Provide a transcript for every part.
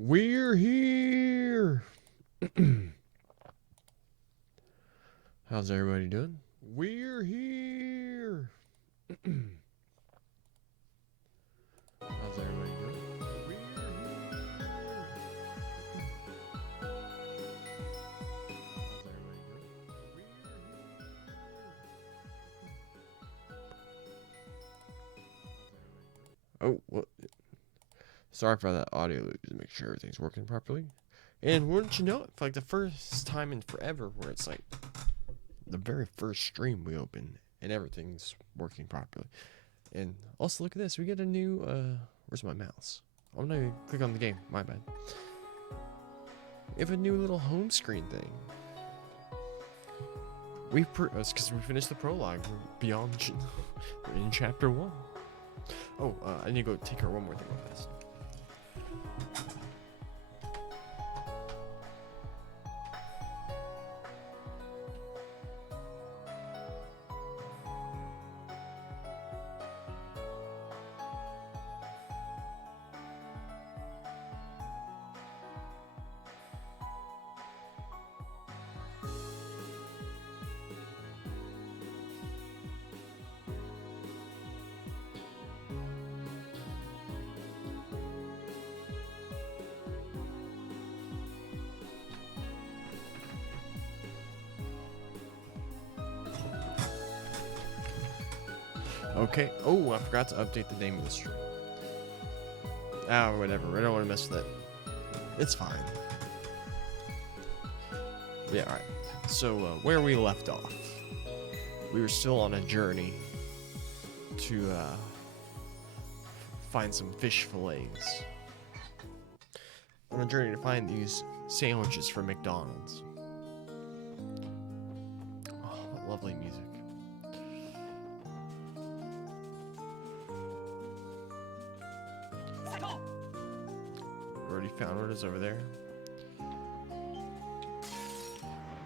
We're here. How's everybody doing? We're here. How's everybody doing? We're here. How's everybody doing? We're here. Oh, what? Sorry for that audio loop. Just make sure everything's working properly. And wouldn't you know it, for like the first time in forever, where it's like the very first stream we open and everything's working properly. And also look at this, we get a new where's my mouse? I'm gonna click on the game, my bad. We have a new little home screen thing. It's because we finished the prologue. We're beyond we're in chapter 1. Oh, I need to go take care of one more thing real fast. Okay. Oh, I forgot to update the name of the stream. Ah, whatever. I don't want to mess with it. It's fine. Yeah, alright. So, where we left off. We were still on a journey to, find some fish fillets. On a journey to find these sandwiches from McDonald's. Oh, what lovely music. Already found what is over there. We're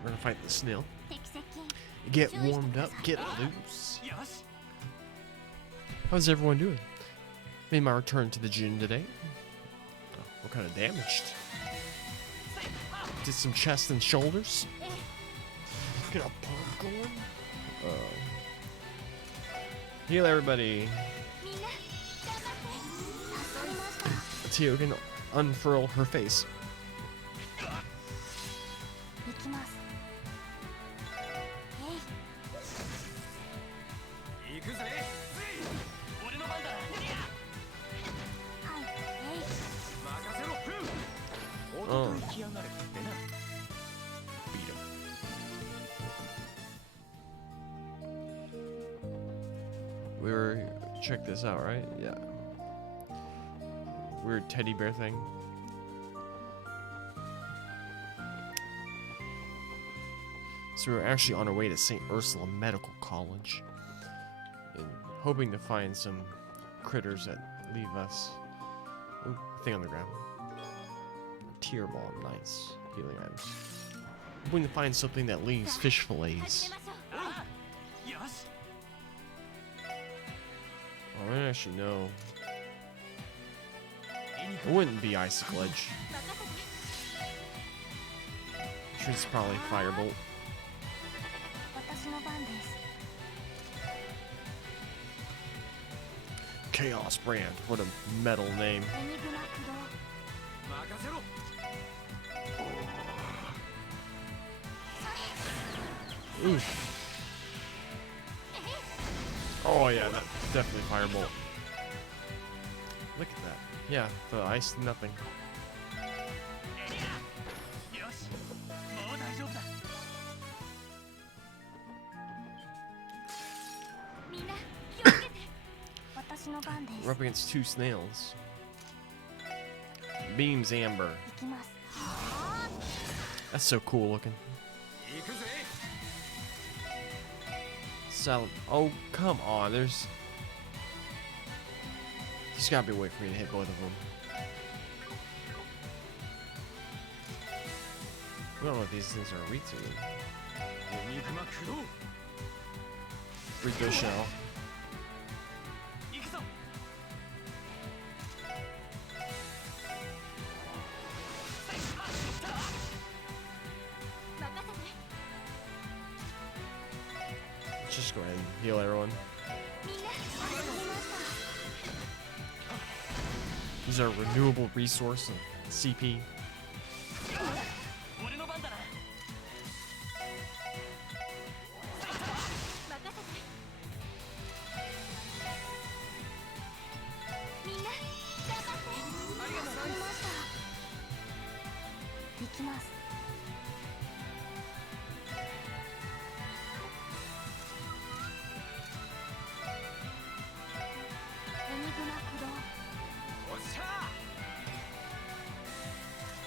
gonna fight the snail. Get warmed up, get loose. How's everyone doing? Made my return to the gym today. Oh, what kind of damage? Did some chest and shoulders. Get a pump going. Heal everybody. Tio can unfurl her face. Oh. Beat him. We were check this out, right? Yeah. Weird teddy bear thing. So we're actually on our way to St. Ursula Medical College, and hoping to find some critters that leave us. Ooh, thing on the ground. Tear ball, nice. Healing items. Hoping to find something that leaves fish fillets. Oh, I don't actually know. It wouldn't be Icicle Edge. I'm sure it's probably Firebolt. Chaos Brand, what a metal name. Oof. Oh yeah, that's definitely Firebolt. Look at that. Yeah, the ice, nothing. We're up against two snails. Beams Amber. That's so cool looking. Salad. Oh, come on. There's gotta be a way for me to hit both of them. I don't know what these things are weak to. Rico Shell. Just go ahead and heal everyone. These are a renewable resource of CP.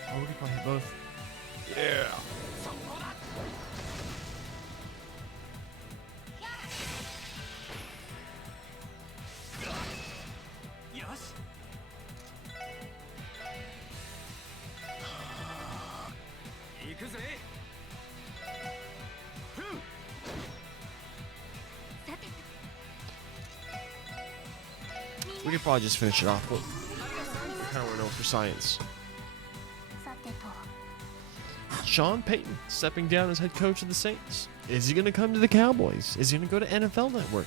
Oh, we can probably hit both. Yeah. We could probably just finish it off, but I kind of want to know for science. Sean Payton stepping down as head coach of the Saints. Is he going to come to the Cowboys? Is he going to go to NFL Network?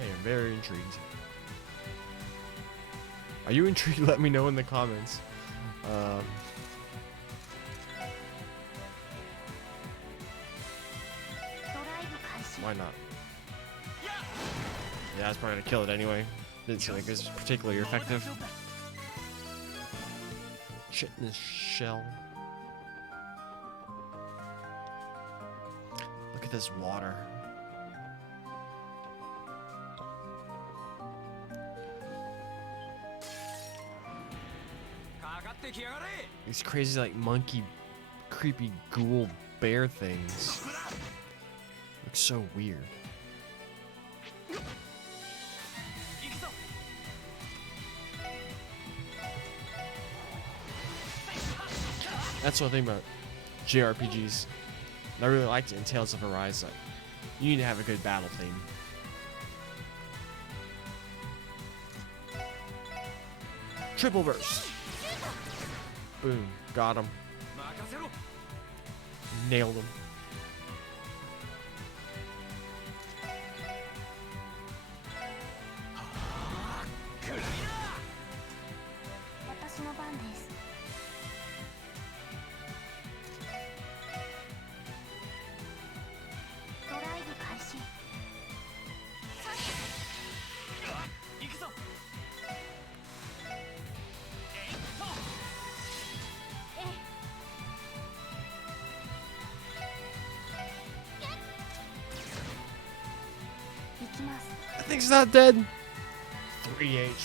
I am very intrigued. Are you intrigued? Let me know in the comments. Why not? Yeah, that's probably going to kill it anyway. Didn't seem like it was particularly effective. Chitinous shell. Look at this water. These crazy, like, monkey, creepy ghoul bear things. Looks so weird. That's one thing about JRPGs. I really liked it in Tales of Arise. You need to have a good battle theme. Triple burst. Boom. Got him. Nailed him. That thing's not dead. 3 HP.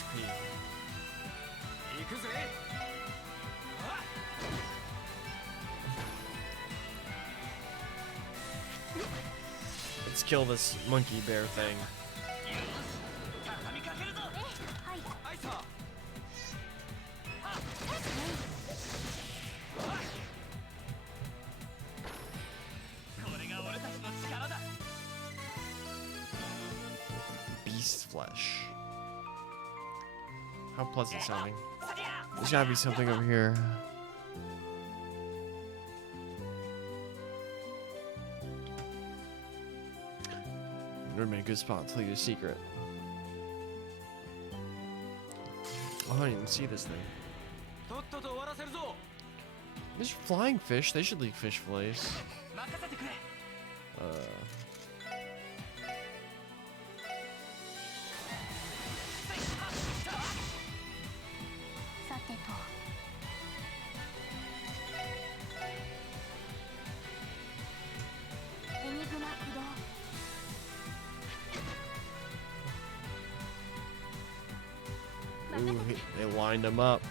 Let's kill this monkey bear thing. Beast flesh. How pleasant sounding. There's gotta be something over here. Would have been a good spot to tell you a secret. Oh, I don't even see this thing. There's flying fish. They should leave fish fillets. Ooh, they lined him up.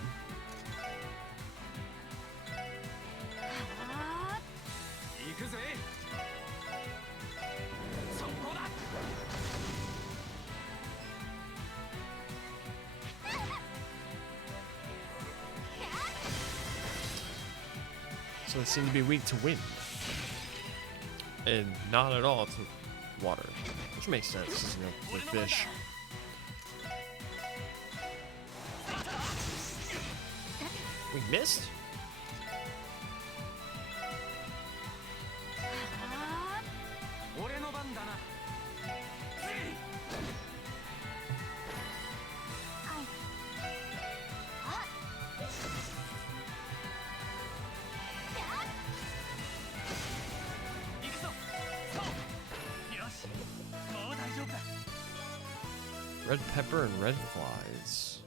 So they seem to be weak to wind. And not at all to water. Which makes sense, you know, with fish. We missed? Red pepper and red flies.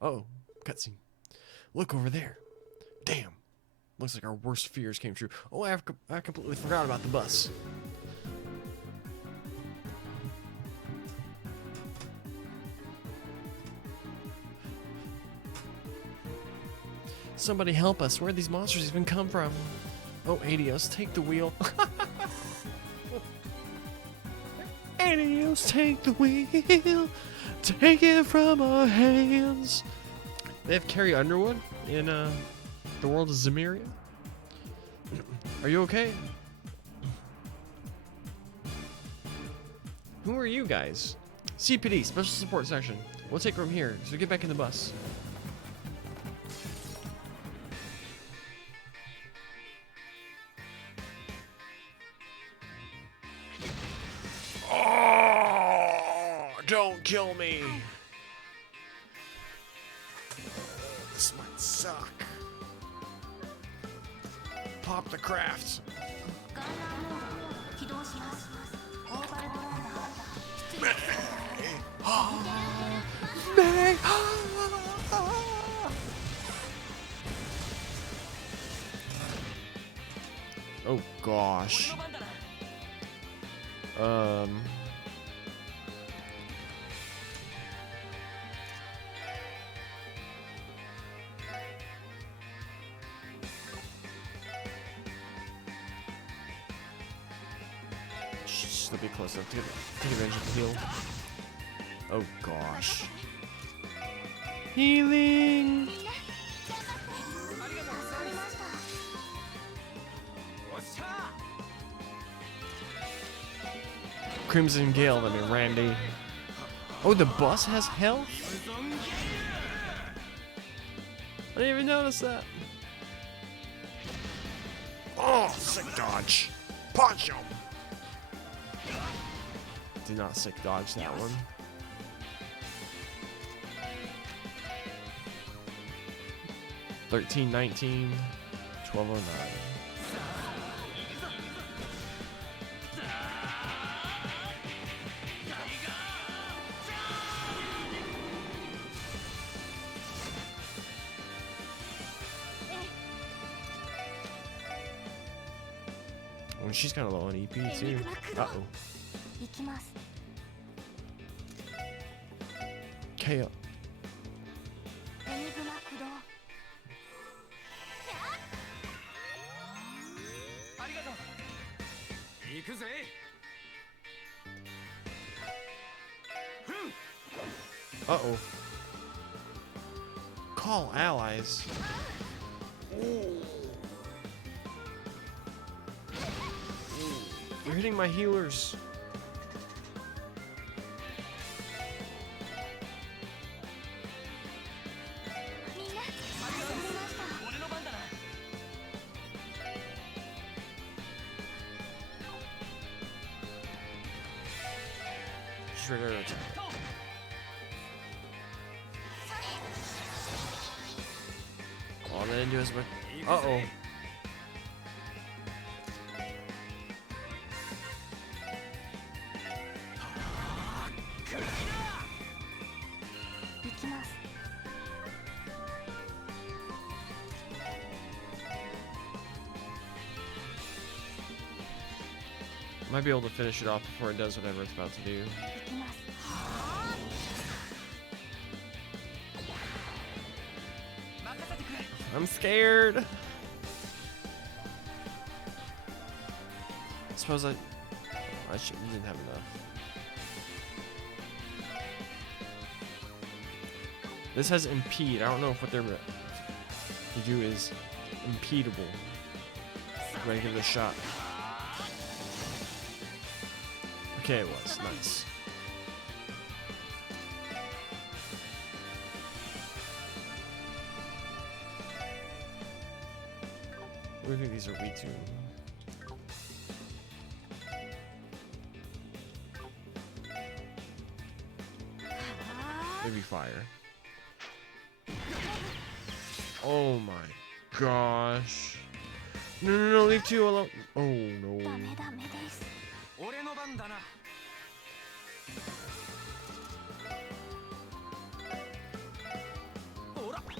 Oh, cutscene. Look over there. Damn. Looks like our worst fears came true. Oh, I completely forgot about the bus. Somebody help us. Where these monsters even come from? Oh, Adios, take the wheel. Adios, take the wheel. Take it from our hands. They have Carrie Underwood in The World of Zemiria. Are you okay? Who are you guys? CPD, Special Support Section. We'll take from here, so get back in the bus. Oh, don't kill me. This might suck. Pop the crafts. Oh gosh. Still be close enough to take advantage of the heal. Oh gosh. Healing. Crimson Gale, I mean Randy. Oh, the bus has health? I didn't even notice that. Oh, sick dodge. Punch him. Did not sick dodge that one. $13.19, $12.09. Oh, she's kind of low on EP too. Uh oh. KO. Uh-oh. Call allies. Ooh. You're hitting my healers. Just right there. All I didn't do is uh-oh. Might be able to finish it off before it does whatever it's about to do. I'm scared. Suppose I didn't have enough. This has impede. I don't know if what they're to do is impedable. I'm gonna give it a shot. Okay, it was nice. What do you think these are weak to? Maybe fire. Oh my gosh. No, no, no, leave two alone. Oh no. ダメダメです。俺の番だな。ほら。助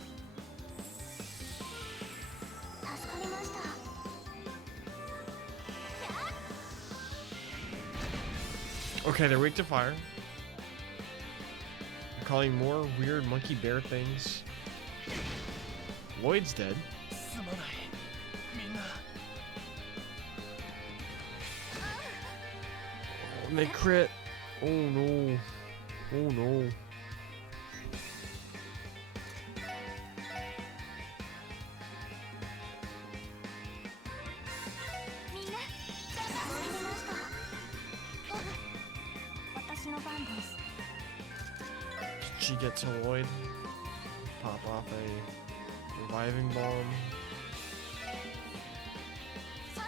かりました。 Okay, they're weak to fire. They're calling more weird monkey bear things. Lloyd's dead. すまない。みんな。 Oh, and they crit. Oh no. Oh no. みんな、助かりました。私の番です。 She gets a Lloyd. Pop off a reviving bomb. それ。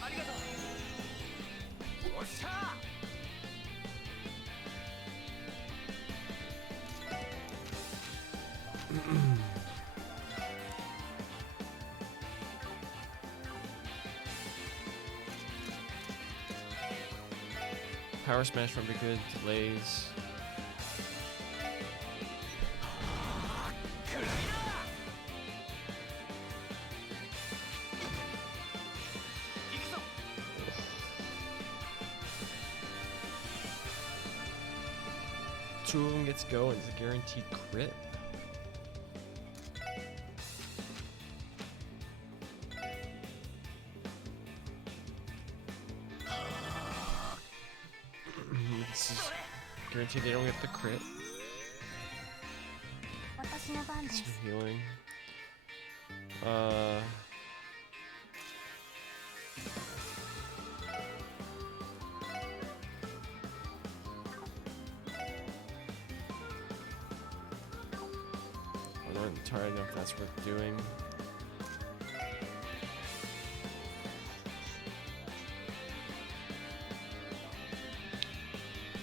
ありがとう。おっしゃ。 Power smash from the good delays. 行くぞ。 Two of them gets go and it's a guaranteed crit. This is guaranteed they don't get the crit. 私の番で It's す。 for healing. I'm not entirely know if that's worth doing.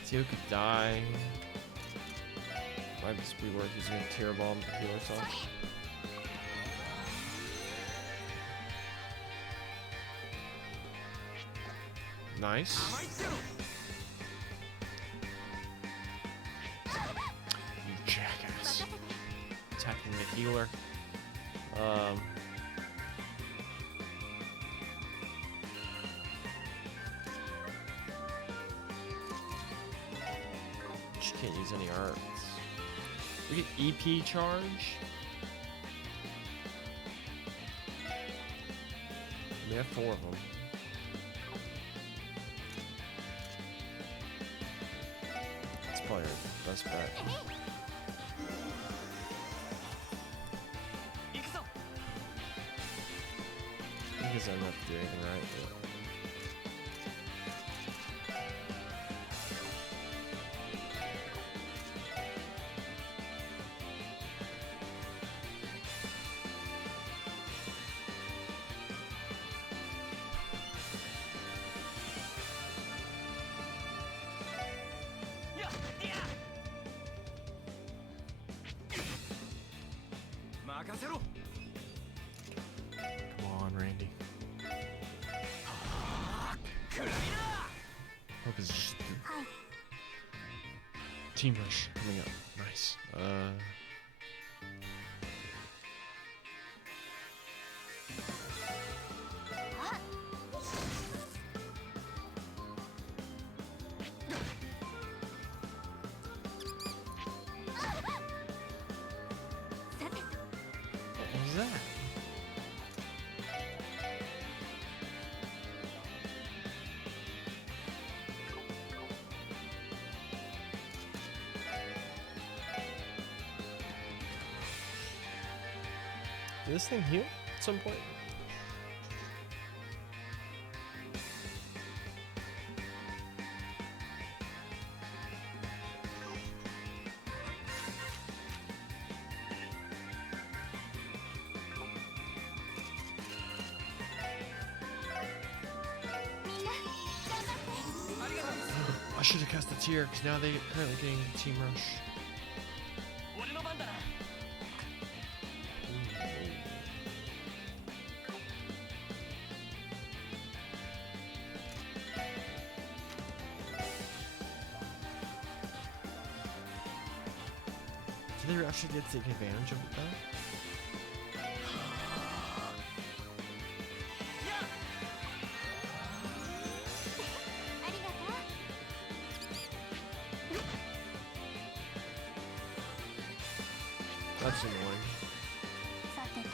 Tio could die. Might just be worth using a tear bomb to heal herself. Nice. 甘いってろ。 You jackass. Attacking the healer. She can't use any arts. We get EP charge. We have 4 of them. That's probably our best bet. 行くぞ。 He doesn't have to do anything right. But... Come on, Randy. Hope is just はい。 Team Rush coming up. Nice. What was that? Did this thing heal at some point? should have cast the tier because now they're currently getting Team Rush. 俺の番だな。 Do they actually get to take advantage of it though? That's annoying. さてと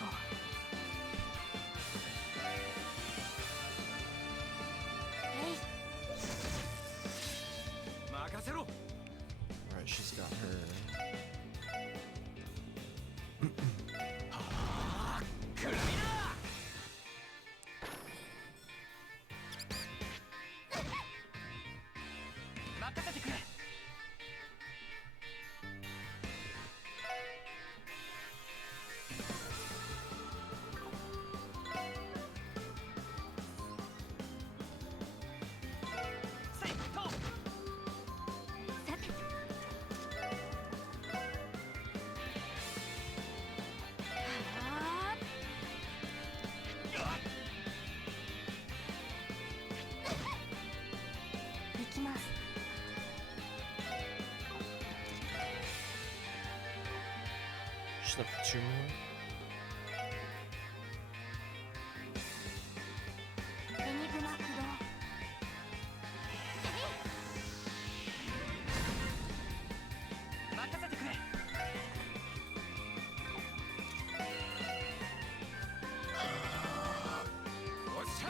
えい 任せろ。 Alright, she's got her. クライナー。任せてくれ。 せいと。 さてとはあ行きます Just left for 2 more. エニグマ駆動 任せてくれ。 おっしゃ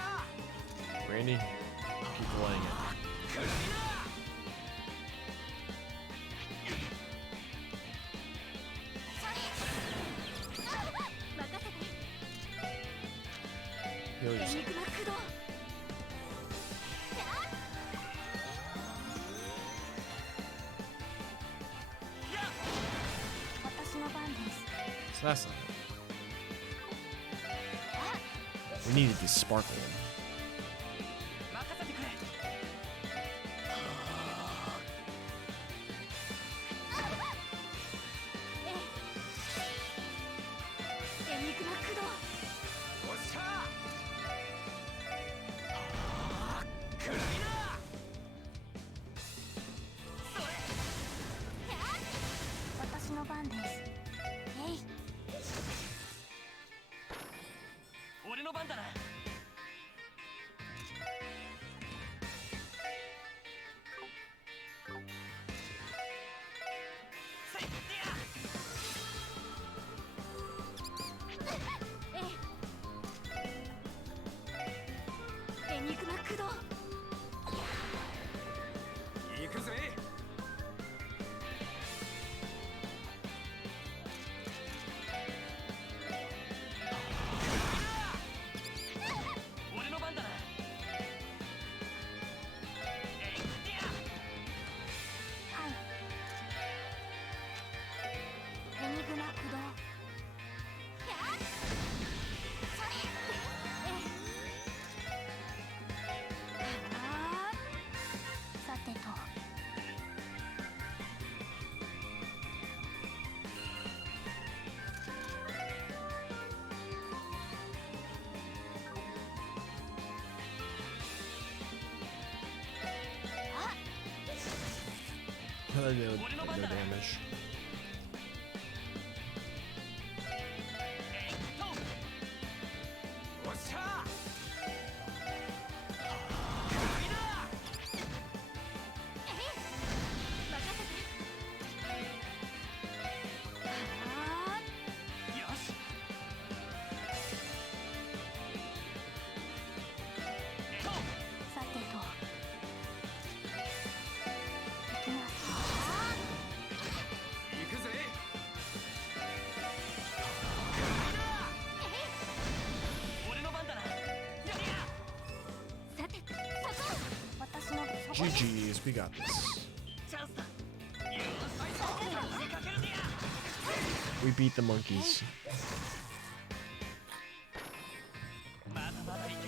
Randy, keep delaying it. ー。クライナー。 任せて He'll エ just ニグマ駆動 私の番です So that's not it. We needed this sparkle. 任せてくれ。 エニグマ駆動 おっしゃー。クライナー。それ。私の番ですえい 俺の番だな。 せいや。 エニグマ駆動 行くぜ。 俺の番だな。えいや。 はいエニグマ駆動それはあさてと No damage. えいと。おっしゃー。クライナ任せてはあー。よし。と。さてと行きます行くぜ。俺の番だな。やりや。さてと私の GG's, we got this. チャンスだ。よーし。追いかけるぜや。 We beat the monkeys. まだまだいけ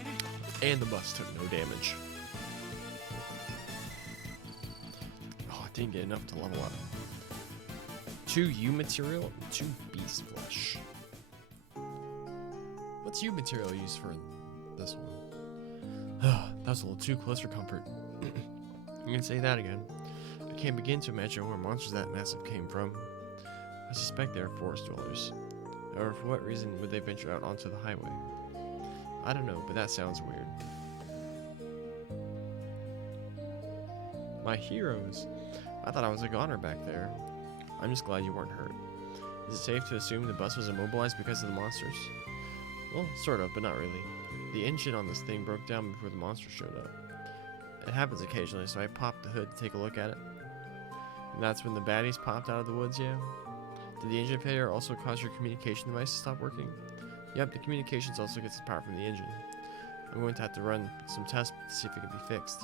る。 And the bus took no damage. Didn't get enough to level up. 2 U material, 2 beast flesh. What's U material used for this one? That was a little too close for comfort. I'm gonna say that again. I can't begin to imagine where monsters that massive came from. I suspect they are forest dwellers. However, for what reason would they venture out onto the highway? I don't know, but that sounds weird. My heroes! I thought I was a goner back there. I'm just glad you weren't hurt. Is it safe to assume the bus was immobilized because of the monsters? Well, sort of, but not really. The engine on this thing broke down before the monster showed up. It happens occasionally, so I popped the hood to take a look at it. And that's when the baddies popped out of the woods, yeah? Did the engine failure also cause your communication device to stop working? Yep, the communications also gets its power from the engine. I'm going to have to run some tests to see if it can be fixed.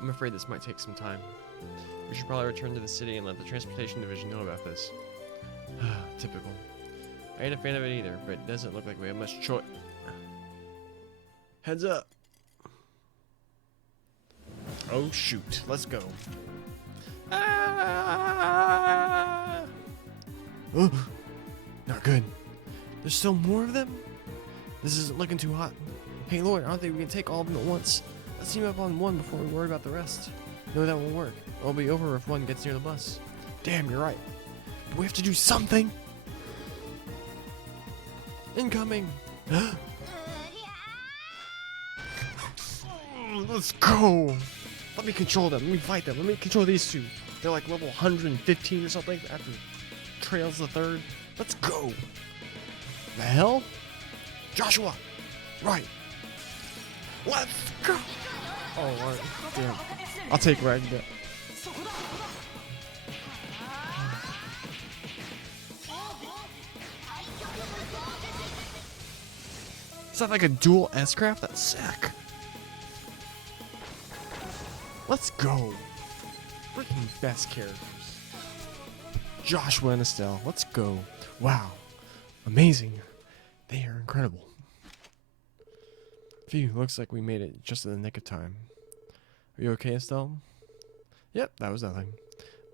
I'm afraid this might take some time. We should probably return to the city and let the transportation division know about this. Typical. I ain't a fan of it either, but it doesn't look like we have much choice. Heads up. Oh shoot, let's go. Ah! Ugh. Not good. There's still more of them? This isn't looking too hot. Hey Lloyd, I don't think we can take all of them at once. Let's team up on one before we worry about the rest. No, that won't work. It'll be over if one gets near the bus. Damn, you're right. But we have to do something. Incoming. Let's go. Let me control them. Let me fight them. Let me control these two. They're like level 115 or something after Trails the Third. Let's go. The hell? Joshua. Right. Let's go. Oh, right. Damn. I'll take where I can get. Is that like a dual S-craft? That's sick. Let's go. Freaking best characters. Joshua and Estelle. Let's go. Wow. Amazing. They are incredible. Phew, looks like we made it just in the nick of time. Are you okay, Estelle? Yep, that was nothing.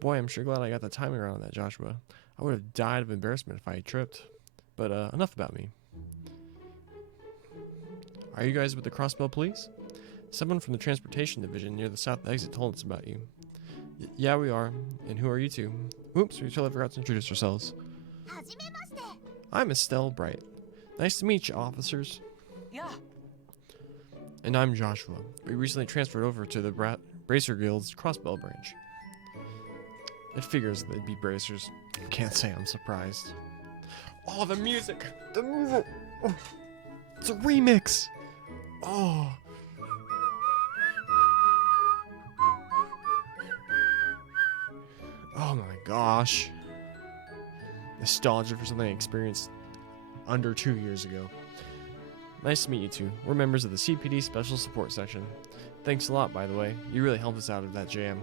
Boy, I'm sure glad I got the timing around that, Joshua. I would have died of embarrassment if I had tripped. But enough about me. Are you guys with the Crossbell Police? Someone from the transportation division near the south exit told us about you. Yeah, we are. And who are you two? Oops, we totally forgot to introduce ourselves. I'm Estelle Bright. Nice to meet you, officers. Yeah. And I'm Joshua. We recently transferred over to the Bracer Guild's Crossbell branch. It figures they'd be bracers. Can't say I'm surprised. Oh, the music! The music! Oh, it's a remix! Oh. Oh my gosh. Nostalgia for something I experienced under 2 years ago. Nice to meet you two. We're members of the CPD Special Support Section. Thanks a lot, by the way. You really helped us out of that jam.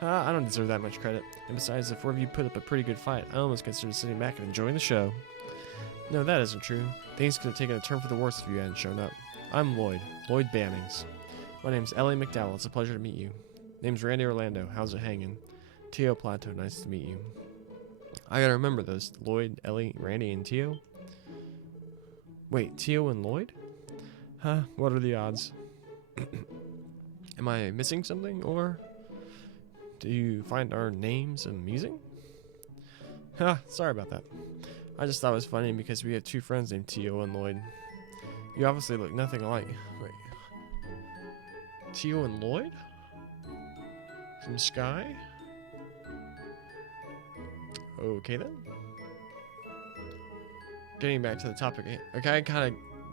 I don't deserve that much credit. And besides, the 4 of you put up a pretty good fight. I almost considered sitting back and enjoying the show. No, that isn't true. Things could have taken a turn for the worse if you hadn't shown up. I'm Lloyd Bannings. My name's Ellie McDowell. It's a pleasure to meet you. Name's Randy Orlando. How's it hanging? Tio Plato. Nice to meet you. I gotta remember those. Lloyd, Ellie, Randy, and Tio? Wait, Tio and Lloyd? Huh, what are the odds? Am I missing something, or do you find our names amusing? Ha, sorry about that. I just thought it was funny because we have 2 friends named Tio and Lloyd. You obviously look nothing alike. Wait. Tio and Lloyd? From Sky? Okay then. Getting back to the topic, okay,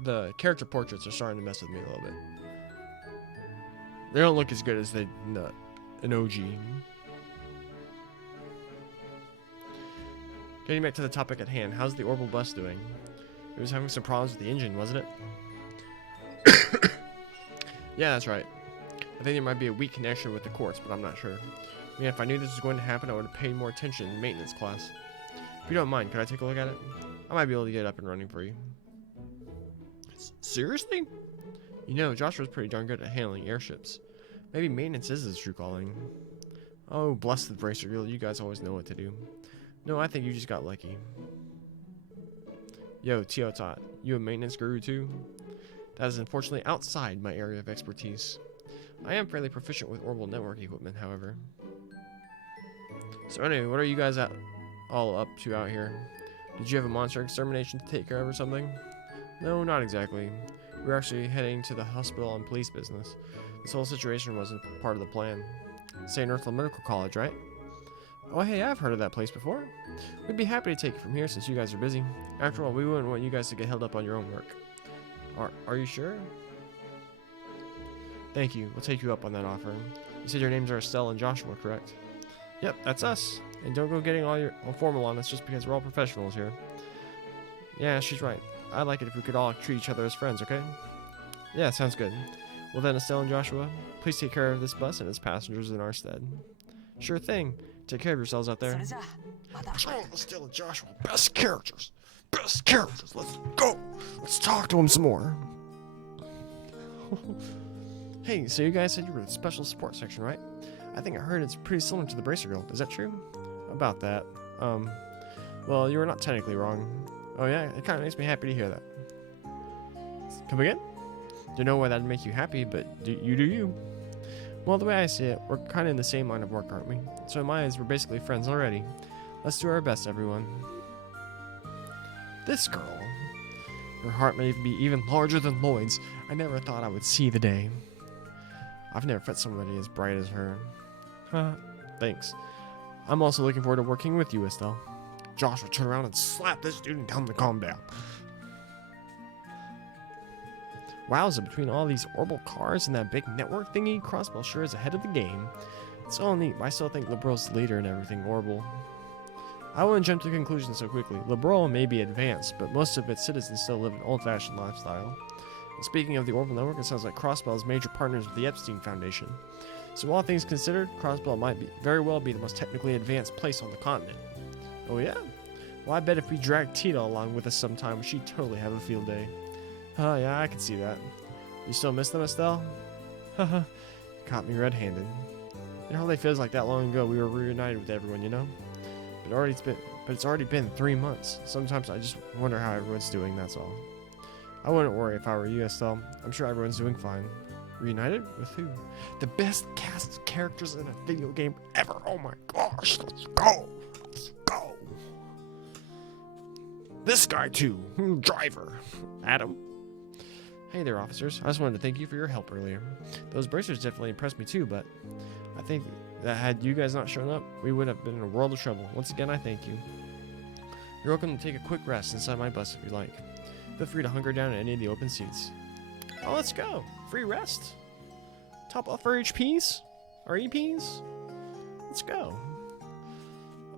the character portraits are starting to mess with me a little bit. They don't look as good as an OG. Getting back to the topic at hand, how's the orbital bus doing? It was having some problems with the engine, wasn't it? Yeah, that's right. I think there might be a weak connection with the quartz, but I'm not sure. I mean, if I knew this was going to happen, I would have paid more attention in maintenance class. If you don't mind, could I take a look at it? I might be able to get it up and running for you. Seriously? You know, Joshua's pretty darn good at handling airships. Maybe maintenance is his true calling. Oh, bless the Bracer Guild, you guys always know what to do. No, I think you just got lucky. Yo, Teotot, you a maintenance guru too? That is unfortunately outside my area of expertise. I am fairly proficient with orbital network equipment, however. So anyway, what are you guys all up to out here? Did you have a monster extermination to take care of or something? No, not exactly. We're actually heading to the hospital on police business. This whole situation wasn't part of the plan. St. Ursula Medical College, right? Oh hey, I've heard of that place before. We'd be happy to take it from here since you guys are busy. After all, we wouldn't want you guys to get held up on your own work. Are you sure? Thank you. We'll take you up on that offer. You said your names are Estelle and Joshua, correct? Yep, that's us. And don't go getting all formal on us just because we're all professionals here. Yeah, she's right. I'd like it if we could all treat each other as friends, okay? Yeah, sounds good. Well then, Estelle and Joshua, please take care of this bus and its passengers in our stead. Sure thing. Take care of yourselves out there. Estelle and Joshua, best characters. Best characters. Let's go. Let's talk to them some more. Hey, so you guys said you were the special support section, right? I think I heard it's pretty similar to the Bracer Guild. Is that true? About that. Well, you were not technically wrong. Oh yeah, it kind of makes me happy to hear that. Come again? Don't know why that'd make you happy, but you do you. Well, the way I see it, we're kind of in the same line of work, aren't we? So in my eyes, we're basically friends already. Let's do our best, everyone. This girl. Her heart may be even larger than Lloyd's. I never thought I would see the day. I've never met somebody as bright as her. Thanks. I'm also looking forward to working with you, Estelle. Josh will turn around and slap this dude and tell him to calm down. Wowza, between all these orbital cars and that big network thingy, Crossbell sure is ahead of the game. It's all neat, but I still think Liberal's the leader in everything orbital. I wouldn't jump to conclusions so quickly. Liberal may be advanced, but most of its citizens still live an old-fashioned lifestyle. And speaking of the orbital network, it sounds like Crossbell is major partners with the Epstein Foundation. So all things considered, Crossbell might very well be the most technically advanced place on the continent. Oh yeah? Well, I bet if we dragged Tita along with us sometime, she'd totally have a field day. Yeah, I can see that. You still miss them, Estelle? Haha, caught me red-handed. It hardly feels like that long ago we were reunited with everyone, you know? But it's already been 3 months. Sometimes I just wonder how everyone's doing, that's all. I wouldn't worry if I were you, Estelle. I'm sure everyone's doing fine. Reunited? With who? The best cast of characters in a video game ever! Oh my gosh, let's go! Let's go! This guy too, Driver. Adam. Hey there, officers. I just wanted to thank you for your help earlier. Those bracers definitely impressed me too, but I think that had you guys not shown up, we would have been in a world of trouble. Once again, I thank you. You're welcome to take a quick rest inside my bus if you like. Feel free to hunker down in any of the open seats. Oh, let's go. Free rest. Top off our HPs? Our EPs? Let's go.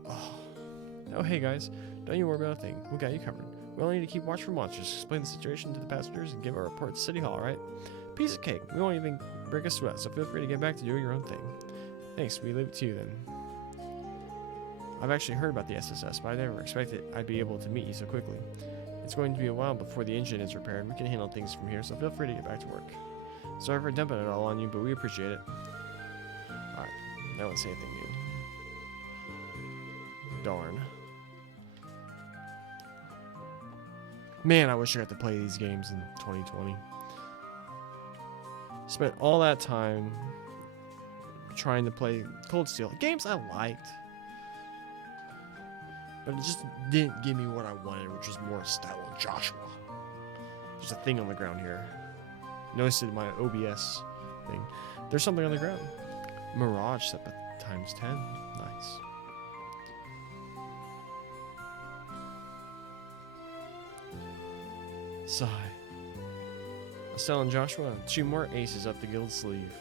Oh, hey guys. Don't you worry about a thing. We got you covered. We only need to keep watch for monsters, explain the situation to the passengers, and give our report to City Hall, right? Piece of cake. We won't even break a sweat, so feel free to get back to doing your own thing. Thanks, we leave it to you then. I've actually heard about the SSS, but I never expected I'd be able to meet you so quickly. It's going to be a while before the engine is repaired. We can handle things from here, so feel free to get back to work. Sorry for dumping it all on you, but we appreciate it. Alright, now let's say anything new. Darn. Man, I wish I got to play these games in 2020. Spent all that time trying to play Cold Steel. Games I liked. But it just didn't give me what I wanted, which was more Estelle and Joshua. There's a thing on the ground here. Notice it in my OBS thing. There's something on the ground. Mirage set by times 10. Nice. Sigh. Estelle and Joshua, 2 more aces up the guild sleeve.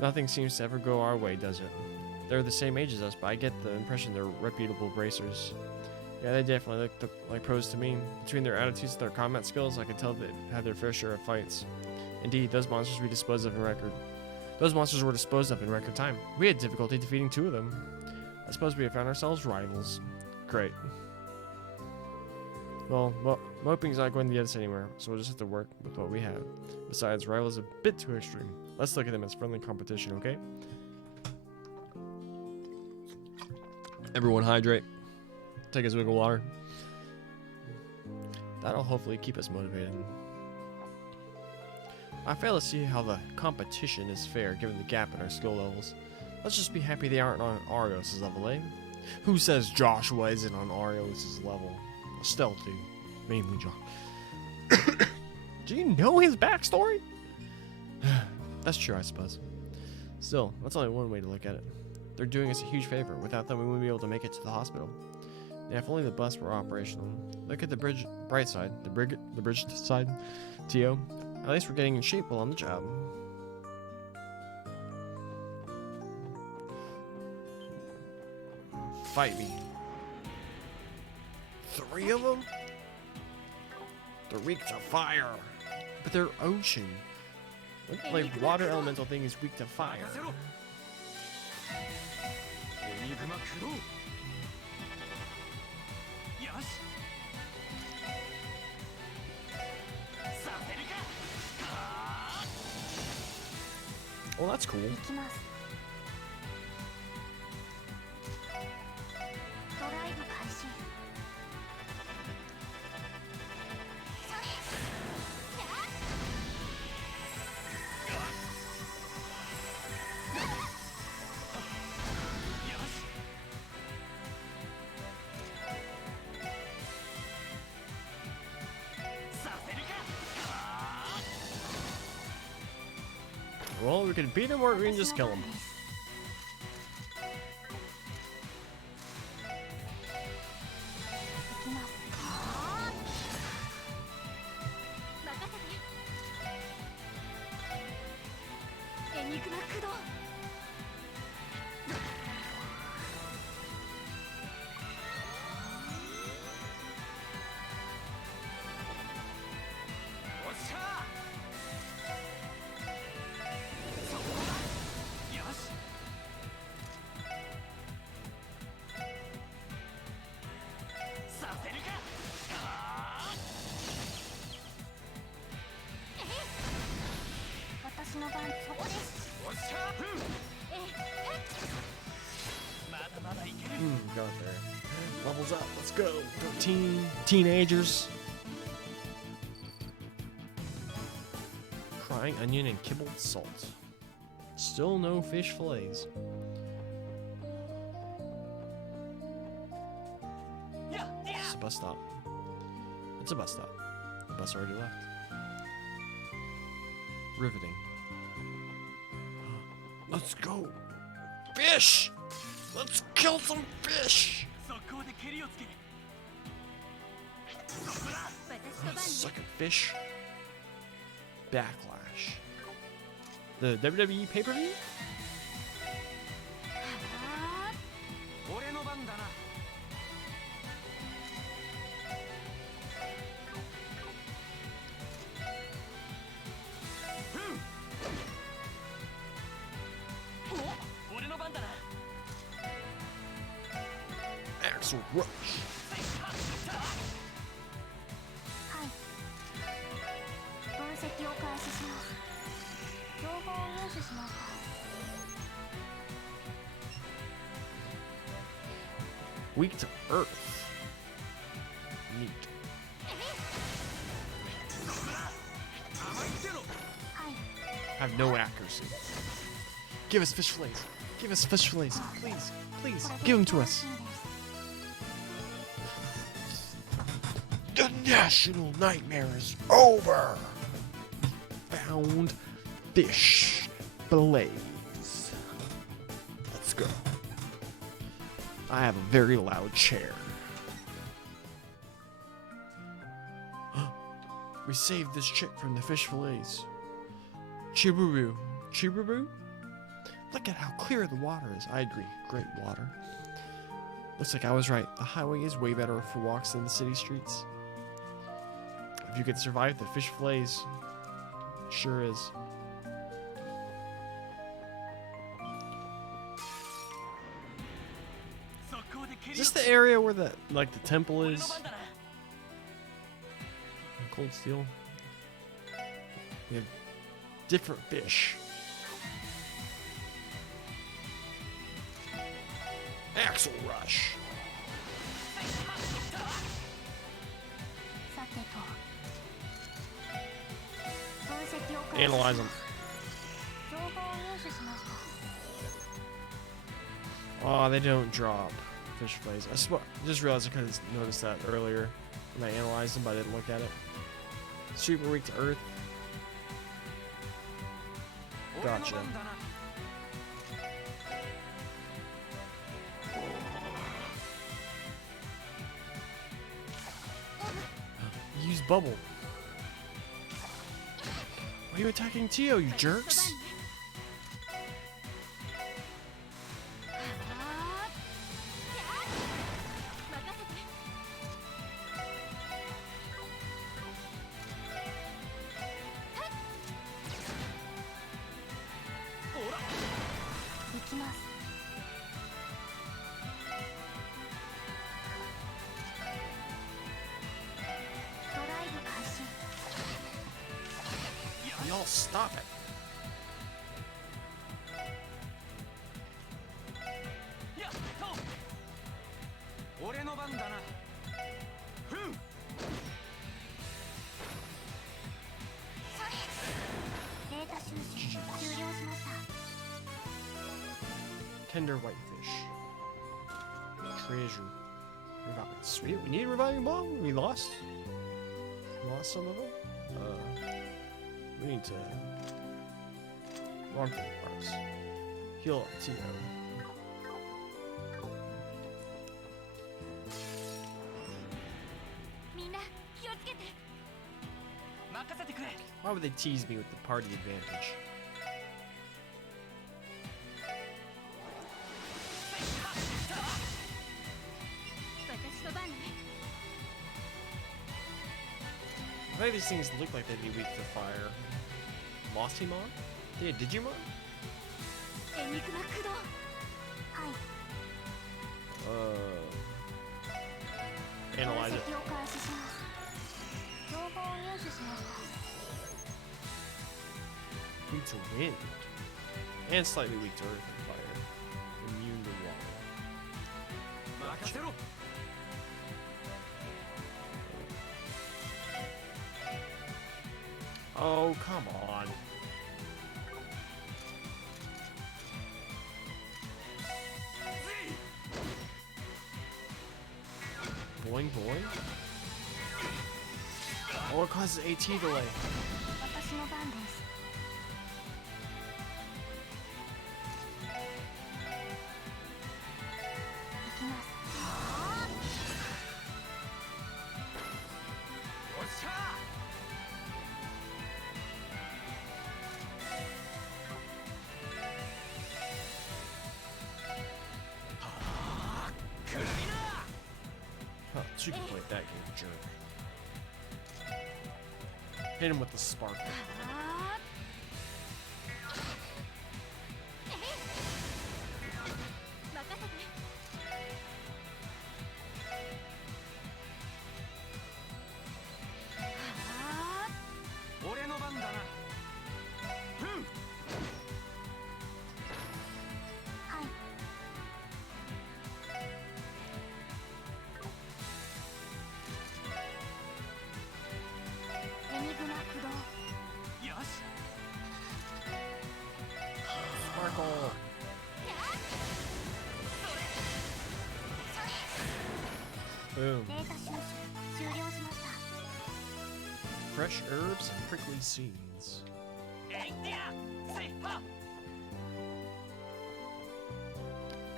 Nothing seems to ever go our way, does it? They're the same age as us, but I get the impression they're reputable bracers. Yeah, they definitely look like pros to me. Between their attitudes and their combat skills, I can tell they've had their fair share of fights. Indeed, those monsters we disposed of in record. Those monsters were disposed of in record time. We had difficulty defeating 2 of them. I suppose we have found ourselves rivals. Great. Well, moping's not going to get us anywhere, so we'll just have to work with what we have. Besides, rivals a bit too extreme. Let's look at them as friendly competition, okay? Everyone hydrate. Take a swig of water. That'll hopefully keep us motivated. I fail to see how the competition is fair given the gap in our skill levels. Let's just be happy they aren't on Arios' level, eh? Who says Joshua isn't on Arios' level? Estelle too. Mainly Josh. Do you know his backstory? That's true, I suppose. Still, that's only one way to look at it. They're doing us a huge favor. Without them, we wouldn't be able to make it to the hospital. Yeah, if only the bus were operational. Look at the bright side. The bridge side, Tio. At least we're getting in shape while on the job. Fight me. 3 of them? They're weak to fire. But they're ocean. What, like, water elemental thing is weak to fire? Well, that's cool. 行きますドライブ開始それWell, we can beat him or we can just kill him. 行きます任せてエニグマ駆動 私の番そこです Got there. Levels up. Let's go. 13 teenagers. Crying onion and kibbled salt. Still no fish fillets. It's a bus stop. It's a bus stop. The bus already left. Riveting. Let's go. Fish! Let's kill some fish! 速攻で蹴りをつける Sucking fish. Backlash. The WWE pay-per-view? 俺の番だな 俺の番だな Axel Rush. はい分析を開始します情報を入手します Weak to earth. Neat. はい Have no accuracy. Give us fish fillets. Give us fish fillets. Please. Please. これで Give them to よろ us. しいんです The national nightmare is over. Found fish fillets. Let's go. I have a very loud chair. We saved this chick from the fish fillets. Chiburu. Chiburu? Look at how clear the water is. I agree. Great water. Looks like I was right. The highway is way better for walks than the city streets. If you could survive the fish fillets, sure is. Is this the area where the like the temple 俺 is? の番だな Cold steel. We have different fish. Axle rush. さてと分析を Analyze them. 情報を入手しました Oh, they don't drop fish fillets. Just realized I could have noticed that earlier when I analyzed them, but I didn't look at it. Super weak to earth. 俺の Gotcha. 番だな Use bubble. Why are you attacking Tio, you jerks? ほら行きますドライブ開始 Y'all stop it. やっと俺の番だなふん データ収集終了しました Tender whitefish. Treasure. Sweet. We need a reviving bomb. We lost. We lost some of them. We need to. Wrong parts. Heal up Tio. みんな気をつけて任せてくれ Why would they tease me with the party advantage? 私の番ね Why do these things look like they'd be weak to fire? Lostimon? Yeah, Digimon? エニグマ駆動はい Analyze 分 it. 析を開始します情報を入手しました Weak to wind. And slightly weak to earth and fire. Immune to water. 任せろ Oh, come on. Boing boing? Oh, it causes AT delay. 私の番です行きます おっしゃ Huh, she can play that game, jerk. Hit him with the spark. あー任せてあ俺の番だなふんーはいエニグマ駆動よし Sparkle! Boom. データ収集終了しました Fresh herbs and prickly seeds. えいってやせいは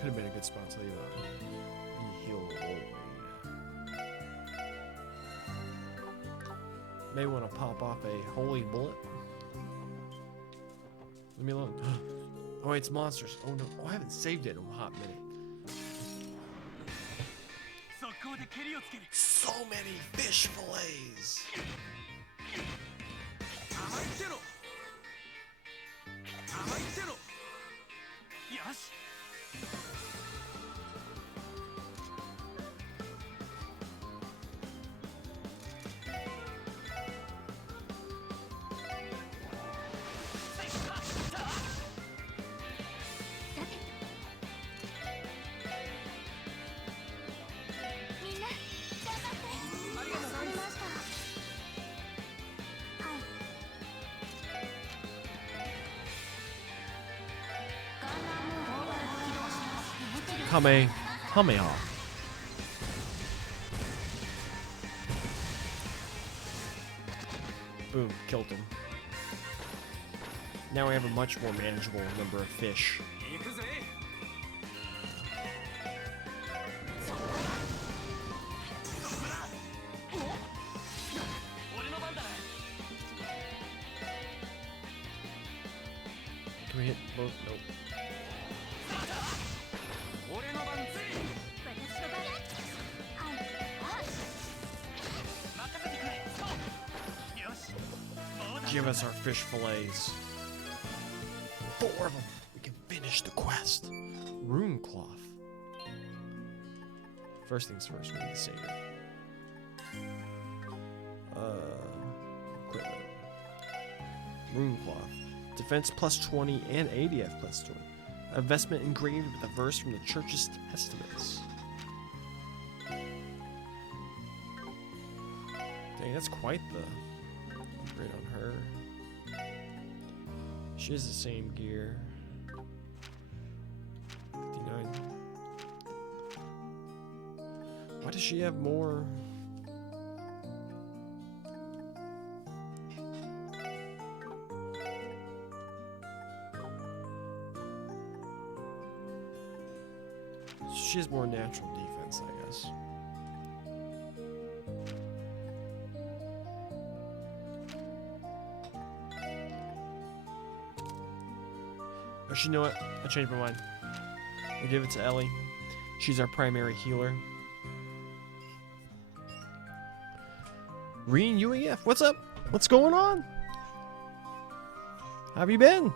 Could have been a good spot to leave be healed old. May want to pop off a holy bullet. Leave me alone. Oh, it's monsters. Oh no. Oh, I haven't saved it in a hot minute. 速攻で蹴りをつける So many fish fillets. 甘いってろ甘いってろよし Kamehameha. Boom, killed him. Now we have a much more manageable number of fish. 行くぜ Can we hit both? Nope. 俺の番ぜ私の番。はい。任せてくれそうよしもうだ Give us our fish fillets. 4 of them. We can finish the quest. Rune cloth. First things first, we need to save it. Equipment. Rune cloth. Defense plus 20 and ADF plus 20. A vestment engraved with a verse from the church's testaments. Dang, that's quite the upgrade on her. She has the same gear. 59. Why does she have more? She has more natural defense, I guess. Actually, you know what? I changed my mind. We'll give it to Ellie. She's our primary healer. Reen UEF, what's up? What's going on? How have you been?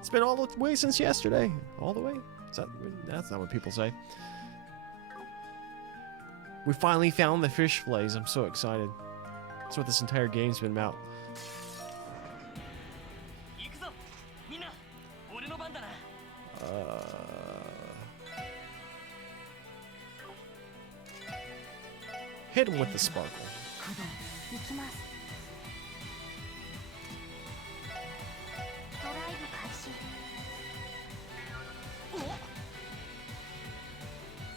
It's been all the way since yesterday. All the way? That's not what people say. We finally found the fish fillets. I'm so excited. That's what this entire game's been about. 行くぞみんな俺の番だな Hit him with the sparkle. 行きます。ドライブ開始。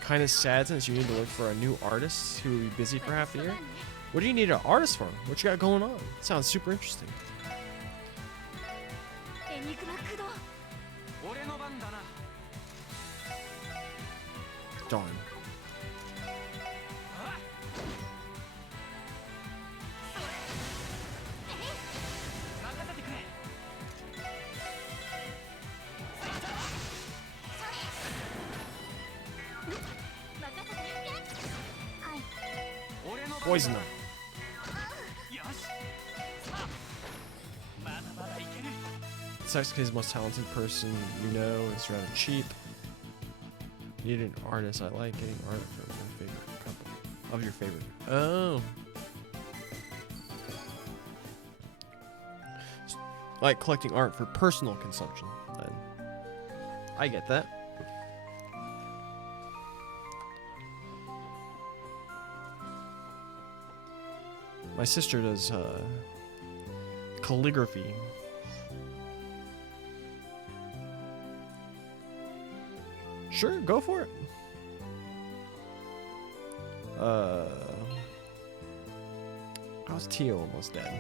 Kind of sad since you need to look for a new artist who will be busy for half the year. What do you need an artist for? What you got going on? Sounds super interesting. エニグマ駆動。俺の番だな Darn. 任せてくれ 任せて。はい。俺の番だ Poison them. よしさあまだまだいける Sucks because the most talented person you know is rather cheap. Need an artist. I like getting art from my favorite couple. Of your favorite. Oh. I like collecting art for personal consumption. Then. I get that. My sister does calligraphy. Sure, go for it. How's Tio almost dead?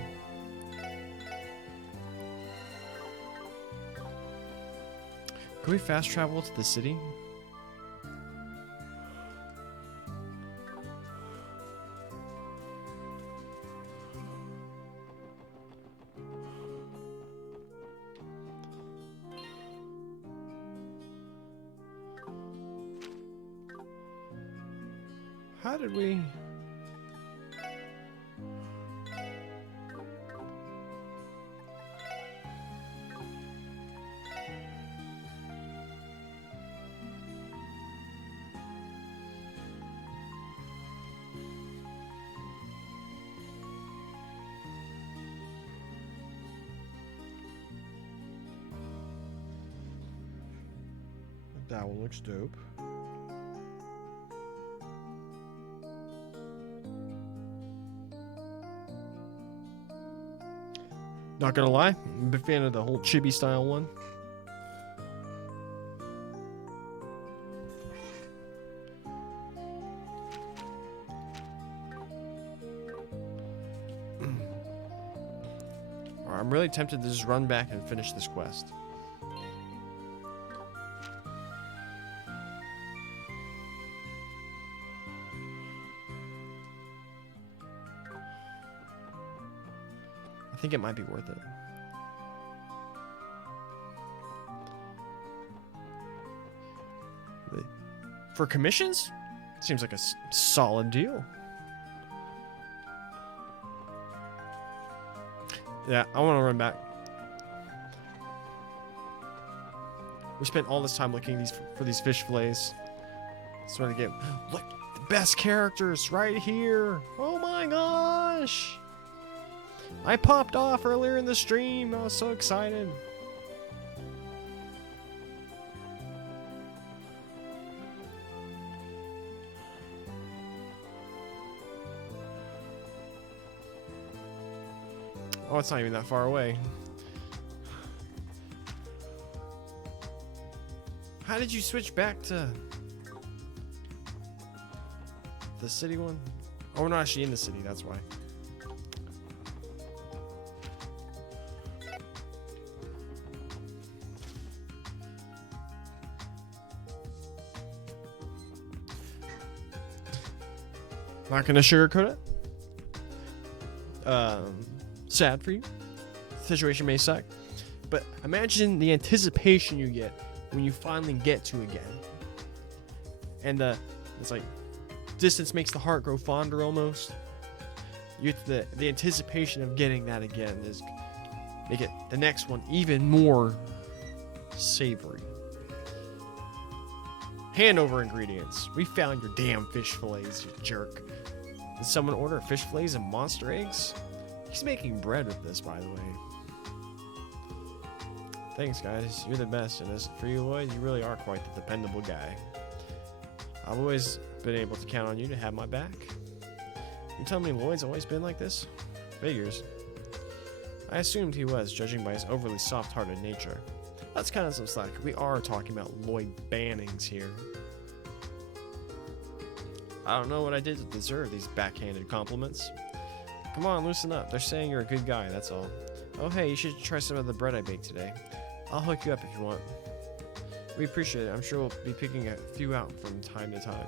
Can we fast travel to the city? How did we... That one looks dope. Not gonna lie, I'm a big fan of the whole chibi style one. really tempted to just run back and finish this quest. I think it might be worth it. For commissions? Seems like a solid deal. Yeah, I want to run back. We spent all this time looking for these fish fillets. Just want to get... Look, the best characters right here. Oh my gosh. I popped off earlier in the stream. I was so excited. Oh, it's not even that far away. How did you switch back to the city one? Oh, we're not actually in the city, that's why. Not gonna sugarcoat it. Sad for you. The situation may suck, but imagine the anticipation you get when you finally get to again. And it's like distance makes the heart grow fonder almost. The anticipation of getting that again is make it the next one even more savory. Hand over ingredients. We found your damn fish fillets, you jerk. Did someone order fish fillets and monster eggs? He's making bread with this, by the way. Thanks, guys. You're the best. And as for you, Lloyd, you really are quite the dependable guy. I've always been able to count on you to have my back. You tell me Lloyd's always been like this? Figures. I assumed he was, judging by his overly soft-hearted nature. That's kind of some slack. We are talking about Lloyd Bannings here. I don't know what I did to deserve these backhanded compliments. Come on, loosen up. They're saying you're a good guy, that's all. Oh, hey, you should try some of the bread I baked today. I'll hook you up if you want. We appreciate it. I'm sure we'll be picking a few out from time to time.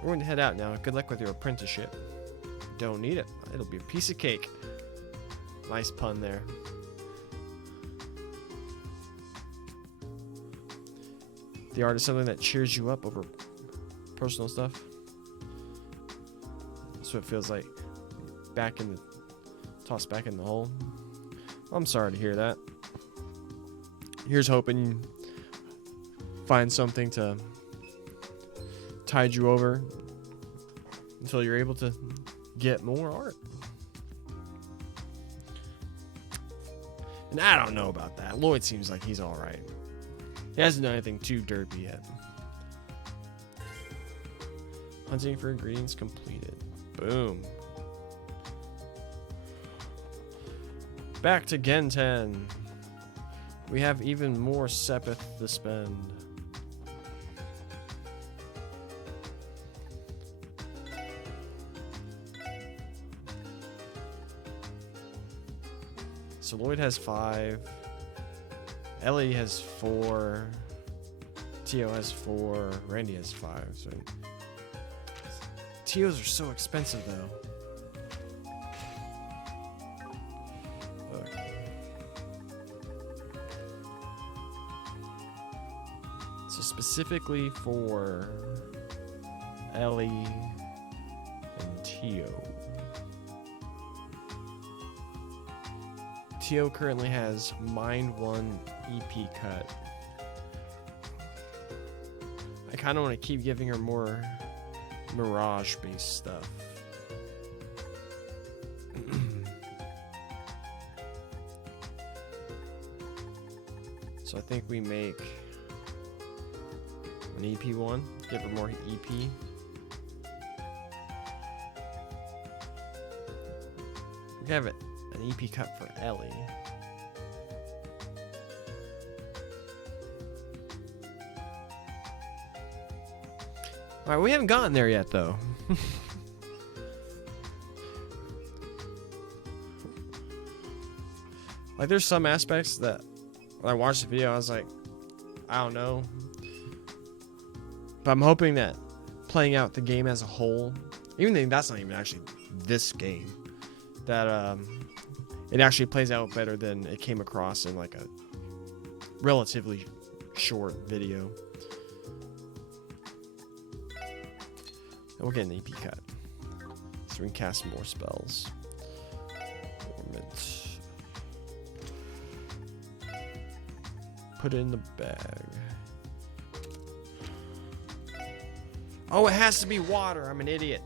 We're going to head out now. Good luck with your apprenticeship. Don't need it. It'll be a piece of cake. Nice pun there. The art is something that cheers you up over personal stuff. That's what it feels like. Tossed back in the hole. I'm sorry to hear that. Here's hoping you find something to tide you over until you're able to get more art. And I don't know about that. Lloyd seems like he's alright. He hasn't done anything too derpy yet. Hunting for ingredients completed. Boom. Back to Genten. We have even more Sepith to spend. So Lloyd has 5. Ellie has 4. Tio has 4. Randy has 5. So Tios are so expensive though. So specifically for Ellie and Tio. Tio currently has Mind 1 EP cut. I kind of want to keep giving her more Mirage based stuff. So I think we make an EP one, give her more EP. We have an EP cut for Ellie. Alright, we haven't gotten there yet though. Like, there's some aspects that when I watched the video, I was like, I don't know. But I'm hoping that playing out the game as a whole, even though that's not even actually this game, that it actually plays out better than it came across in like a relatively short video. And we'll get an EP cut, so we can cast more spells. Dormant. Put it in the bag. Oh, it has to be water. I'm an idiot.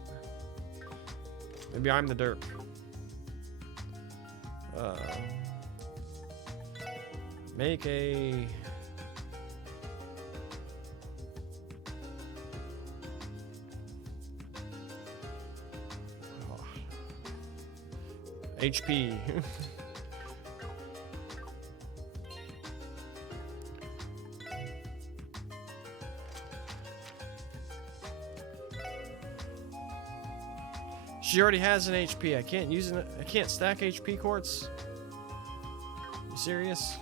Maybe I'm the derp. Make a... Oh. HP. She already has an HP. I can't use it. I can't stack HP quartz. You serious?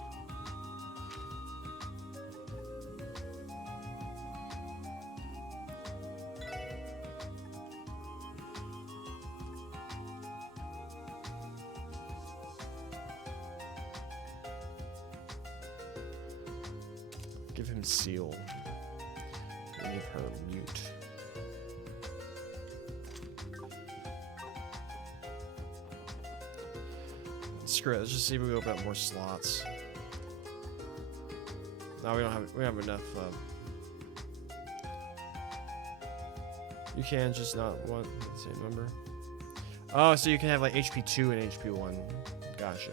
Give him seal. Give her mute. Screw it. Let's just see if we open up more slots. No, we don't have. We have enough. You can just not want the same number. Oh, so you can have like HP 2 and HP 1. Gotcha.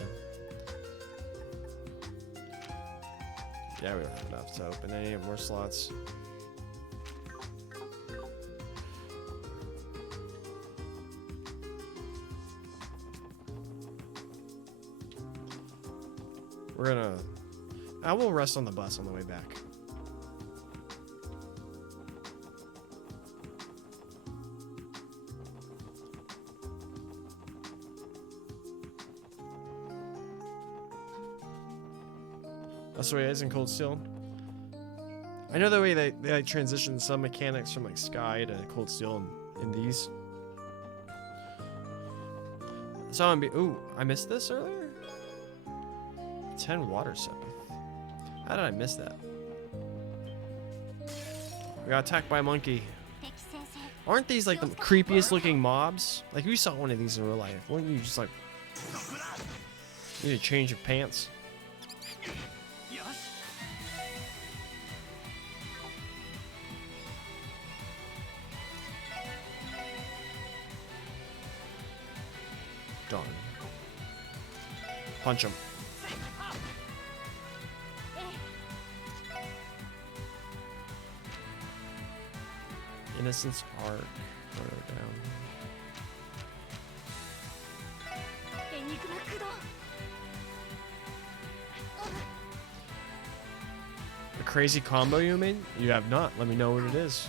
Yeah, we don't have enough to open any more slots. We're gonna... I will rest on the bus on the way back. That's the way it is in Cold Steel. I know the way they like transition some mechanics from like Sky to Cold Steel in these. So I'm ooh, I missed this earlier? 10 water sepith. How did I miss that? We got attacked by a monkey. Aren't these like the creepiest looking mobs? Like, you saw one of these in real life. Wouldn't you just like... need a change of pants? Darn. Punch him. Innocence heart. Throw down. A crazy combo you made? You have not. Let me know what it is.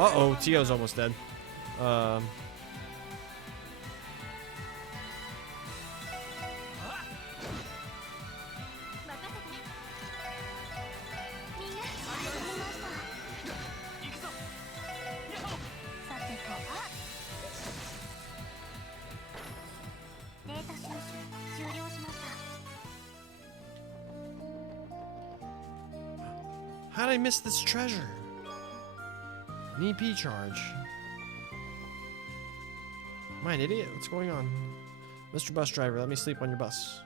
Uh-oh, Tio's almost dead. How did I miss this treasure? An EP charge. Am I an idiot? What's going on? Mr. Bus Driver, let me sleep on your bus.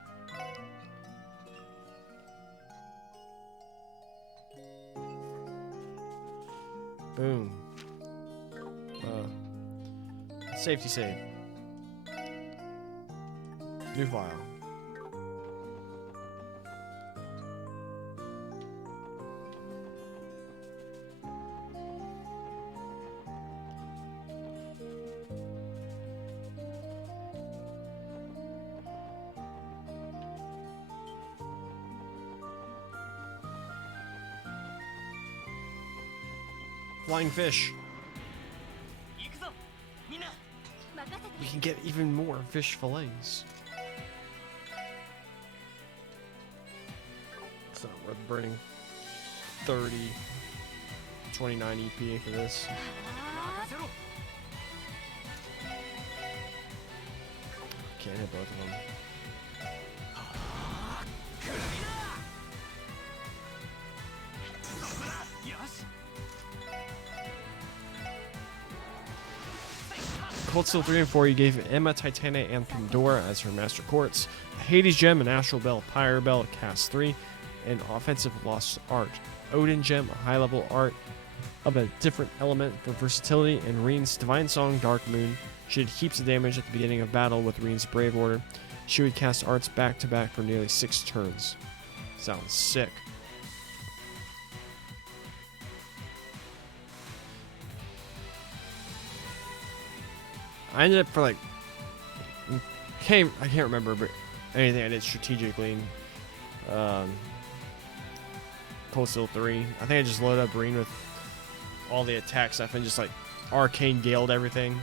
Boom. Safety save. New file. Flying fish. 行くぞみんな。 任せて We can get even more fish fillets. It's not worth burning 30, 29 EPA for this. 任せろ。 Can't hit both of them. よし。 Cold Steel 3 and 4, you gave Emma, Titania, and Pandora as her Master Quartz, a Hades Gem, an Astral Bell, Pyre Bell, Cast 3, and Offensive Lost Art. Odin Gem, a high level art of a different element for versatility, and Reen's Divine Song, Dark Moon. She did heaps of damage at the beginning of battle with Reen's Brave Order. She would cast arts back to back for nearly 6 turns. Sounds sick. I ended up for like I can't remember but anything I did strategically in Cold Steel 3. I think I just loaded up Reen with all the attack stuff and just like arcane galed everything.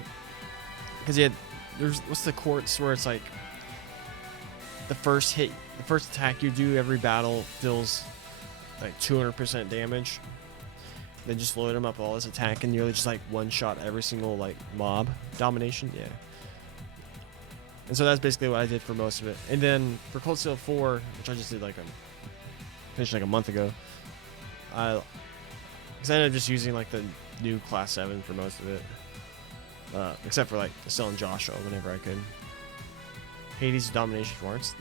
Because there's what's the quartz where it's like the first attack you do every battle deals like 200% damage. Then just load him up with all this attack and nearly just like one shot every single like mob. Domination, yeah. And so that's basically what I did for most of it. And then for Cold Steel 4, which I just did finished like a month ago, because I ended up just using like the new Class 7 for most of it. Except for like selling Joshua whenever I could. Hades Domination Marks.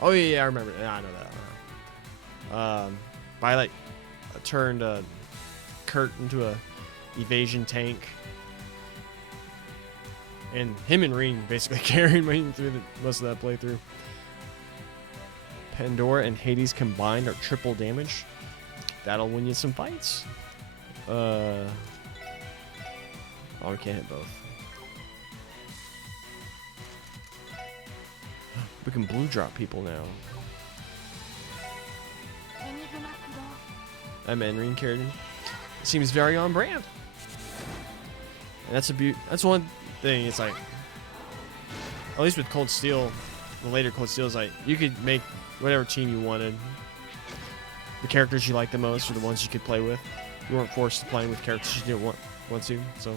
Oh yeah, I remember. Yeah, I know that. But I turned Kurt into a evasion tank, and him and Reen basically carried me through most of that playthrough. Pandora and Hades combined are triple damage. That'll win you some fights. Oh, we can't hit both. We can blue drop people now. Enigma Kuro. I'm Enreen Carradine. Seems very on brand. And that's one thing. It's like, at least with Cold Steel, the later Cold Steel is like you could make whatever team you wanted. The characters you like the most are the ones you could play with. You weren't forced to play with characters you didn't want to. So,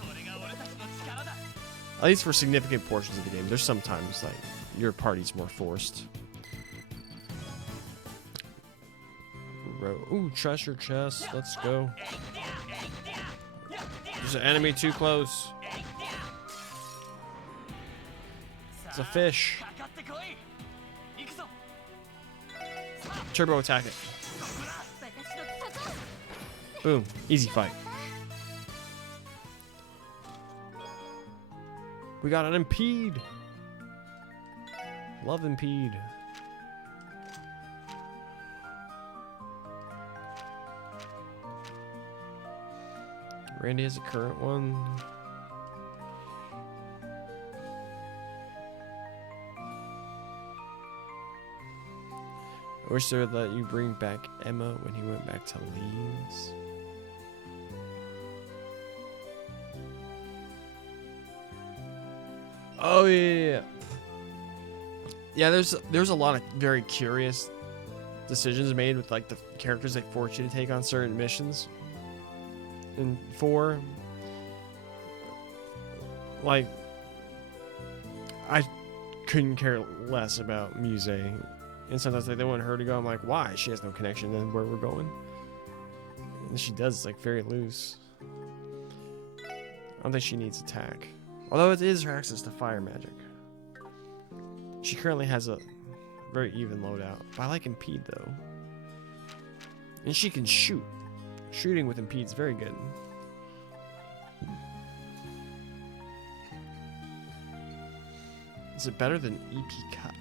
これが俺たちの力だ。 at least for significant portions of the game, there's sometimes like your party's more forced. Ooh, treasure chest. Let's go. There's an enemy too close. It's a fish. かかってこい。行くぞ。 Turbo attack it. 私の高い Boom. Easy fight. We got an impede. Love impede. Randy has a current one. I wish they would let you bring back Emma when he went back to Leeds. Oh yeah. Yeah, there's a lot of very curious decisions made with like the characters they force you to take on certain missions. In 4, like, I couldn't care less about Muse, and sometimes like, they want her to go. I'm like, why? She has no connection to where we're going. And she does, like, very loose. I don't think she needs attack, although it is her access to fire magic. She currently has a very even loadout. But I like impede though, and she can shoot. Shooting with impede is very good. Is it better than EP Cut?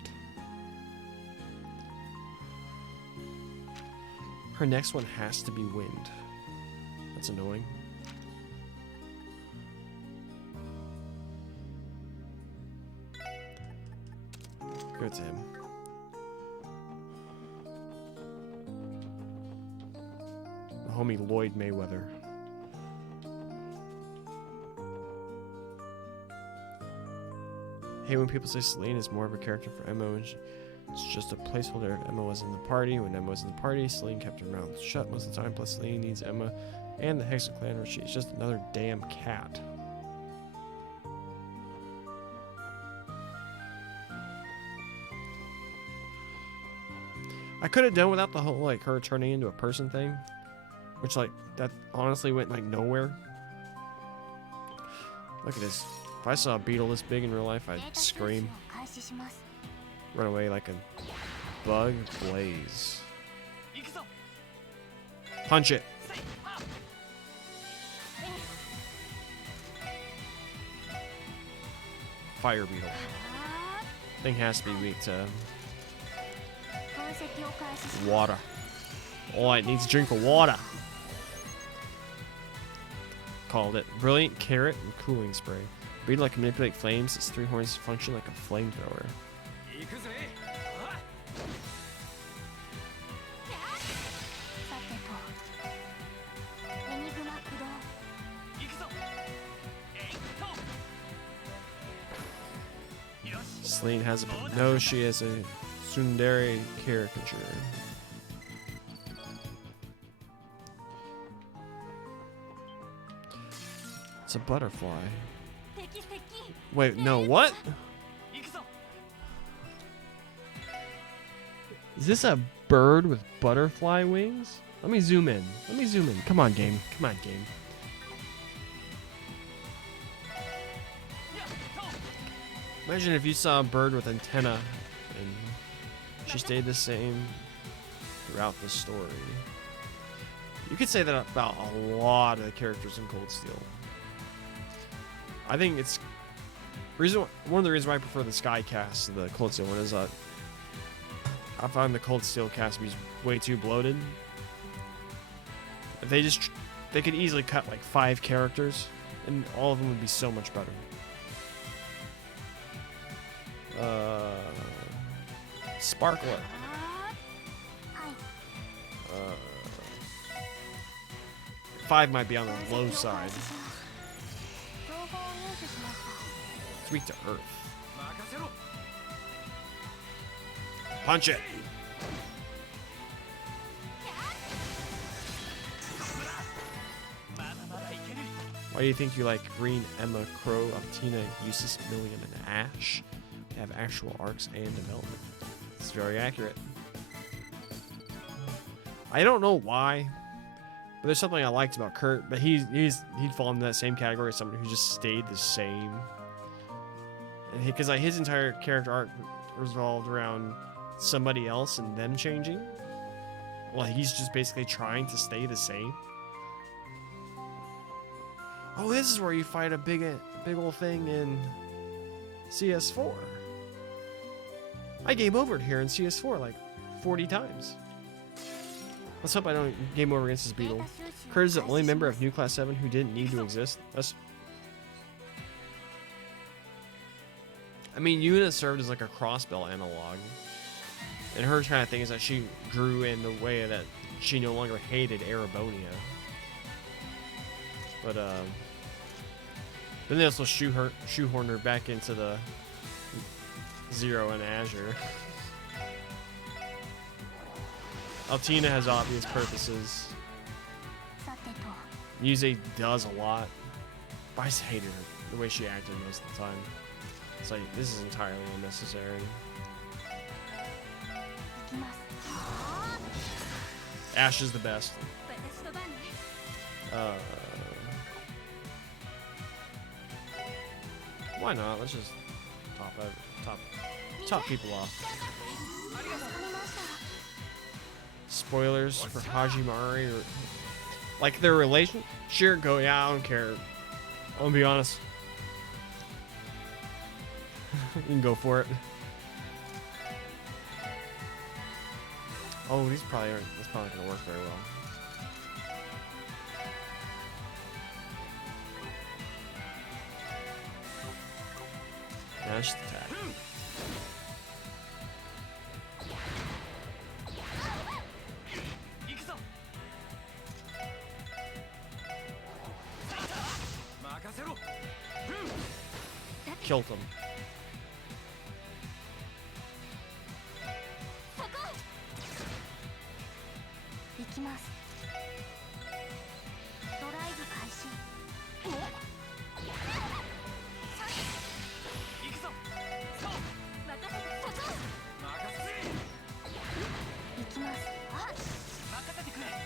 Her next one has to be Wind. That's annoying. Go to him. homie Lloyd Mayweather. Hey, when people say Celine is more of a character for Emma, and it's just a placeholder if Emma was in the party. When Emma was in the party, Celine kept her mouth shut most of the time. Plus, Celine needs Emma and the Hexen clan, or she's just another damn cat. I could have done without the whole like her turning into a person thing, which like that honestly went like nowhere. Look at this. If I saw a beetle this big in real life, I'd scream, 開始します run away like a bug blaze. 行くぞ Punch it. せいはっ Fire beetle. Thing has to be weak to 分析を開始します water. Oh, it needs a drink of water. Called it. Brilliant carrot and cooling spray. Beetle can manipulate flames. Its 3 horns function like a flamethrower. 行くぜはっさてとエニグマ駆動行くぞえいっとよし Celine has a no, she is a tsundere caricature. It's a butterfly. 敵敵 Wait, no, what? 行くぞ Is this a bird with butterfly wings? Let me zoom in. Let me zoom in. Come on, game. Come on, game. やっと Imagine if you saw a bird with antenna and she stayed the same throughout the story. You could say that about a lot of the characters in Cold Steel. I think it's one of the reasons why I prefer the Sky cast to the Cold Steel one is I find the Cold Steel cast to be way too bloated. If they could easily cut like 5 characters and all of them would be so much better. Sparkler. はい 5 might be on 分 the 析を low 開 side. 始します情報を入手しました It's weak to earth. 任せろ Punch it. まだまだいける Why do you think you like Green, Emma, Crow, Optina, Eustace, Milligan, and Ash? They have actual arcs and development. It's very accurate. I don't know why, but there's something I liked about Kurt. But he'd fall into that same category as someone who just stayed the same. And because like his entire character arc revolved around somebody else and them changing. Well, he's just basically trying to stay the same. Oh, this is where you fight a big old thing in CS4. I game overed here in CS4 like 40 times. Let's hope I don't game over against this デー beetle. タ収集 Kurt is the を only 開始し member ま of す New Class 7 who didn't need to exist. That's. I mean, Yuna served as like a crossbell analog. And her kind of thing is that she grew in the way that she no longer hated Erebonia. But then they also shoehorned her back into the Zero and Azure. Altina has obvious purposes. さてと Yuze does a lot. But I just hated her, the way she acted most of the time. It's like, this is entirely unnecessary. 行きます Ash is the best. 私の番ね Why not? Let's just top people off. 助かりました Spoilers for Hajimari or like their relation. Sure, go. Yeah, I don't care. I'm gonna be honest. You can go for it. Oh, these probably aren't. That's probably not gonna work very well. Dash attack. 行くぞ killed him. そこ行きます。ドライブ開始。行くぞそう任せて。そこ任せ行きます。あ、任せてくれ開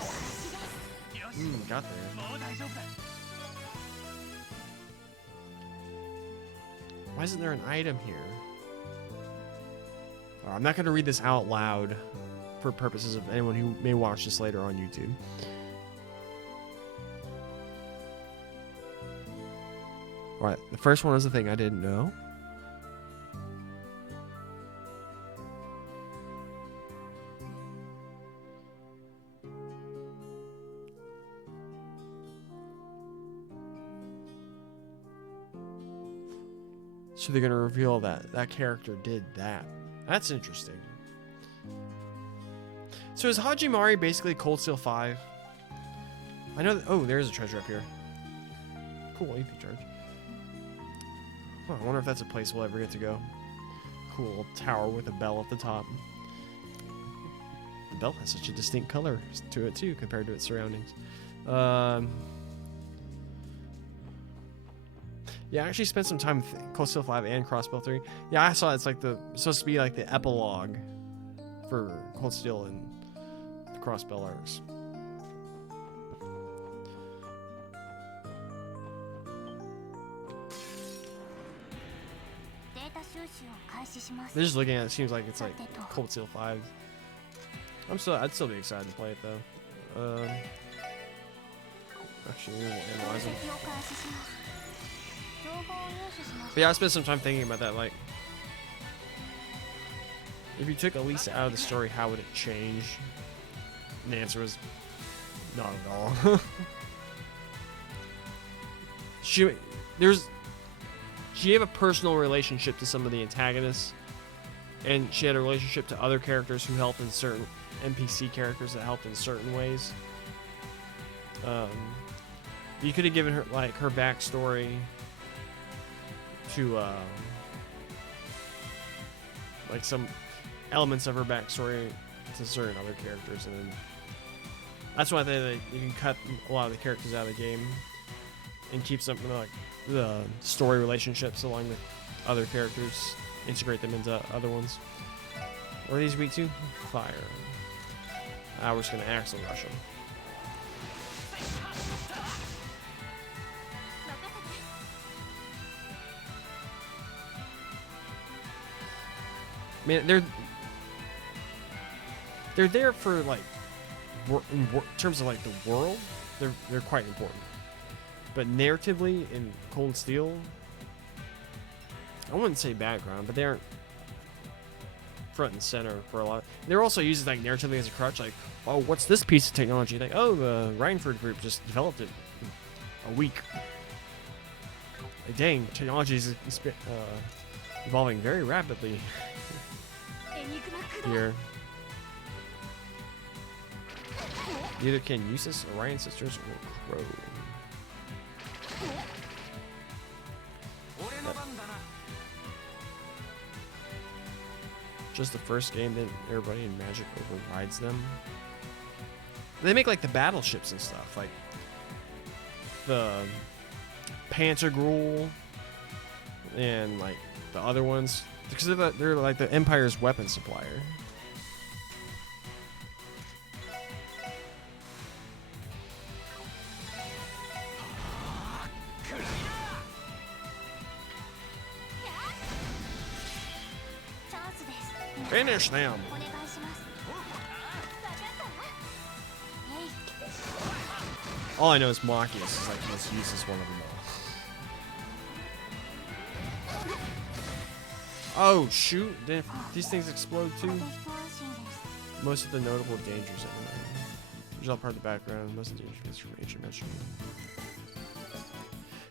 始です。よし Got there. もう大丈夫だ Why isn't there an item here? I'm not going to read this out loud for purposes of anyone who may watch this later on YouTube. Alright, the first one is the thing I didn't know. So they're going to reveal that that character did that. That's interesting. So is Hajimari basically Cold Steel 5? I know that, oh, there's a treasure up here. Cool, AP charge. Huh, I wonder if that's a place we'll ever get to go. Cool little tower with a bell at the top. The bell has such a distinct color to it too, compared to its surroundings. Yeah, I actually spent some time with Cold Steel 5 and Crossbell 3. Yeah, I saw it's like the supposed to be like the epilogue for Cold Steel and the Crossbell arcs. データ収集を開始します。 Just looking at it, it seems like it's like Cold Steel 5. I'd still be excited to play it though. Actually, we'll analyze 分 it. 析を開始します。情報を入手します。 But yeah, I spent some time thinking about that. Like, if you took Elisa out of the story, how would it change? And the answer was not at all. she had a personal relationship to some of the antagonists, and she had a relationship to other characters who helped in certain NPC characters that helped in certain ways. You could have given her like her backstory to like some elements of her backstory to certain other characters, and then that's why they you can cut a lot of the characters out of the game and keep some like the story relationships along with other characters, integrate them into other ones. What are these weak to? Fire. We're just gonna Axel rush them. Man, they're there for like in terms of like the world, they're quite important. But narratively in Cold Steel, I wouldn't say background, but they aren't front and center for a lot. They're also used like narratively as a crutch, like, oh, what's this piece of technology? Like, oh, the Reinford group just developed it in a week. Like, dang, technology is evolving very rapidly here. Neither can Usis, Orion Sisters, or Crow. Just the first game, then everybody in Magic overrides them. They make like the battleships and stuff, like the Pantagruel and like the other ones, because they're like the Empire's weapon supplier. Finish them. All I know is Machias is like the most useless one of them all. Oh shoot! These things explode too. Most of the notable dangers anyway. These are all part of the background. Most of the dangers from ancient measurement.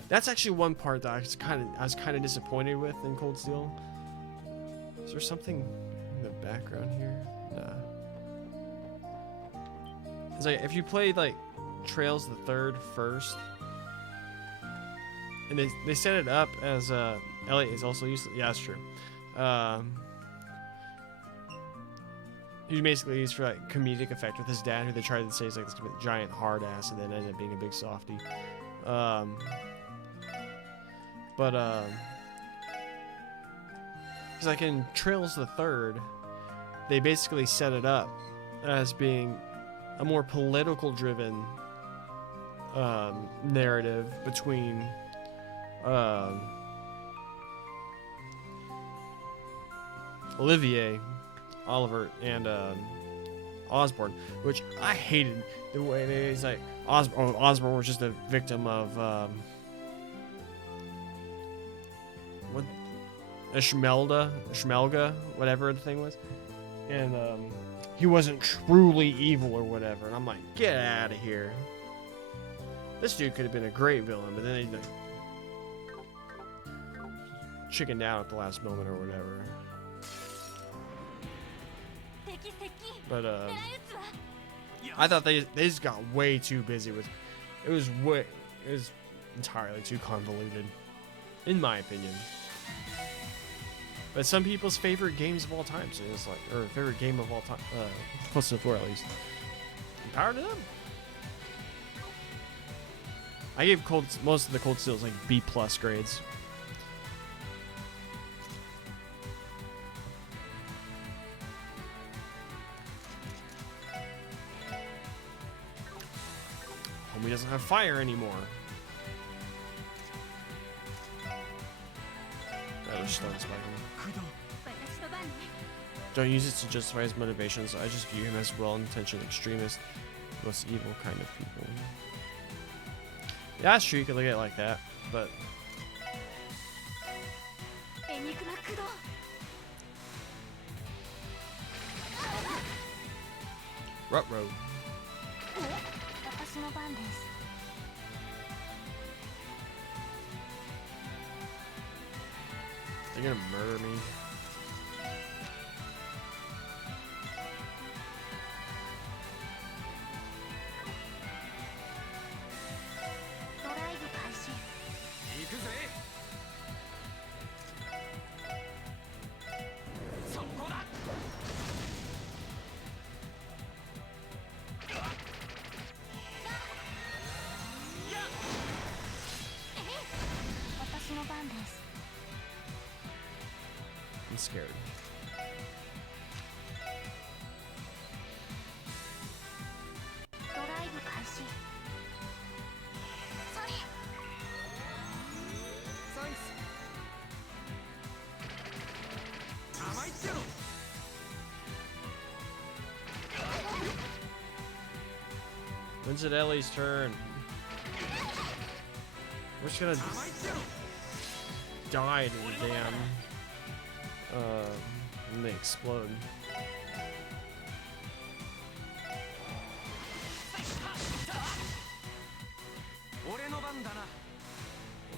That's actually one part that I was kind of disappointed with in Cold Steel. Is there something in the background here? Nah. It's like if you played like Trails the Third first, and they set it up as Elliot is also useless. Yeah, that's true. He basically used for like comedic effect with his dad, who they tried to say is like this giant hard ass, and then ended up being a big softie. Because like in Trails the Third, they basically set it up as being a more political driven narrative between Oliver, and Osborn, which I hated the way he's like Osborn was just a victim of what Schmelga, whatever the thing was, and he wasn't truly evil or whatever. And I'm like, get out of here. This dude could have been a great villain, but then he like, chickened out at the last moment or whatever. But I thought they just got way too busy with it was entirely too convoluted, in my opinion. But some people's favorite games of all time, so it's like, or favorite game of all time, close to the floor at least. Power to them. I gave most of the Cold Steels like B+ grades. Homie doesn't have fire anymore. That was stun spiking. Don't use it to justify his motivations. I just view him as well-intentioned extremist, most evil kind of people. Yeah, that's true. You could look at it like that, but Ruh-roh. They're gonna murder me. I'm scared. When's it Ellie's turn? We're just gonna die to the damn when they explode.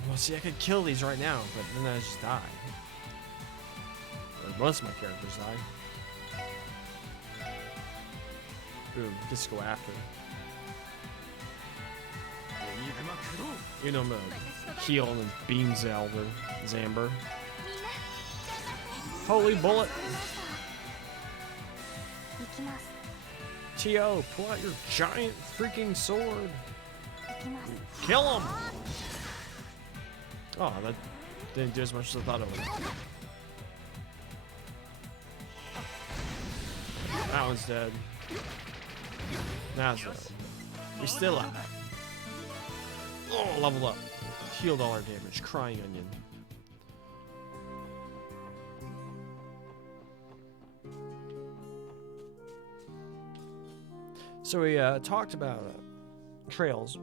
Well, see, I could kill these right now, but then I just die. Or most of my characters die. Boom, just go after. You know, I'm gonna heal and beam Zamber. Holy bullet! T.O., pull out your giant freaking sword! Kill him! Oh, that didn't do as much as I thought it would. That one's dead. That's dead. We still have that. Oh, leveled up. Healed all our damage. Crying onion. So we talked about Trails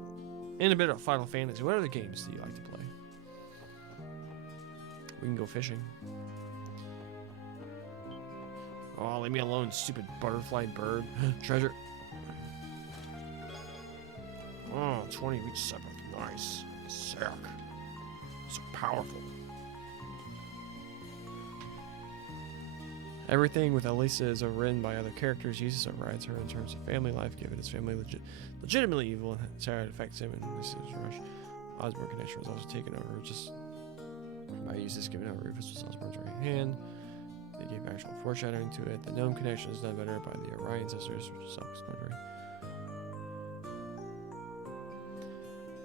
and a bit of Final Fantasy. What other games do you like to play? We can go fishing. Oh, leave me alone, stupid butterfly bird. Treasure. Oh, 20 reach separate. Nice. Sick. So powerful. Everything with Elisa is overridden by other characters. Jesus overrides her in terms of family life, given his family legitimately evil and how it affects him and Lisa's rush. Osborne connection was also taken over. Just by Usus giving out Rufus was Osborne's right hand. They gave actual foreshadowing to it. The gnome connection is done better by the Orion sisters, which is self-explanatory.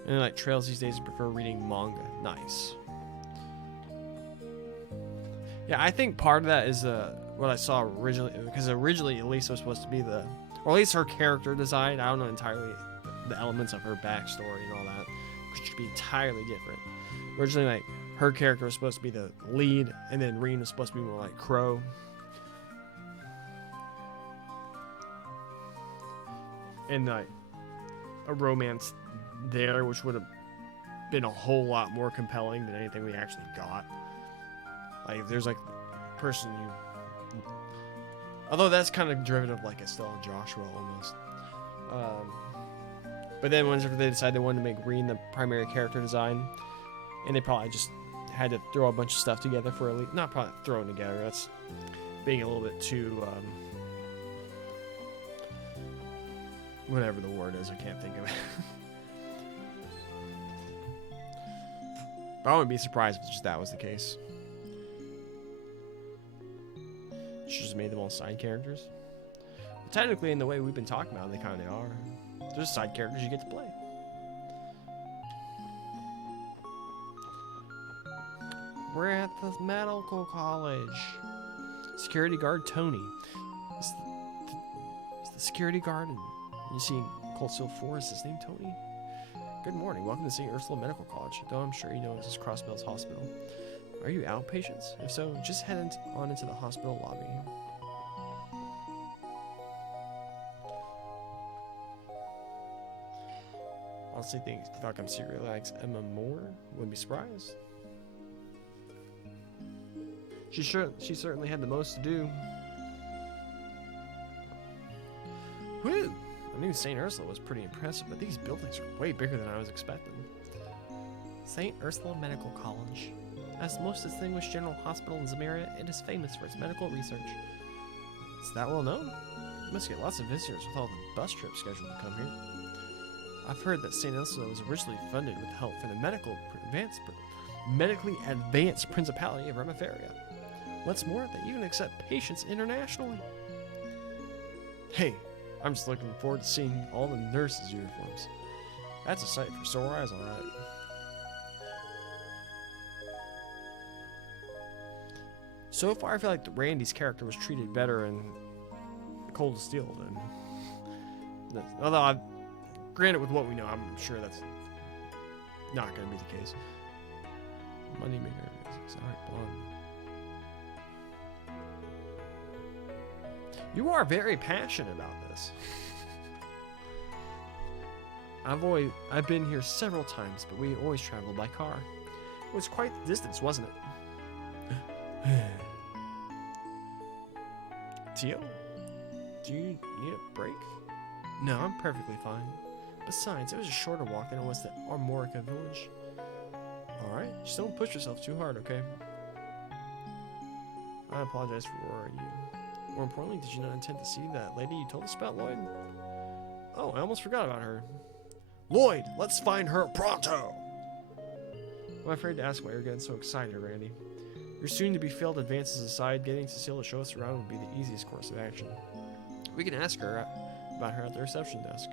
And like Trails these days prefer reading manga. Nice. Yeah, I think part of that is what I saw originally, because originally Elisa was supposed to be the, or at least her character design. I don't know entirely the elements of her backstory and all that, which should be entirely different. Originally, like, her character was supposed to be the lead, and then Reen was supposed to be more like Crow. And like a romance there, which would have been a whole lot more compelling than anything we actually got. Like, if there's like a person you, although that's kind of derivative of like Estelle and Joshua almost. But then whenever they decided they wanted to make Reen the primary character design, and they probably just had to throw a bunch of stuff together for Elite. Not probably thrown together. That's being a little bit too, whatever the word is. I can't think of it. But I wouldn't be surprised if just that was the case. She just made them all side characters. Well, technically, in the way we've been talking about, they kind of are. They're just side characters you get to play. We're at the medical college. Security guard Tony. It's the security guard, and you see Coldsteel Forest. His name Tony. Good morning. Welcome to St. Ursula Medical College. Though I'm sure you know this is Crossbells Hospital. Are you outpatients? If so, just head on into the hospital lobby. Honestly, feel like I'm secretly likes Emma Moore. Wouldn't be surprised. She certainly had the most to do. Whew! I knew St. Ursula was pretty impressive, but these buildings are way bigger than I was expecting. St. Ursula Medical College. As the most distinguished general hospital in Zemuria, it is famous for its medical research. Is that well known? You must get lots of visitors with all the bus trips scheduled to come here. I've heard that St. Ursula was originally funded with help from the medically advanced Principality of Remiferia. What's more, they even accept patients internationally. Hey, I'm just looking forward to seeing all the nurses' uniforms. That's a sight for sore eyes, alright. So far, I feel like Randy's character was treated better in Cold Steel than... Although, granted, with what we know, I'm sure that's not going to be the case. Moneymaker is exotic blonde. You are very passionate about this. I've been here several times, but we always traveled by car. It was quite the distance, wasn't it? Teal, do you need a break? No, I'm perfectly fine. Besides, it was a shorter walk than it was to Armorica Village. Alright, just don't push yourself too hard, okay? I apologize for worrying you. More importantly, did you not intend to see that lady you told us about, Lloyd? Oh, I almost forgot about her. Lloyd, let's find her pronto! I'm afraid to ask why you're getting so excited, Randy. Your soon-to-be failed advances aside, getting Cecile to show us around would be the easiest course of action. We can ask her about her at the reception desk.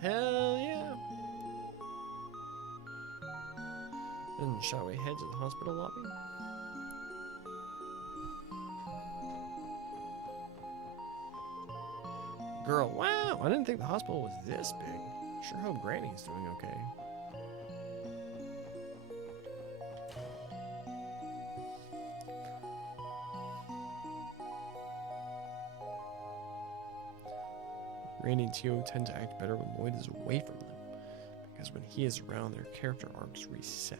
Hell yeah! Then shall we head to the hospital lobby? Girl, wow! I didn't think the hospital was this big. Sure hope Granny's doing okay. Randy and Tio tend to act better when Lloyd is away from them, because when he is around, their character arcs reset.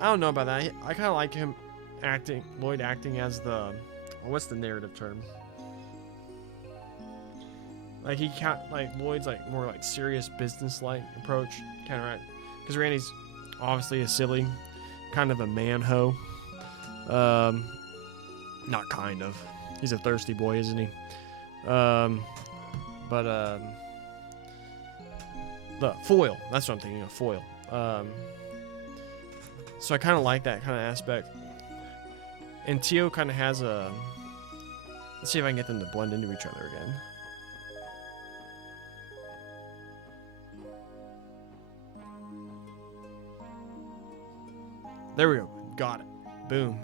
I don't know about that. I kind of like him Lloyd acting as the, what's the narrative term? Like Lloyd's like more like serious business-like approach, kind of right, because Randy's obviously a silly, kind of a man-ho. Not kind of. He's a thirsty boy, isn't he? But the foil. That's what I'm thinking of. Foil. So I kind of like that kind of aspect. And Tio kind of has a. Let's see if I can get them to blend into each other again. There we go. Got it. Boom.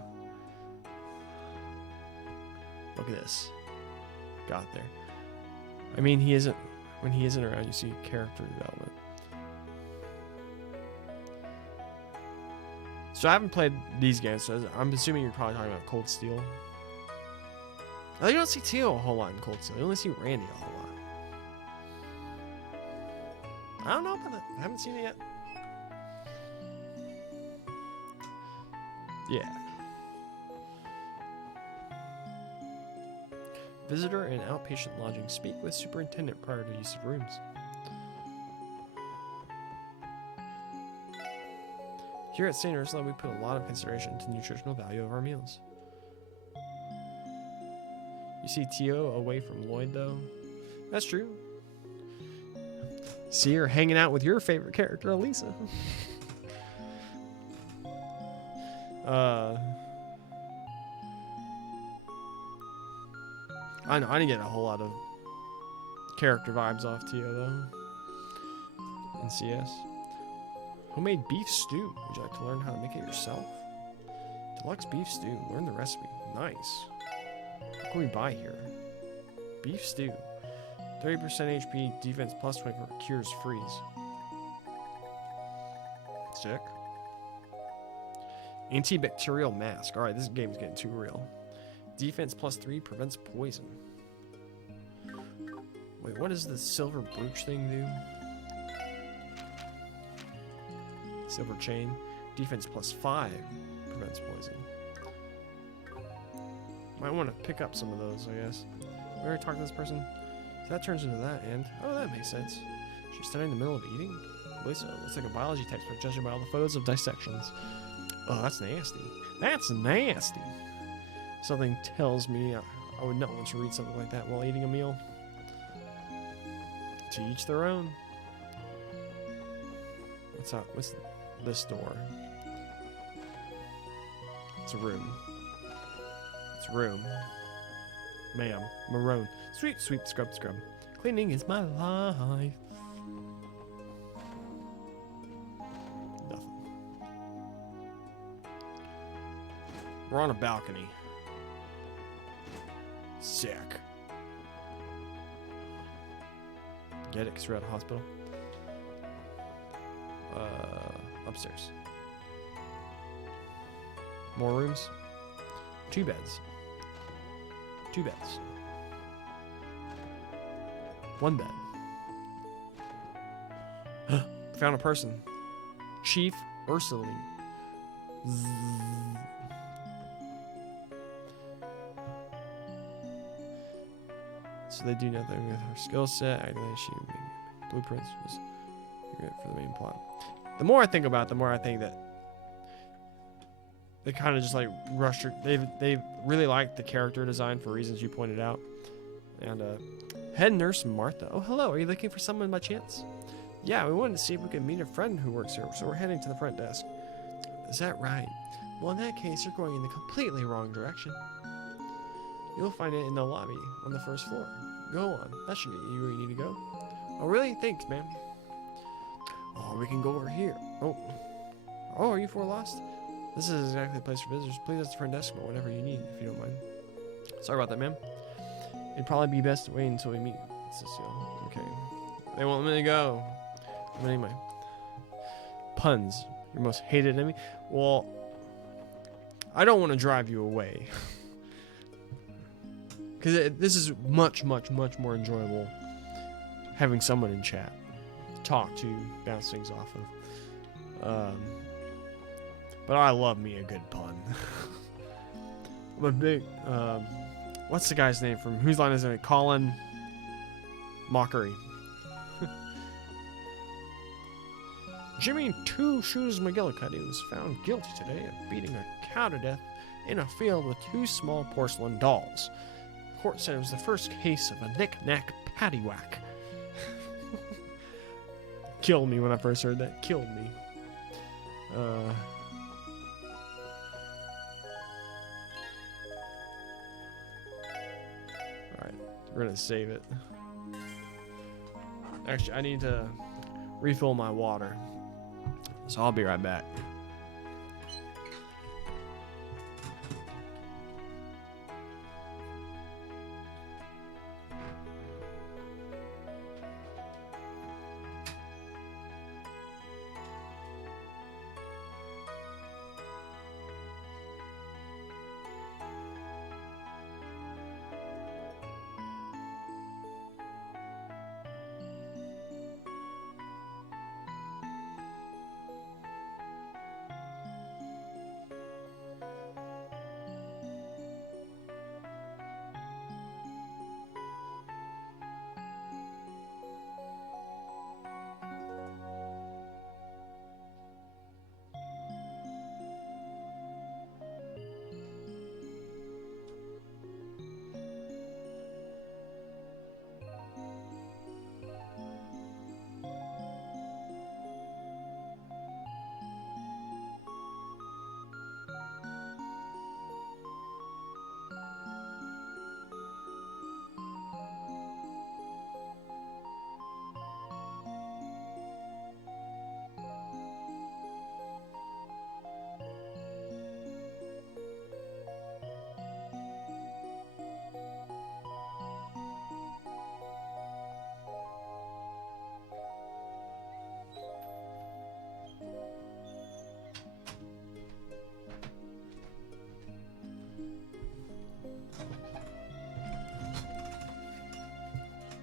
Look at this. Got there. I mean, when he isn't around, you see character development. So I haven't played these games, so I'm assuming you're probably talking about Cold Steel. Oh, you don't see Tio a whole lot in Cold Steel. You only see Randy a whole lot. I don't know about that. I haven't seen it yet. Yeah. Visitor and outpatient lodging. Speak with superintendent prior to use of rooms. Here at St. Ursula, we put a lot of consideration to the nutritional value of our meals. You see Tio away from Lloyd, though? That's true. See her hanging out with your favorite character, Elisa. I know, I didn't get a whole lot of character vibes off Tio, though. In CS. Homemade beef stew. Would you like to learn how to make it yourself? Deluxe beef stew. Learn the recipe. Nice. What can we buy here? Beef stew. 30% HP, defense plus 20 cures freeze. Sick. Antibacterial mask. Alright, this game's getting too real. Defense plus 3 prevents poison. Wait, what does the silver brooch thing do? Silver chain. Defense plus 5 prevents poison. Might want to pick up some of those, I guess. We already talked to this person. So that turns into that, and oh, that makes sense. She's studying in the middle of eating. Lisa, looks like a biology textbook, judging by all the photos of dissections. Oh, that's nasty. That's nasty. Something tells me I would not want to read something like that while eating a meal. To each their own. What's up? What's this door? It's a room. It's a room. Ma'am. Maroon. Sweep, sweep, scrub, scrub. Cleaning is my life. Nothing. We're on a balcony. Sick. Get it? Because we're at a hospital. Upstairs. More rooms. 2 beds. 2 beds. 1 bed. Found a person. Chief Ursuline. So they do nothing with her skill set. Actually, she blueprints was good for the main plot. The more I think about it, the more I think that they kind of just like rushed her. They really liked the character design for reasons you pointed out. And head nurse Martha. Oh, hello. Are you looking for someone by chance? Yeah, we wanted to see if we could meet a friend who works here, so we're heading to the front desk. Is that right? Well, in that case, you're going in the completely wrong direction. You'll find it in the lobby on the 1st floor. Go on. That should get you where you need to go. Oh, really? Thanks, ma'am. Oh, we can go over here. Oh, are you 4 lost? This is exactly the place for visitors. Please ask the front desk about whatever you need, if you don't mind. Sorry about that, ma'am. It'd probably be best to wait until we meet. Cecile. Okay. They won't let me go. But anyway. Puns. Your most hated enemy? Well, I don't want to drive you away. Because this is much, much, much more enjoyable having someone in chat. Talk to, bounce things off of. But I love me a good pun. I'm a big, what's the guy's name from, whose line is it? Colin Mockery. Jimmy Two Shoes McGillicuddy was found guilty today of beating a cow to death in a field with 2 small porcelain dolls. Court said it was the first case of a knick-knack Paddywhack. Killed me when I first heard that. Killed me. Alright, we're gonna save it. Actually, I need to refill my water. So I'll be right back.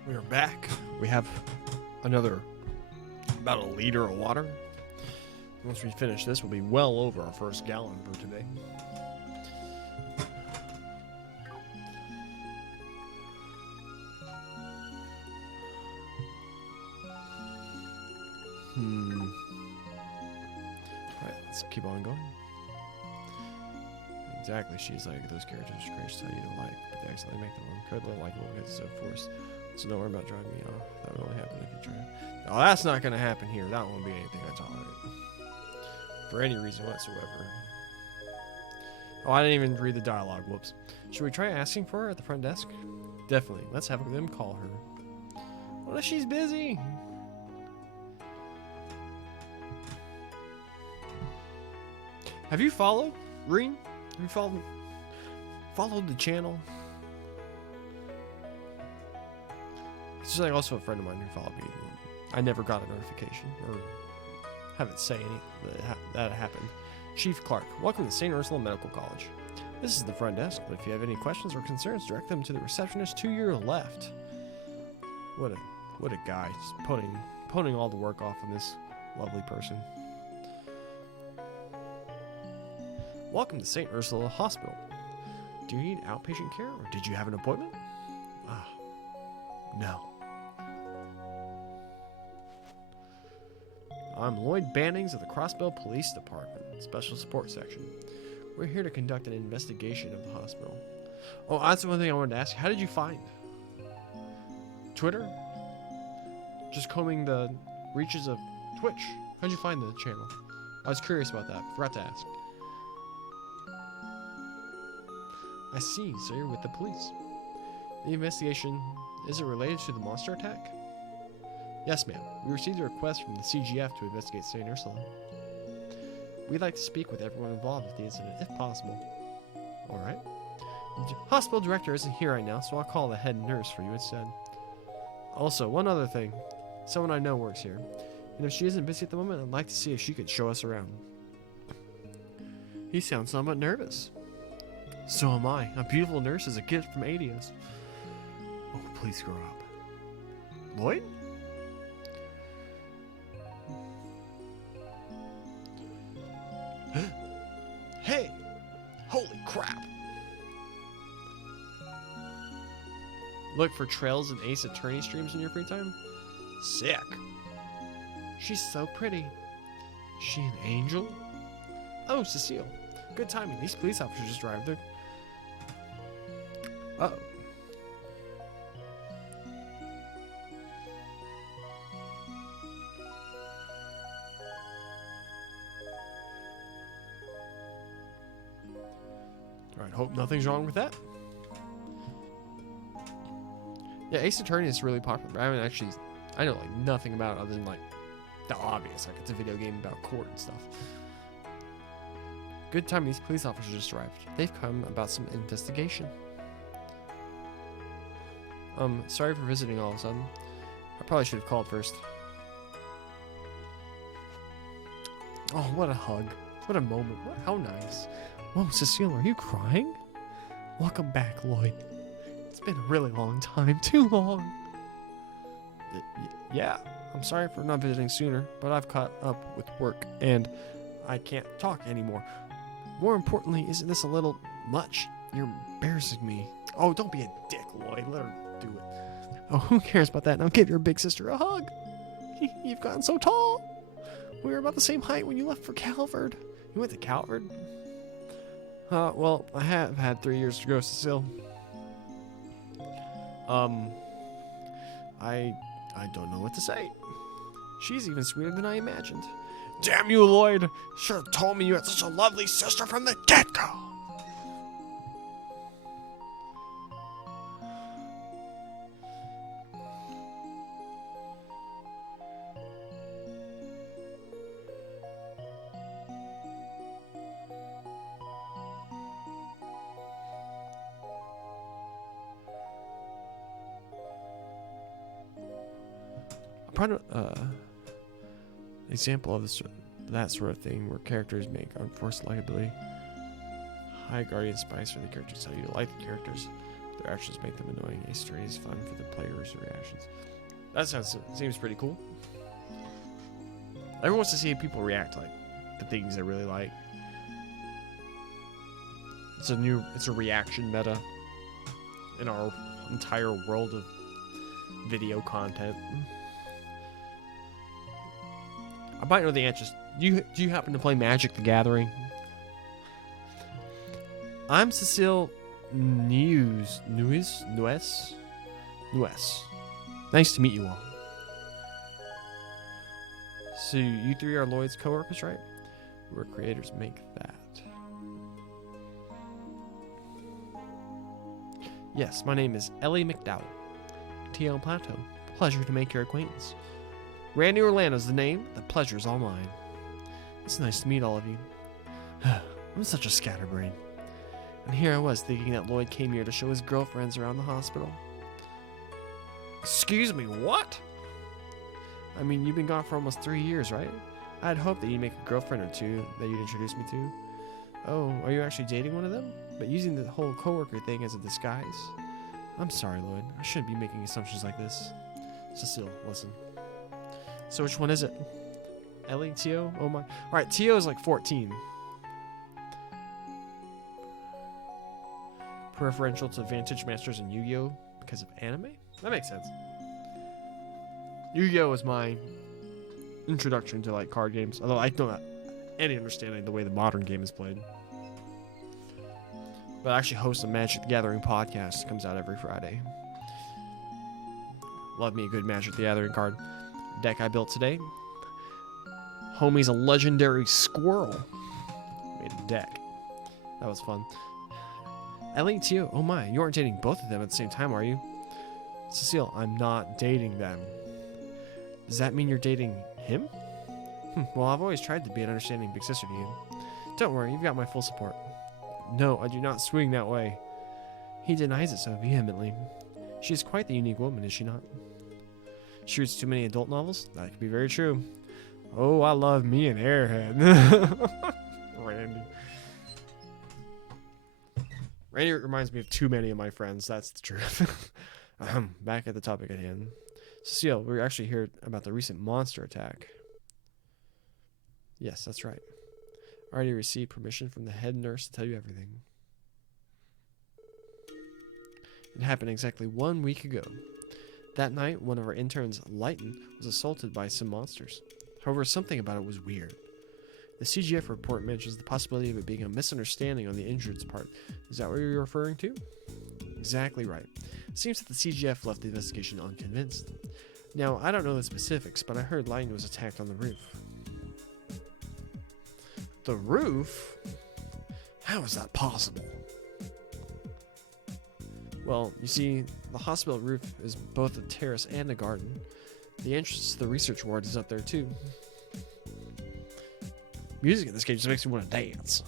We are back. We have another about a liter of water. Once we finish this, we'll be well over our first gallon for today. Alright, let's keep on going. Exactly, she's like, those characters crash tell you to like, but they accidentally make them incredibly likable because it's so forced. So don't worry about driving me off. That would only happen if you try. Oh, that's not going to happen here. That won't be anything I tolerate. For any reason whatsoever. Oh, I didn't even read the dialogue. Whoops. Should we try asking for her at the front desk? Definitely. Let's have them call her. What if she's busy? Have you followed Reen? Have you followed the channel? She's like also a friend of mine who followed me. I never got a notification or have it say any that happened. Chief Clark, welcome to St. Ursula Medical College. This is the front desk, but if you have any questions or concerns, direct them to the receptionist to your left. What a guy, just putting all the work off on this lovely person. Welcome to St. Ursula Hospital. Do you need outpatient care or did you have an appointment? No. I'm Lloyd Bannings of the Crossbell Police Department, Special Support Section. We're here to conduct an investigation of the hospital. Oh, that's one thing I wanted to ask. How did you find Twitter? Just combing the reaches of Twitch. How'd you find the channel? I was curious about that. Forgot to ask. I see, so you're with the police. The investigation, is it related to the monster attack? Yes, ma'am. We received a request from the CGF to investigate St. Ursula. We'd like to speak with everyone involved with the incident, if possible. Alright. The hospital director isn't here right now, so I'll call the head nurse for you instead. Also, one other thing. Someone I know works here. And if she isn't busy at the moment, I'd like to see if she could show us around. He sounds somewhat nervous. So am I. A beautiful nurse is a gift from Adios. Oh, please grow up. Lloyd? Hey! Holy crap! Look for trails and Ace Attorney streams in your free time? Sick! She's so pretty. She an angel? Oh, Cecile. Good timing. These police officers just arrived there. Uh-oh. Alright, hope nothing's wrong with that. Yeah, Ace Attorney is really popular, but I know like nothing about it other than like the obvious. Like it's a video game about court and stuff. Good time these police officers just arrived. They've come about some investigation. Sorry for visiting all of a sudden. I probably should have called first. Oh, what a hug. What a moment. How nice. Whoa, Cecile, are you crying? Welcome back, Lloyd. It's been a really long time. Too long. Yeah, I'm sorry for not visiting sooner, but I've caught up with work, and I can't talk anymore. More importantly, isn't this a little much? You're embarrassing me. Oh, don't be a dick, Lloyd. Let her do it. Oh, who cares about that? Now give your big sister a hug. You've gotten so tall. We were about the same height when you left for Calvard. You went to Calvard? Well, I have had 3 years to grow, Cecile. I don't know what to say. She's even sweeter than I imagined. Damn you, Lloyd! Should have told me you had such a lovely sister from the get-go. Example of that sort of thing where characters make unforced likability. High Guardian Spice, where the characters tell you to like the characters. Their actions make them annoying. Ace Attorney is fun for the players' reactions. That seems pretty cool. Everyone wants to see people react like to things they really like. It's a reaction meta in our entire world of video content. I might know the answers. Do you happen to play Magic the Gathering? I'm Cecile Nuez. Nice to meet you all. So you three are Lloyd's co-workers, right? We're creators make that. Yes, my name is Ellie McDowell. TL Plateau. Pleasure to make your acquaintance. Randy Orlando's the name. The pleasure's all mine. It's nice to meet all of you. I'm such a scatterbrain. And here I was thinking that Lloyd came here to show his girlfriends around the hospital. Excuse me, what? I mean, you've been gone for almost 3 years, right? I'd hoped that you'd make a girlfriend or two that you'd introduce me to. Oh, are you actually dating one of them? But using the whole coworker thing as a disguise? I'm sorry, Lloyd. I shouldn't be making assumptions like this. Cecile, listen. So which one is it? Ellie, Tio? Oh my. Alright, Tio is like 14. Preferential to Vantage Masters and Yu-Gi-Oh! Because of anime? That makes sense. Yu-Gi-Oh! Was my introduction to like card games. Although I don't have any understanding of the way the modern game is played. But I actually host a Magic the Gathering podcast. It comes out every Friday. Love me a good Magic the Gathering card. Deck I built today. Homie's a legendary squirrel. Made a deck. That was fun. Ellie and Tio, oh my, you aren't dating both of them at the same time, are you? Cecile, I'm not dating them. Does that mean you're dating him? Well, I've always tried to be an understanding big sister to you. Don't worry, you've got my full support. No, I do not swing that way. He denies it so vehemently. She is quite the unique woman, is she not? She reads too many adult novels? That could be very true. Oh, I love me an Airhead. Randy reminds me of too many of my friends. That's the truth. Back at the topic at hand. Cecile, we're actually here about the recent monster attack. Yes, that's right. I already received permission from the head nurse to tell you everything. It happened exactly 1 week ago. That night, one of our interns, Lighton, was assaulted by some monsters. However, something about it was weird. The CGF report mentions the possibility of it being a misunderstanding on the injured's part. Is that what you're referring to? Exactly right. It seems that the CGF left the investigation unconvinced. Now, I don't know the specifics, but I heard Lighton was attacked on the roof. The roof? How is that possible? Well, you see, the hospital roof is both a terrace and a garden. The entrance to the research ward is up there too. Music in this game just makes me want to dance.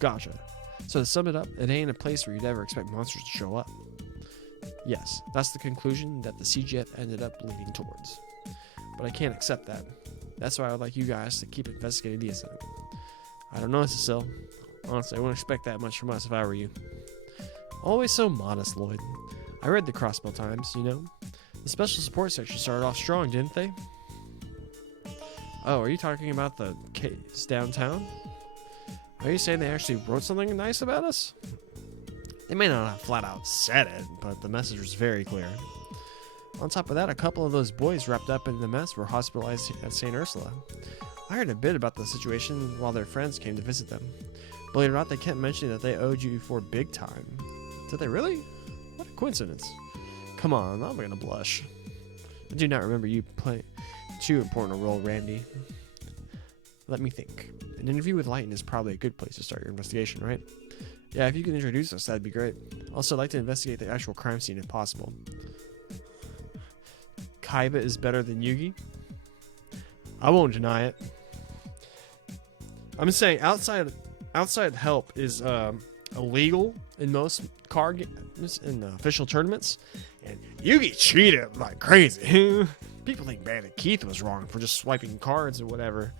Gotcha. So to sum it up, it ain't a place where you'd ever expect monsters to show up. Yes, that's the conclusion that the CGF ended up leading towards. But I can't accept that. That's why I would like you guys to keep investigating the incident. I don't know, Cecile. Honestly, I wouldn't expect that much from us if I were you. Always so modest, Lloyd. I read the Crossbell Times, you know. The special support section started off strong, didn't they? Oh, are you talking about the case downtown? Are you saying they actually wrote something nice about us? They may not have flat out said it, but the message was very clear. On top of that, a couple of those boys wrapped up in the mess were hospitalized at St. Ursula. I heard a bit about the situation while their friends came to visit them. Believe it or not, they kept mentioning that they owed you for big time. Did they really? What a coincidence. Come on, I'm gonna blush. I do not remember you playing too important a role, Randy. Let me think. An interview with Lighton is probably a good place to start your investigation, right? Yeah, if you could introduce us, that'd be great. Also, I'd like to investigate the actual crime scene if possible. Kaiba is better than Yugi? I won't deny it. I'm saying outside help is illegal in most card games in official tournaments, and Yugi cheated like crazy. People think Bandit Keith was wrong for just swiping cards or whatever.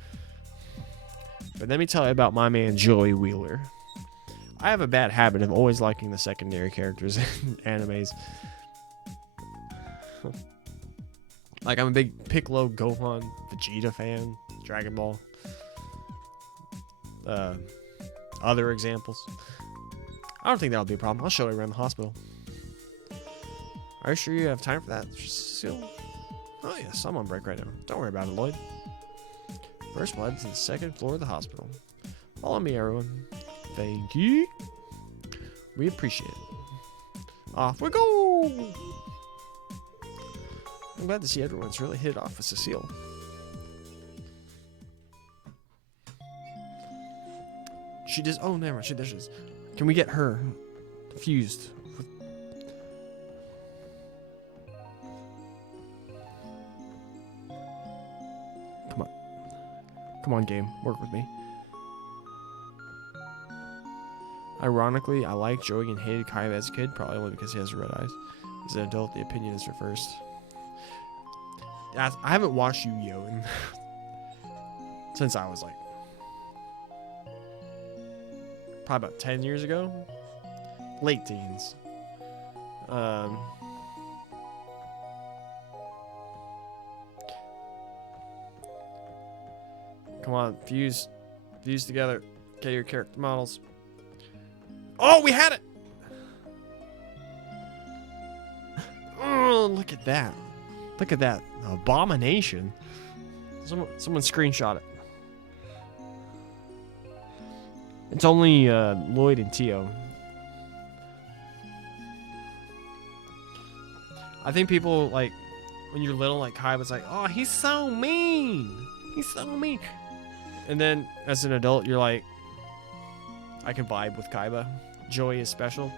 But let me tell you about my man Joey Wheeler. I have a bad habit of always liking the secondary characters in animes. Like, I'm a big Piccolo, Gohan, Vegeta fan, Dragon Ball. Other examples. I don't think that'll be a problem. I'll show you around the hospital. Are you sure you have time for that, Cecile? Oh yes, I'm on break right now. Don't worry about it, Lloyd. First blood to the second floor of the hospital. Follow me, everyone. Thank you. We appreciate it. Off we go! I'm glad to see everyone's really hit it off with Cecile. She does. Oh, never mind. She does. Can we get her fused? Come on. Come on, game. Work with me. Ironically, I liked Joey and hated Kaiba as a kid, probably only because he has red eyes. As an adult, the opinion is reversed. I haven't watched Yu-Gi-Oh! Since I was like probably about 10 years ago. Late teens. Come on, fuse together. Get your character models. Oh, we had it! Oh, look at that. Look at that abomination. Someone screenshot it. It's only Lloyd and Tio. I think people, like, when you're little, like, Kaiba's like, oh, he's so mean. He's so mean. And then, as an adult, you're like, I can vibe with Kaiba. Joey is special.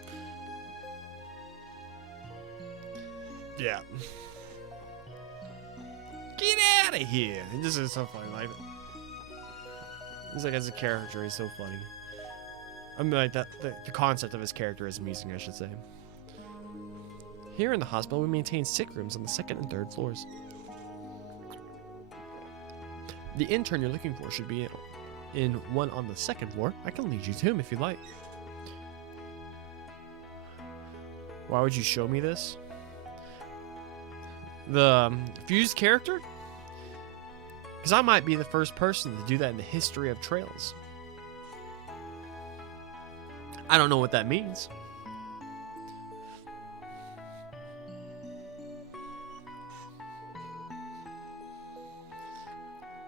Yeah. Get out of here! This is so funny. Like, he's like, as a character, he's so funny. I mean, like, the concept of his character is amusing, I should say. Here in the hospital, we maintain sick rooms on the second and third floors. The intern you're looking for should be in one on the second floor. I can lead you to him if you'd like. Why would you show me this? The fused character? Because I might be the first person to do that in the history of Trails. I don't know what that means.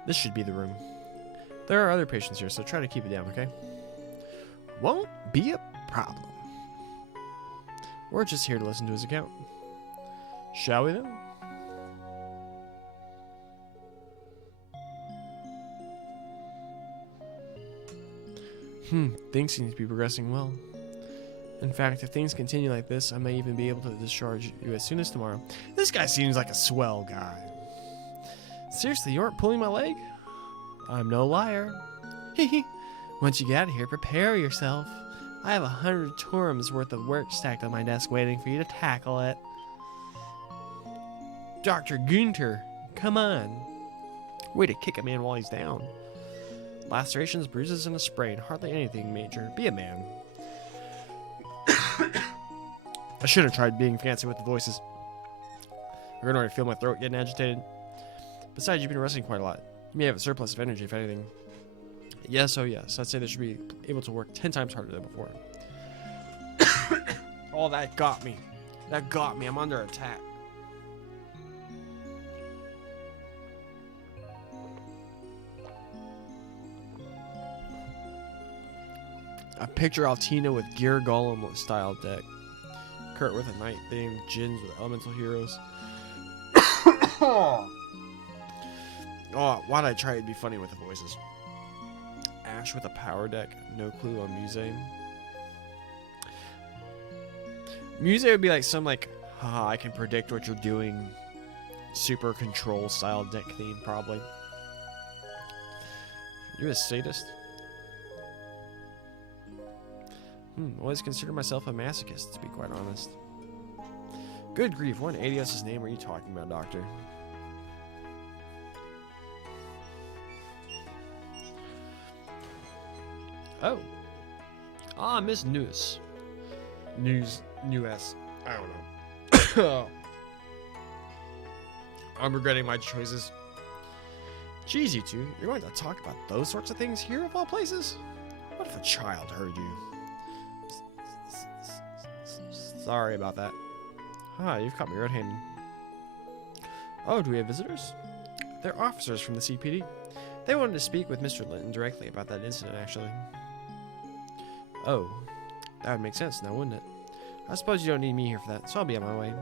This should be the room. There are other patients here, so try to keep it down, okay? Won't be a problem. We're just here to listen to his account. Shall we, then? Things seem to be progressing well. In fact, if things continue like this, I may even be able to discharge you as soon as tomorrow. This guy seems like a swell guy. Seriously, you aren't pulling my leg? I'm no liar. Hehe. Once you get out of here, prepare yourself. I have 100 Turums worth of work stacked on my desk waiting for you to tackle it. Dr. Gunter, come on. Way to kick a man while he's down. Lacerations, bruises, and a sprain. Hardly anything major. Be a man. I should have tried being fancy with the voices. I can already feel my throat getting agitated. Besides, you've been resting quite a lot. You may have a surplus of energy, if anything. Yes, oh yes. I'd say they should be able to work 10 times harder than before. Oh, that got me. That got me. I'm under attack. I picture Altina with Gear Golem style deck. Kurt with a Night theme. Jins with Elemental Heroes. Oh, why'd I try to be funny with the voices? Ash with a power deck. No clue on Muse. Muse would be like some like, haha, I can predict what you're doing. Super control style deck theme, probably. You a sadist? Always consider myself a masochist, to be quite honest. Good grief, what in ADS's name are you talking about, Doctor? Oh. Ah, Miss News. News. I don't know. I'm regretting my choices. Jeez, you two, you're going to talk about those sorts of things here of all places? What if a child heard you? Sorry about that. You've caught me red-handed. Oh, do we have visitors? They're officers from the CPD. They wanted to speak with Mr. Linton directly about that incident, actually. Oh, that would make sense now, wouldn't it? I suppose you don't need me here for that, so I'll be on my way.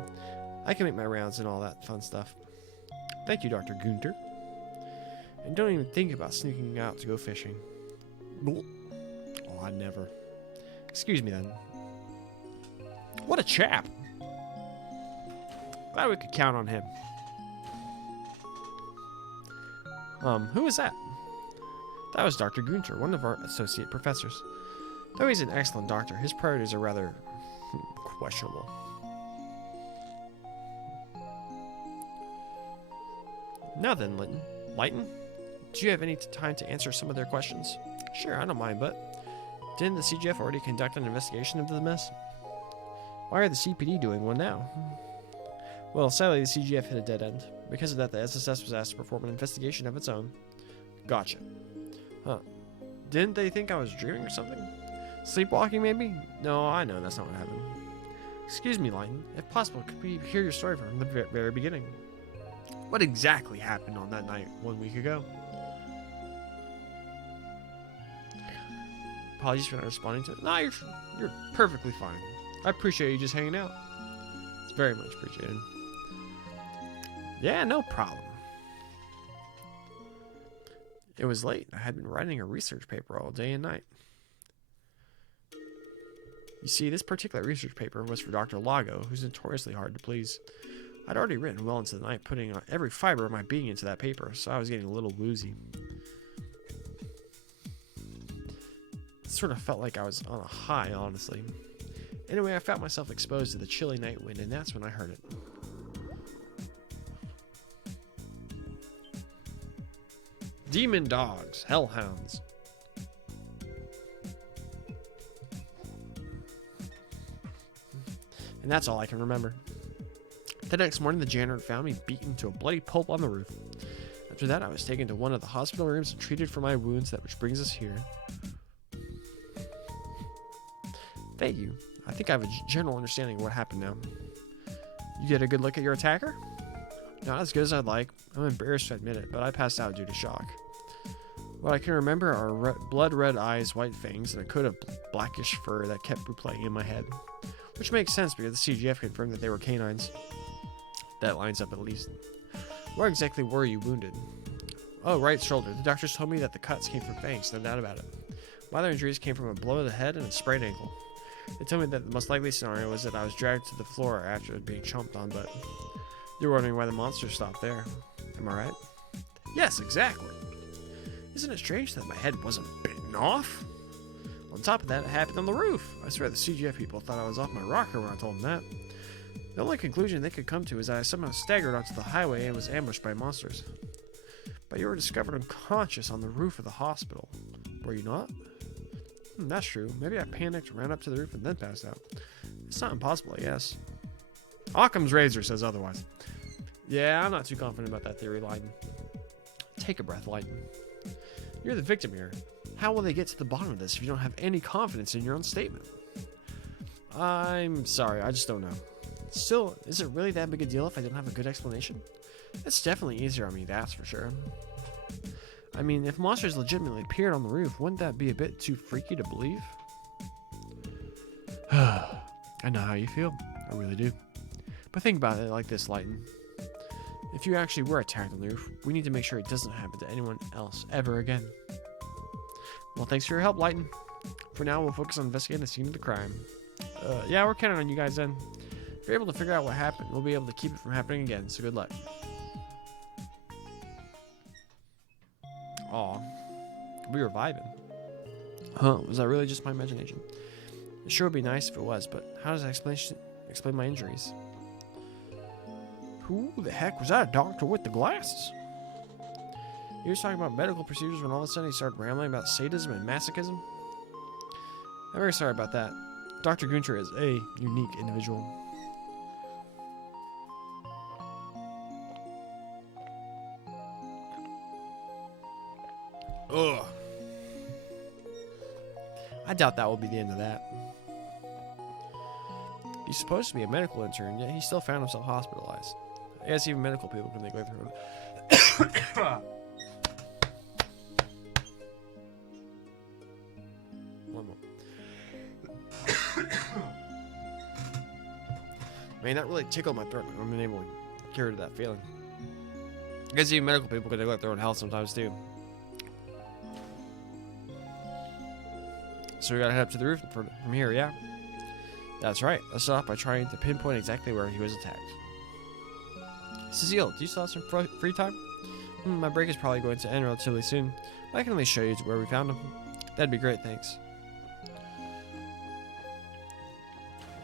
I can make my rounds and all that fun stuff. Thank you, Dr. Gunter. And don't even think about sneaking out to go fishing. Oh, I'd never. Excuse me then. What a chap! Glad we could count on him. Who was that? That was Dr. Gunter, one of our associate professors. Though he's an excellent doctor, his priorities are rather questionable. Now then, Lighton, do you have any time to answer some of their questions? Sure, I don't mind, but didn't the CGF already conduct an investigation of the mess? Why are the CPD doing one now? Well, sadly, the CGF hit a dead end. Because of that, the SSS was asked to perform an investigation of its own. Gotcha. Huh. Didn't they think I was dreaming or something? Sleepwalking, maybe? No, I know that's not what happened. Excuse me, Lighton. If possible, could we hear your story from the very beginning? What exactly happened on that night 1 week ago? Apologies for not responding to it. No, you're perfectly fine. I appreciate you just hanging out. It's very much appreciated. Yeah, no problem. It was late. I had been writing a research paper all day and night. You see, this particular research paper was for Dr. Lago, who's notoriously hard to please. I'd already written well into the night, putting every fiber of my being into that paper, so I was getting a little woozy. It sort of felt like I was on a high, honestly. Anyway, I found myself exposed to the chilly night wind, and that's when I heard it. Demon dogs, hellhounds. And that's all I can remember. The next morning, the janitor found me beaten to a bloody pulp on the roof. After that, I was taken to one of the hospital rooms and treated for my wounds, which brings us here. Thank you. I think I have a general understanding of what happened now. You get a good look at your attacker? Not as good as I'd like. I'm embarrassed to admit it, but I passed out due to shock. What I can remember are blood-red eyes, white fangs, and a coat of blackish fur that kept replaying in my head. Which makes sense because the CGF confirmed that they were canines. That lines up at least. Where exactly were you wounded? Oh, right shoulder. The doctors told me that the cuts came from fangs, no doubt about it. My other injuries came from a blow to the head and a sprained ankle. They told me that the most likely scenario was that I was dragged to the floor after being chomped on, but you're wondering why the monster stopped there. Am I right? Yes, exactly. Isn't it strange that my head wasn't bitten off? On top of that, it happened on the roof. I swear the CGF people thought I was off my rocker when I told them that. The only conclusion they could come to is that I somehow staggered onto the highway and was ambushed by monsters. But you were discovered unconscious on the roof of the hospital. Were you not? That's true. Maybe I panicked, ran up to the roof, and then passed out. It's not impossible, I guess. Occam's razor says otherwise. Yeah, I'm not too confident about that theory, Leiden. Take a breath, Leiden. You're the victim here. How will they get to the bottom of this if you don't have any confidence in your own statement? I'm sorry, I just don't know. Still, is it really that big a deal if I don't have a good explanation? It's definitely easier on me, that's for sure. I mean, if monsters legitimately appeared on the roof, wouldn't that be a bit too freaky to believe? I know how you feel. I really do. But think about it like this, Leiden. If you actually were attacked on the roof, we need to make sure it doesn't happen to anyone else ever again. Well, thanks for your help, Leiden. For now, we'll focus on investigating the scene of the crime. Yeah, we're counting on you guys then. If you're able to figure out what happened, we'll be able to keep it from happening again, so good luck. Aw, we were vibing. Huh, was that really just my imagination? It sure would be nice if it was, but how does that explain my injuries? Who the heck was that doctor with the glasses? He was talking about medical procedures when all of a sudden he started rambling about sadism and masochism. I'm very sorry about that. Dr. Gunter is a unique individual. Ugh. I doubt that will be the end of that. He's supposed to be a medical intern, yet he still found himself hospitalized. I guess even medical people can neglect their own. One more. Man, that really tickled my throat. I'm unable to get rid of that feeling. I guess even medical people can neglect their own health sometimes too. So we gotta head up to the roof from here, yeah? That's right. Let's start off by trying to pinpoint exactly where he was attacked. Cecile, do you still have some free time? My break is probably going to end relatively soon, but I can at least show you where we found him. That'd be great, thanks.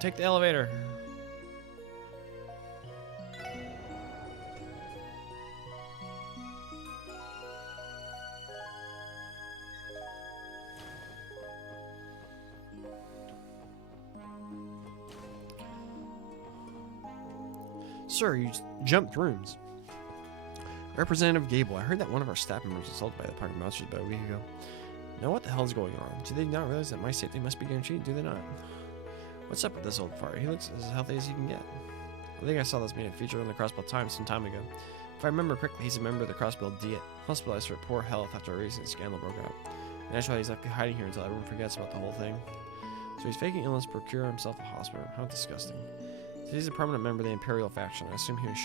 Take the elevator. Sir, you jumped rooms. Representative Gable, I heard that one of our staff members was assaulted by the party monsters about a week ago. Now what the hell is going on? Do they not realize that my safety must be guaranteed? Do they not? What's up with this old fart? He looks as healthy as he can get. I think I saw this man featured on the Crossbell Times some time ago. If I remember correctly, he's a member of the Crossbell Diet, hospitalized for poor health after a recent scandal broke out. Naturally, he's likely hiding here until everyone forgets about the whole thing. So he's faking illness to procure himself a hospital. How disgusting. So he's a permanent member of the Imperial faction. I assume he was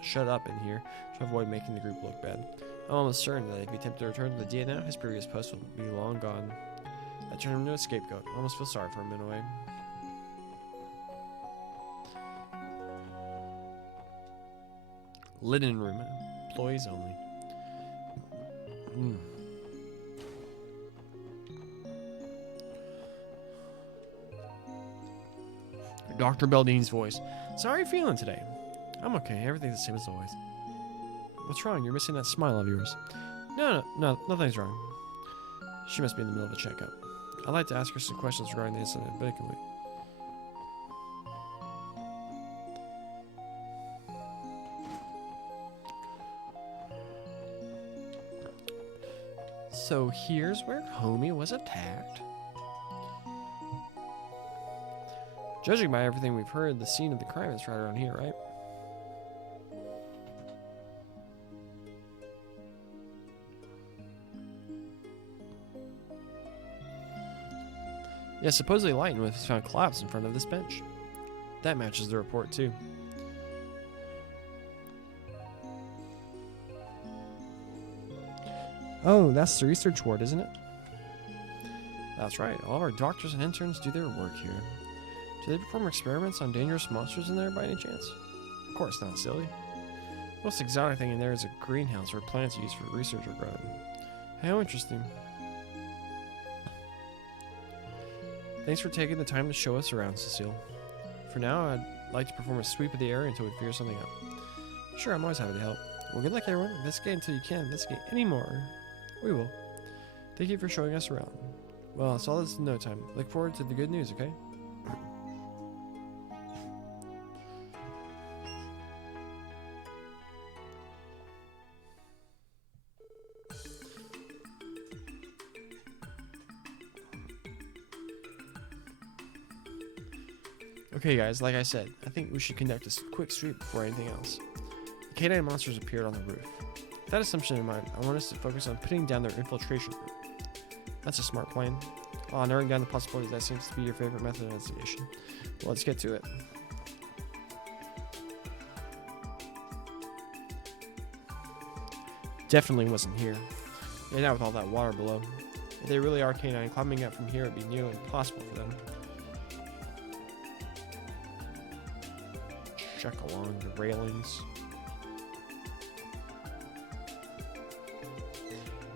shut up in here to avoid making the group look bad. I'm almost certain that if he attempted to return to the Diet now, his previous post would be long gone. I turned him into a scapegoat. I almost feel sorry for him in a way. Linen room. Employees only. Dr. Beldine's voice. So how are you feeling today? I'm okay. Everything's the same as always. What's wrong? You're missing that smile of yours. No, nothing's wrong. She must be in the middle of a checkup. I'd like to ask her some questions regarding the incident, but it can wait. So here's where Homie was attacked. Judging by everything we've heard, the scene of the crime is right around here, right? Yeah, supposedly Leiden was found collapsed in front of this bench. That matches the report, too. Oh, that's the research ward, isn't it? That's right. All of our doctors and interns do their work here. Do they perform experiments on dangerous monsters in there by any chance? Of course not, silly. The most exotic thing in there is a greenhouse where plants are used for research are grown. How interesting. Thanks for taking the time to show us around, Cecile. For now, I'd like to perform a sweep of the area until we figure something out. Sure, I'm always happy to help. Well, good luck, everyone. Investigate until you can't investigate anymore. We will. Thank you for showing us around. Well, it's all this in no time. Look forward to the good news, okay? Okay guys, like I said, I think we should conduct a quick sweep before anything else. The canine monsters appeared on the roof. With that assumption in mind, I want us to focus on putting down their infiltration route. That's a smart plan. Narrowing down the possibilities, that seems to be your favorite method of investigation. Well, let's get to it. Definitely wasn't here. And now with all that water below. If they really are canine, climbing up from here would be nearly impossible for them. Check along the railings.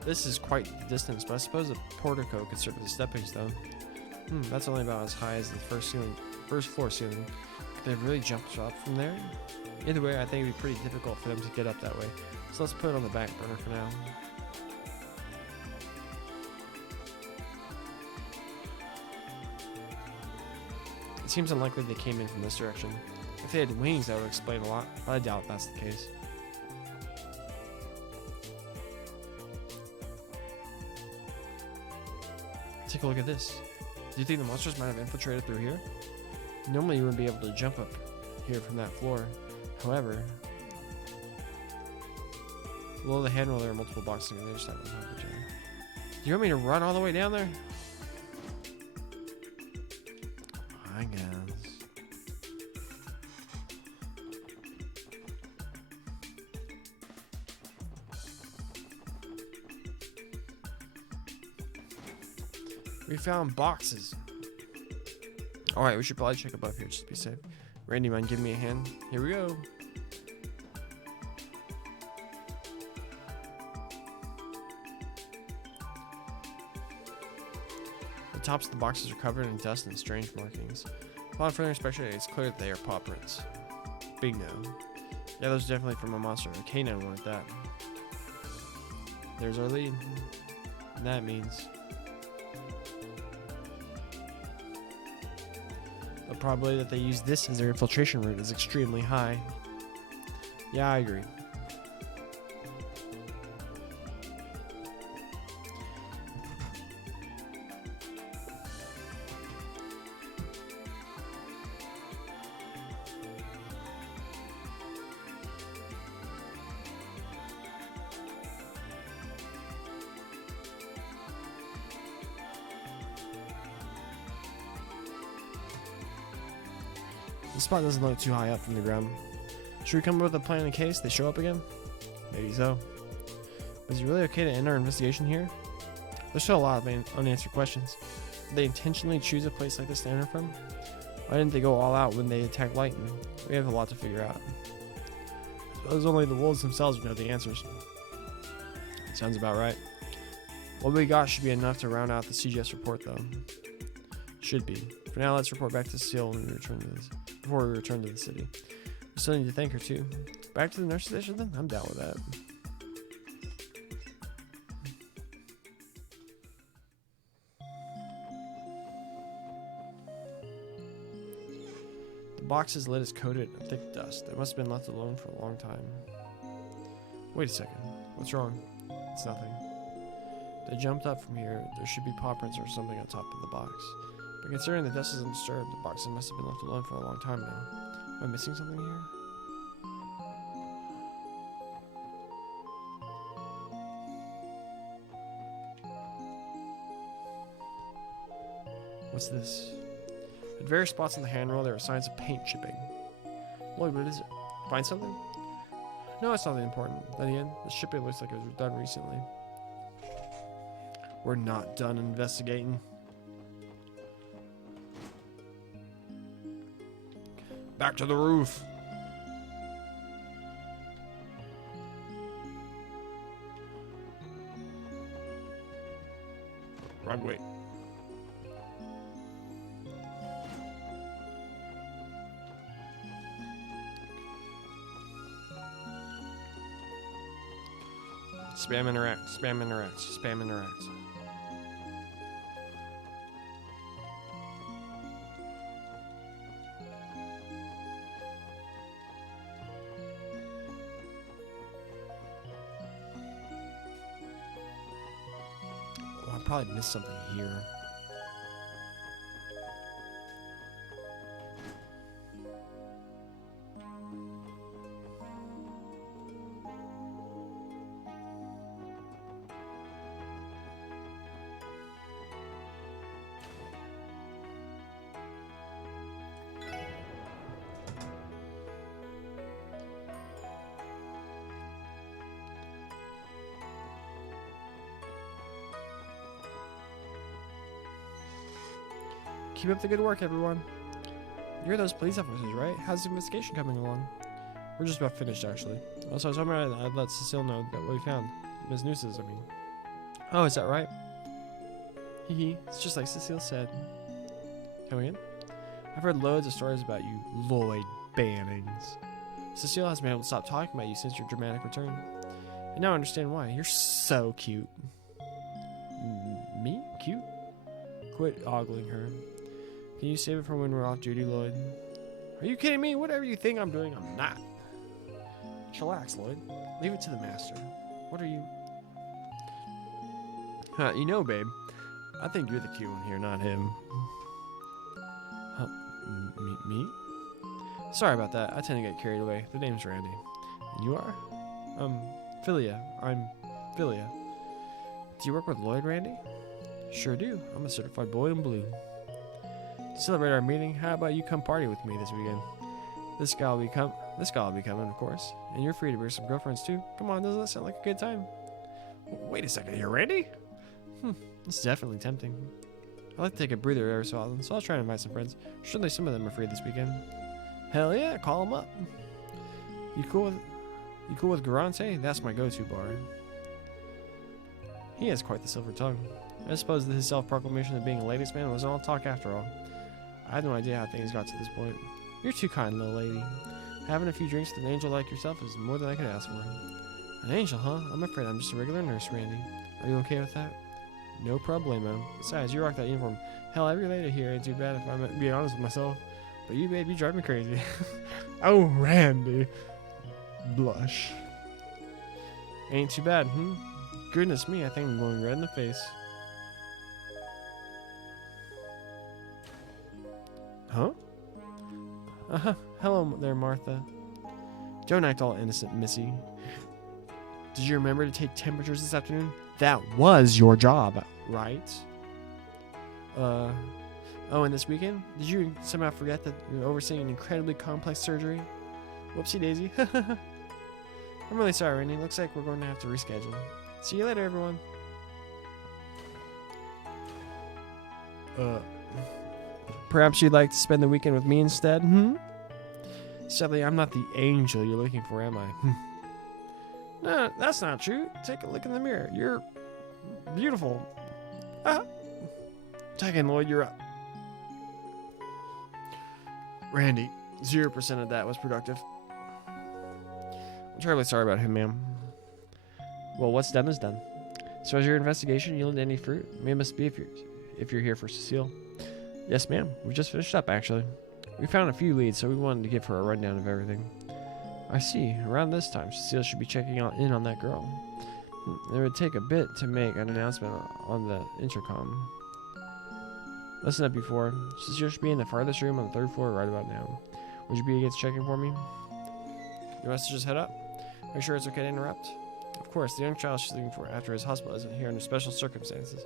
This is quite the distance, but I suppose a portico could serve as a stepping stone. That's only about as high as the first floor ceiling. Could they really jump up from there? Either way, I think it'd be pretty difficult for them to get up that way. So let's put it on the back burner for now. It seems unlikely they came in from this direction. If they had wings, that would explain a lot, but I doubt that's the case. Take a look at this. Do you think the monsters might have infiltrated through here? Normally you wouldn't be able to jump up here from that floor. However, below the handrail there are multiple boxes and they just have an opportunity. Do you want me to run all the way down there? I guess. We found boxes. Alright, we should probably check above here just to be safe. Randy, mind giving me a hand? Here we go. The tops of the boxes are covered in dust and strange markings. Upon further inspection, it's clear that they are paw prints. Bingo. Yeah, those are definitely from a monster. A canine one at that. There's our lead. And that means the probability that they use this as their infiltration route is extremely high. Yeah, I agree. The spot doesn't look too high up from the ground. Should we come up with a plan in case they show up again? Maybe so. Is it really okay to end our investigation here? There's still a lot of unanswered questions. Did they intentionally choose a place like this to enter from? Why didn't they go all out when they attacked Lighton? We have a lot to figure out. I suppose only the wolves themselves would know the answers. Sounds about right. What we got should be enough to round out the CGS report, though. Should be. For now, let's report back to Seal when we return to this. Before we return to the city. We still need to thank her too. Back to the nurse station then? I'm down with that. The box's lid is coated in thick dust. They must have been left alone for a long time. Wait a second. What's wrong? It's nothing. They jumped up from here. There should be paw prints or something on top of the box. But considering the dust isn't disturbed, the boxes must have been left alone for a long time now. Am I missing something here? What's this? At various spots on the handrail, there are signs of paint chipping. Lloyd, what is it? Find something? No, it's nothing important. Then again, the chipping looks like it was done recently. We're not done investigating. Back to the roof. Wrong way. Spam interact, spam interact, spam interact. Oh, I probably missed something here. Keep up the good work, everyone. You're those police officers, right? How's the investigation coming along? We're just about finished, actually. Also, I was hoping I'd let Cecile know that what we found. Ms. Nooses, I mean. Oh, is that right? Hee. It's just like Cecile said. Coming in? I've heard loads of stories about you, Lloyd Bannings. Cecile hasn't been able to stop talking about you since your dramatic return. And now I understand why. You're so cute. Me? Cute? Quit ogling her. Can you save it for when we're off duty, Lloyd? Are you kidding me? Whatever you think I'm doing, I'm not. Chillax, Lloyd. Leave it to the master. What are you? You know, babe. I think you're the cute one here, not him. Huh? Me? Sorry about that. I tend to get carried away. The name's Randy. And you are? Philia. I'm Philia. Do you work with Lloyd, Randy? Sure do. I'm a certified boy in blue. To celebrate our meeting, how about you come party with me this weekend? This guy will be coming, of course. And you're free to bring some girlfriends too. Come on, doesn't that sound like a good time? Wait a second here, Randy? It's definitely tempting. I like to take a breather every so often, so I'll try and invite some friends. Surely some of them are free this weekend. Hell yeah, call them up. You cool with Garante? That's my go-to bar. He has quite the silver tongue. I suppose that his self-proclamation of being a ladies' man was all talk after all. I have no idea how things got to this point. You're too kind, little lady. Having a few drinks with an angel like yourself is more than I could ask for. An angel, huh? I'm afraid I'm just a regular nurse, Randy. Are you okay with that? No problemo. Besides, you rock that uniform. Hell, every lady here ain't too bad if I'm being honest with myself. But you, babe, you drive me crazy. Oh, Randy. Blush. Ain't too bad, Goodness me, I think I'm going red in the face. Huh? Hello there, Martha. Don't act all innocent, Missy. Did you remember to take temperatures this afternoon? That was your job, right? Oh, and this weekend? Did you somehow forget that you're overseeing an incredibly complex surgery? Whoopsie daisy. I'm really sorry, Randy. Looks like we're going to have to reschedule. See you later, everyone. Perhaps you'd like to spend the weekend with me instead, Sadly, I'm not the angel you're looking for, am I? No, that's not true. Take a look in the mirror. You're beautiful. Second, Lloyd, you're up. Randy, 0% of that was productive. I'm terribly sorry about him, ma'am. Well, what's done is done. So has your investigation yielded any fruit? It must be if you're here for Cecile. Yes, ma'am. We just finished up, actually. We found a few leads, so we wanted to give her a rundown of everything. I see. Around this time, Cecile should be checking in on that girl. It would take a bit to make an announcement on the intercom. Listen up before. Cecile should be in the farthest room on the 3rd floor right about now. Would you be against checking for me? You want us to just head up? Are you sure it's okay to interrupt? Of course, the young child she's looking for after his hospital isn't here under special circumstances.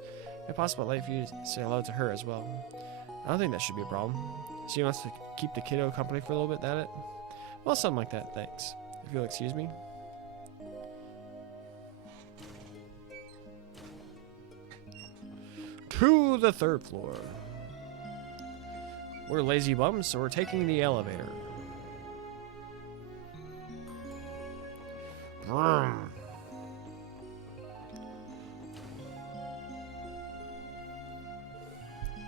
It's possible I'd like for you to say hello to her as well. I don't think that should be a problem. She wants to keep the kiddo company for a little bit, that it? Well, something like that, thanks. If you'll excuse me. To the 3rd floor. We're lazy bums, so we're taking the elevator. Vroom.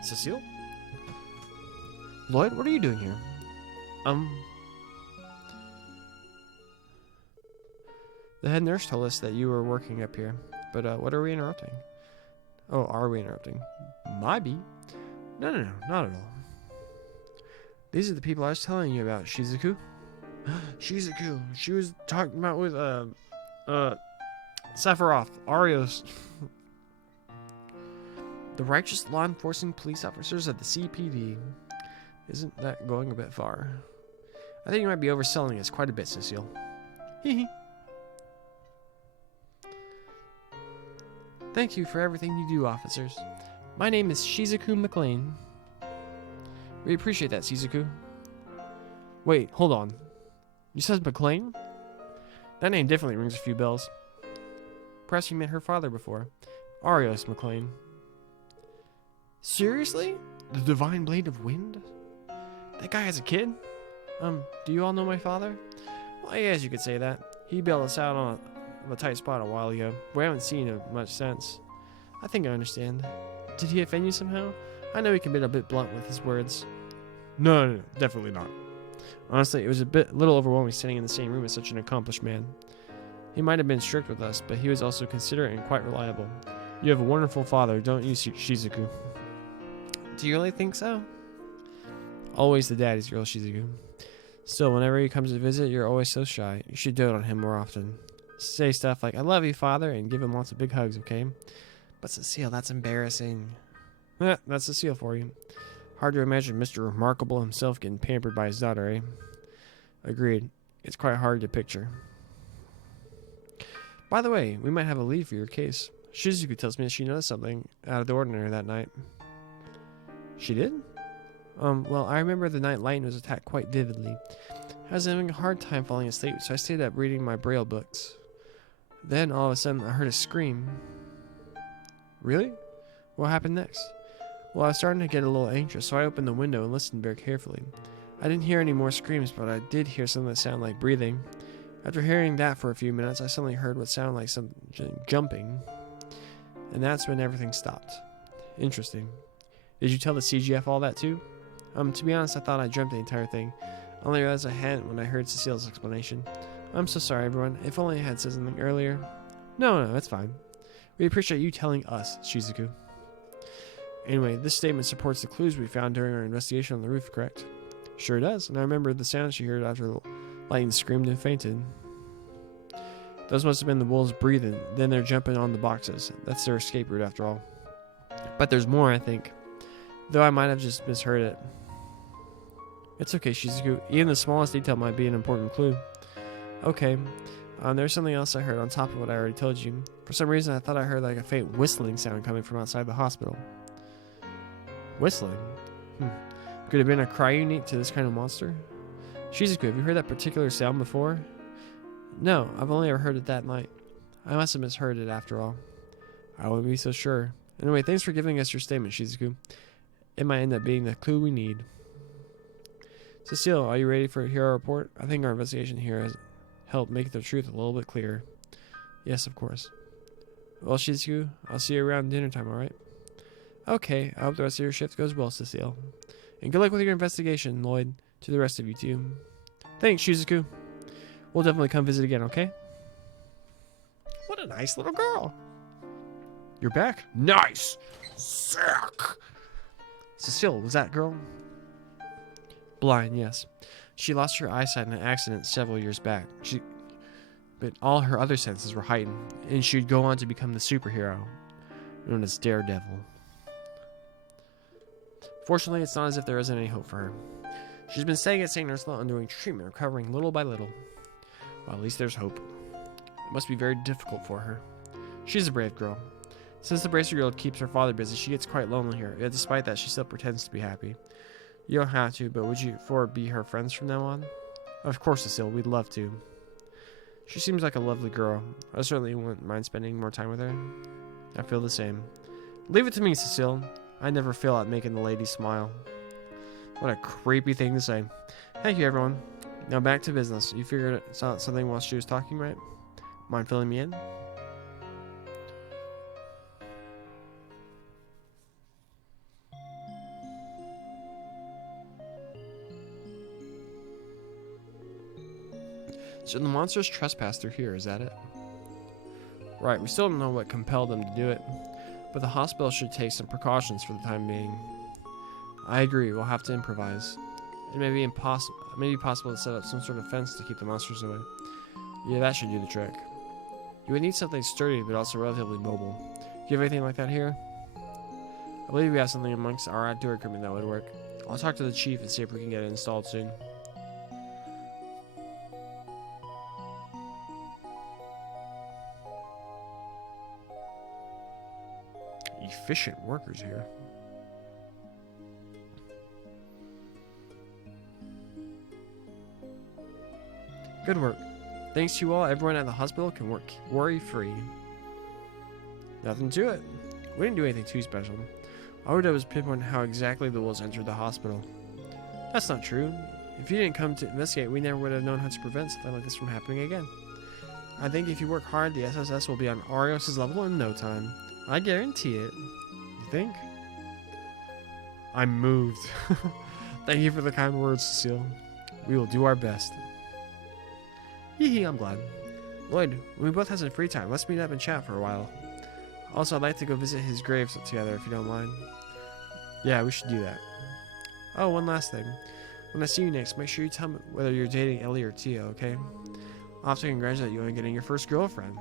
Cecile? Lloyd, what are you doing here? The head nurse told us that you were working up here, but what are we interrupting? Oh, are we interrupting? Maybe. No, not at all. These are the people I was telling you about, Shizuku. Shizuku. She was talking about with, Sephiroth, Arios. The righteous law enforcing police officers of the CPD. Isn't that going a bit far? I think you might be overselling this quite a bit, Cecile. Hee hee. Thank you for everything you do, officers. My name is Shizuku McLean. We appreciate that, Shizuku. Wait, hold on. You said McLean? That name definitely rings a few bells. Perhaps you met her father before. Arios McLean. Seriously? The Divine Blade of Wind? That guy has a kid? Do you all know my father? Well, I guess you could say that. He bailed us out on a tight spot a while ago. We haven't seen him much since. I think I understand. Did he offend you somehow? I know he can be a bit blunt with his words. No, definitely not. Honestly, it was a little overwhelming standing in the same room with such an accomplished man. He might have been strict with us, but he was also considerate and quite reliable. You have a wonderful father, don't you, Shizuku? Do you really think so? Always the daddy's girl, Shizuku. Still, whenever he comes to visit, you're always so shy. You should dote on him more often. Say stuff like, I love you, father, and give him lots of big hugs, okay? But Cecile, that's embarrassing. That's Cecile for you. Hard to imagine Mr. Remarkable himself getting pampered by his daughter, eh? Agreed. It's quite hard to picture. By the way, we might have a lead for your case. Shizuku tells me that she noticed something out of the ordinary that night. She did? Well, I remember the night Lighten was attacked quite vividly. I was having a hard time falling asleep, so I stayed up reading my Braille books. Then, all of a sudden, I heard a scream. Really? What happened next? Well, I was starting to get a little anxious, so I opened the window and listened very carefully. I didn't hear any more screams, but I did hear something that sounded like breathing. After hearing that for a few minutes, I suddenly heard what sounded like some jumping. And that's when everything stopped. Interesting. Did you tell the CGF all that too? To be honest, I thought I dreamt the entire thing. I only realized I hadn't when I heard Cecile's explanation. I'm so sorry, everyone. If only I had said something earlier. No, that's fine. We appreciate you telling us, Shizuku. Anyway, this statement supports the clues we found during our investigation on the roof, correct? Sure does, and I remember the sound she heard after Lighten screamed and fainted. Those must have been the wolves breathing, then they're jumping on the boxes. That's their escape route after all. But there's more, I think. Though I might have just misheard it. It's okay, Shizuku. Even the smallest detail might be an important clue. Okay. There's something else I heard on top of what I already told you. For some reason, I thought I heard like a faint whistling sound coming from outside the hospital. Whistling? Could it have been a cry unique to this kind of monster? Shizuku, have you heard that particular sound before? No, I've only ever heard it that night. I must have misheard it after all. I wouldn't be so sure. Anyway, thanks for giving us your statement, Shizuku. It might end up being the clue we need. Cecile, are you ready to hear our report? I think our investigation here has helped make the truth a little bit clearer. Yes, of course. Well, Shizuku, I'll see you around dinner time, alright? Okay, I hope the rest of your shift goes well, Cecile. And good luck with your investigation, Lloyd, to the rest of you too. Thanks, Shizuku. We'll definitely come visit again, okay? What a nice little girl. You're back? Nice! Sick! Cecile, was that girl? Blind, yes. She lost her eyesight in an accident several years back. But all her other senses were heightened, and she'd go on to become the superhero, known as Daredevil. Fortunately, it's not as if there isn't any hope for her. She's been staying at St. Ursula undergoing treatment, recovering little by little. Well, at least there's hope. It must be very difficult for her. She's a brave girl. Since the bracer guild keeps her father busy, she gets quite lonely here, yet despite that, she still pretends to be happy. You don't have to, but would you be her friends from now on? Of course, Cecile, we'd love to. She seems like a lovely girl. I certainly wouldn't mind spending more time with her. I feel the same. Leave it to me, Cecile. I never fail at making the ladies smile. What a creepy thing to say. Thank you, everyone. Now back to business. You figured out something while she was talking, right? Mind filling me in? So the monsters trespassed through here, is that it? Right, we still don't know what compelled them to do it, but the hospital should take some precautions for the time being. I agree, we'll have to improvise. It may be possible to set up some sort of fence to keep the monsters away. Yeah, that should do the trick. You would need something sturdy, but also relatively mobile. Do you have anything like that here? I believe we have something amongst our outdoor equipment that would work. I'll talk to the chief and see if we can get it installed soon. Efficient workers here. Good work. Thanks to you all, everyone at the hospital can work worry-free. Nothing to it. We didn't do anything too special. All we did was pinpoint how exactly the wolves entered the hospital. That's not true. If you didn't come to investigate, we never would have known how to prevent something like this from happening again. I think if you work hard, the SSS will be on Arios' level in no time. I guarantee it. You think? I'm moved. Thank you for the kind words, Cecile. We will do our best. Hee hee, I'm glad. Lloyd, when we both have some free time, let's meet up and chat for a while. Also, I'd like to go visit his grave together if you don't mind. Yeah, we should do that. Oh, one last thing. When I see you next, make sure you tell me whether you're dating Ellie or Tia, okay? I'll have to congratulate you on getting your first girlfriend.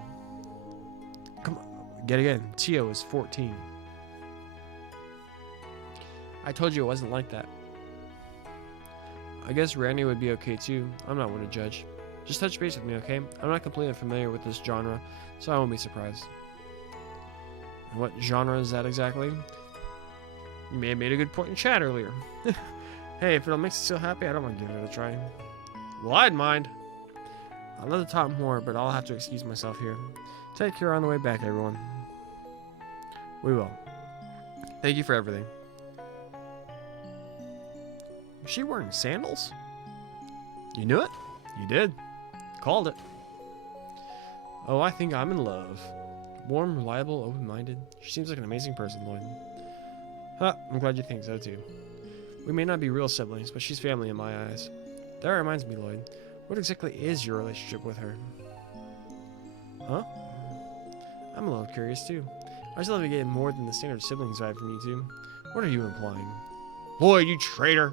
Come on, get again. Tia was 14. I told you it wasn't like that. I guess Randy would be okay too. I'm not one to judge. Just touch base with me, okay? I'm not completely familiar with this genre, so I won't be surprised. And what genre is that exactly? You may have made a good point in chat earlier. Hey, if it'll make you so happy, I don't mind giving it a try. Well, I'd mind. I'd love to talk more, but I'll have to excuse myself here. Take care on the way back, everyone. We will. Thank you for everything. Is she wearing sandals? You knew it? You did. Called it. Oh, I think I'm in love. Warm, reliable, open-minded. She seems like an amazing person, Lloyd. Huh, I'm glad you think so, too. We may not be real siblings, but she's family in my eyes. That reminds me, Lloyd. What exactly is your relationship with her? Huh? I'm a little curious, too. I still have to get more than the standard siblings vibe from you two. What are you implying? Lloyd, you traitor!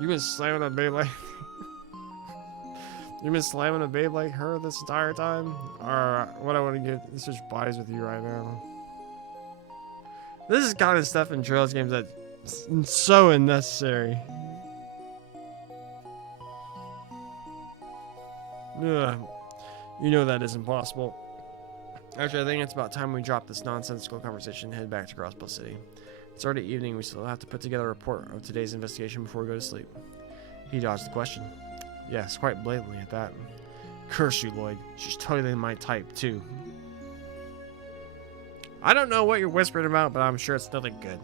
You've been slamming a babe like... You've been slamming a babe like her this entire time? Or what I want to get is just bodies with you right now. This is kind of stuff in Trails games that's so unnecessary. Ugh. You know that is impossible. Actually, I think it's about time we drop this nonsensical conversation and head back to Crossbell City. It's already evening, we still have to put together a report of today's investigation before we go to sleep. He dodged the question. Yes, quite blatantly at that. Curse you, Lloyd. She's totally my type, too. I don't know what you're whispering about, but I'm sure it's nothing good.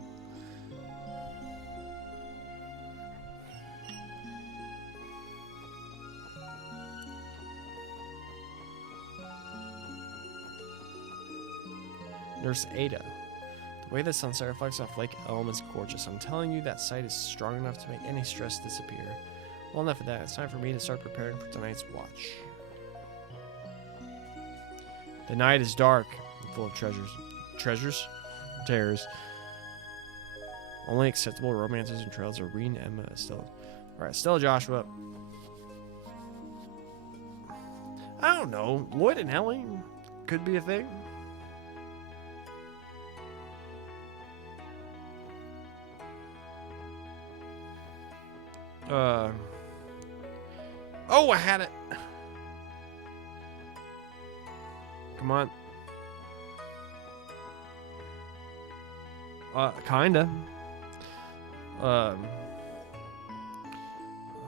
Nurse Ada. The way the sunset reflects off Lake Elm is gorgeous. I'm telling you, that sight is strong enough to make any stress disappear. Well, enough of that. It's time for me to start preparing for tonight's watch. The night is dark and full of treasures. Treasures? Terrors. Only acceptable romances and trails are Reen, Emma, Estella. Alright, Stella Joshua. I don't know. Lloyd and Ellie could be a thing. Oh, I had it. Come on. Kinda. I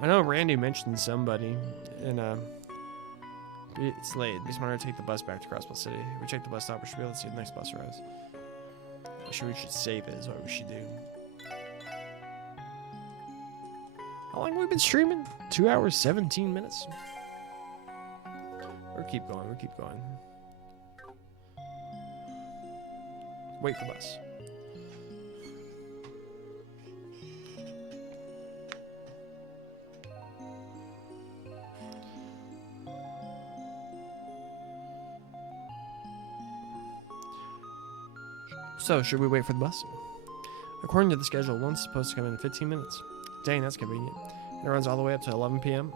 know Randy mentioned somebody, and it's late. Be smarter to take the bus back to Crossbell City. If we check the bus stop, we should be able to see the next bus arrives. I'm sure we should save it is what we should do. How long have we been streaming? 2 hours, 17 minutes? We're We'll keep going. We'll keep going. Wait for bus. So, should we wait for the bus? According to the schedule, one's supposed to come in 15 minutes. Dang, that's convenient. And it runs all the way up to 11 p.m.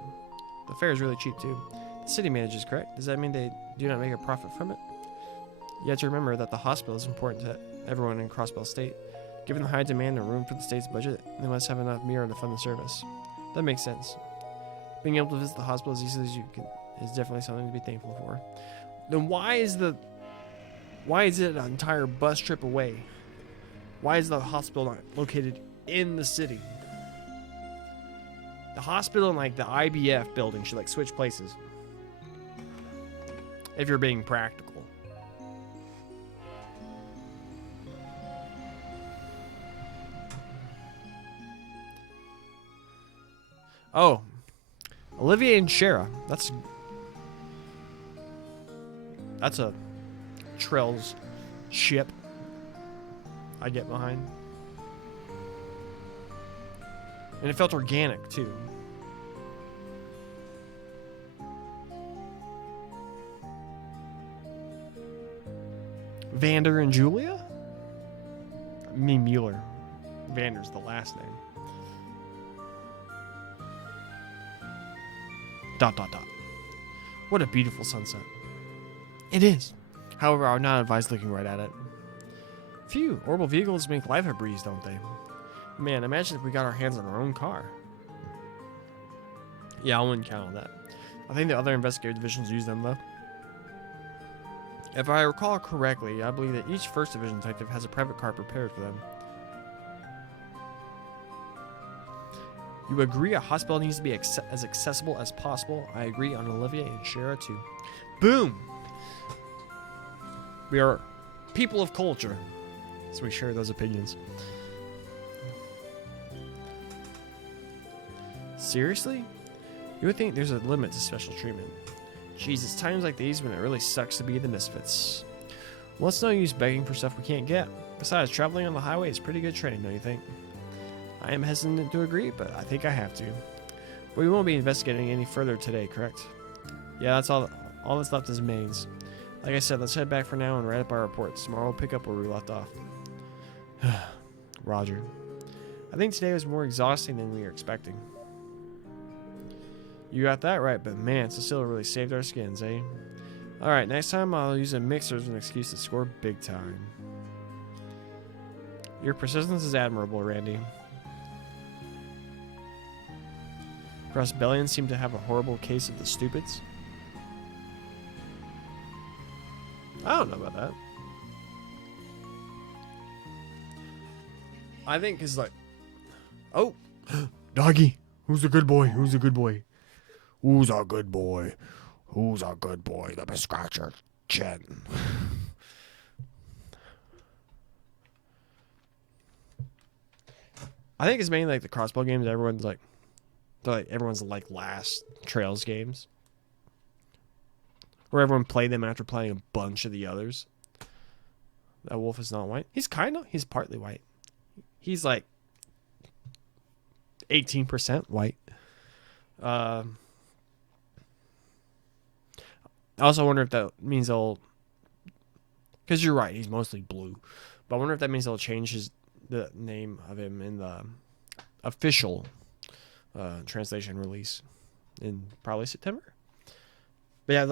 The fare is really cheap, too. The city manages, correct? Does that mean they do not make a profit from it? You have to remember that the hospital is important to everyone in Crossbell State. Given the high demand and room for the state's budget, they must have enough mirror to fund the service. That makes sense. Being able to visit the hospital as easily as you can is definitely something to be thankful for. Then why is it an entire bus trip away? Why is the hospital not located in the city? The hospital and like the IBF building should like switch places. If you're being practical. Oh, Olivier and Shara. That's a Trails ship I get behind. And it felt organic too. Vander and Julia? I mean Mueller. Vander's the last name. ... What a beautiful sunset. It is. However, I would not advise looking right at it. Phew, orbital vehicles make life a breeze, don't they? Man, imagine if we got our hands on our own car. Yeah, I wouldn't count on that. I think the other investigative divisions use them, though. If I recall correctly, I believe that each 1st Division detective has a private car prepared for them. You agree a hospital needs to be as accessible as possible. I agree on Olivier and Shara, too. Boom! We are people of culture, so we share those opinions. Seriously? You would think there's a limit to special treatment. Jeez, it's times like these when it really sucks to be the misfits. Well, it's no use begging for stuff we can't get. Besides, traveling on the highway is pretty good training, don't you think? I am hesitant to agree, but I think I have to. But we won't be investigating any further today, correct? Yeah, that's all that's left is mains. Like I said, let's head back for now and write up our reports. Tomorrow we'll pick up where we left off. Roger. I think today was more exhausting than we were expecting. You got that right, but man, Cecilia really saved our skins, eh? Alright, next time I'll use a mixer as an excuse to score big time. Your persistence is admirable, Randy. Crossbellians seem to have a horrible case of the stupids. I don't know about that. I think it's like... Oh! Doggy! Who's a good boy? Who's a good boy? Who's a good boy? Who's a good boy? Let me scratch your chin. I think it's mainly like the crossbow games. Everyone's like last Trails games, where everyone played them after playing a bunch of the others. That wolf is not white. He's partly white. He's like 18% white. I also wonder if that means they'll, because you're right, he's mostly blue, but I wonder if that means they'll change the name of him in the official translation release in probably September. But yeah,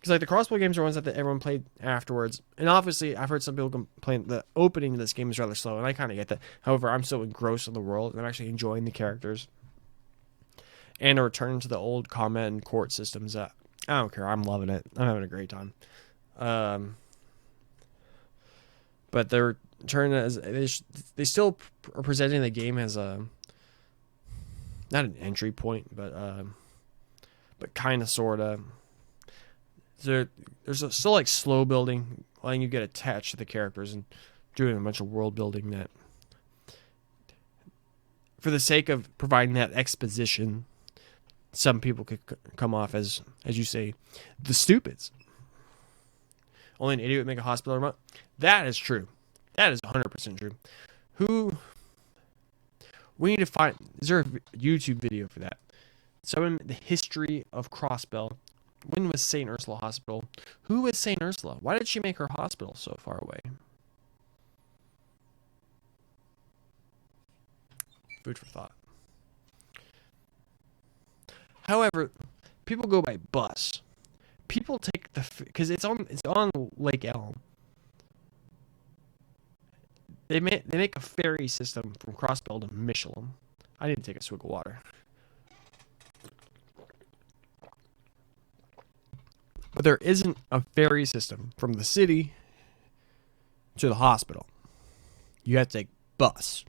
because the crossbow games are ones that everyone played afterwards, and obviously I've heard some people complain the opening of this game is rather slow, and I kind of get that. However, I'm so engrossed in the world and I'm actually enjoying the characters, and a return to the old combat and court systems that I don't care. I'm loving it. I'm having a great time. But they're turning as they still are presenting the game as a not an entry point, but kind of sort of. There's still like slow building, letting you get attached to the characters and doing a bunch of world building that, for the sake of providing that exposition, some people could come off as you say, the stupids. Only an idiot would make a hospital remote. That is true. That is 100% true. We need to find. Is there a YouTube video for that? Showing the history of Crossbell. When was St. Ursula Hospital? Who is St. Ursula? Why did she make her hospital so far away? Food for thought. However, people go by bus. People take because it's on Lake Elm. They make a ferry system from Crossbell to Michelin. I didn't take a swig of water. But there isn't a ferry system from the city to the hospital. You have to take bus,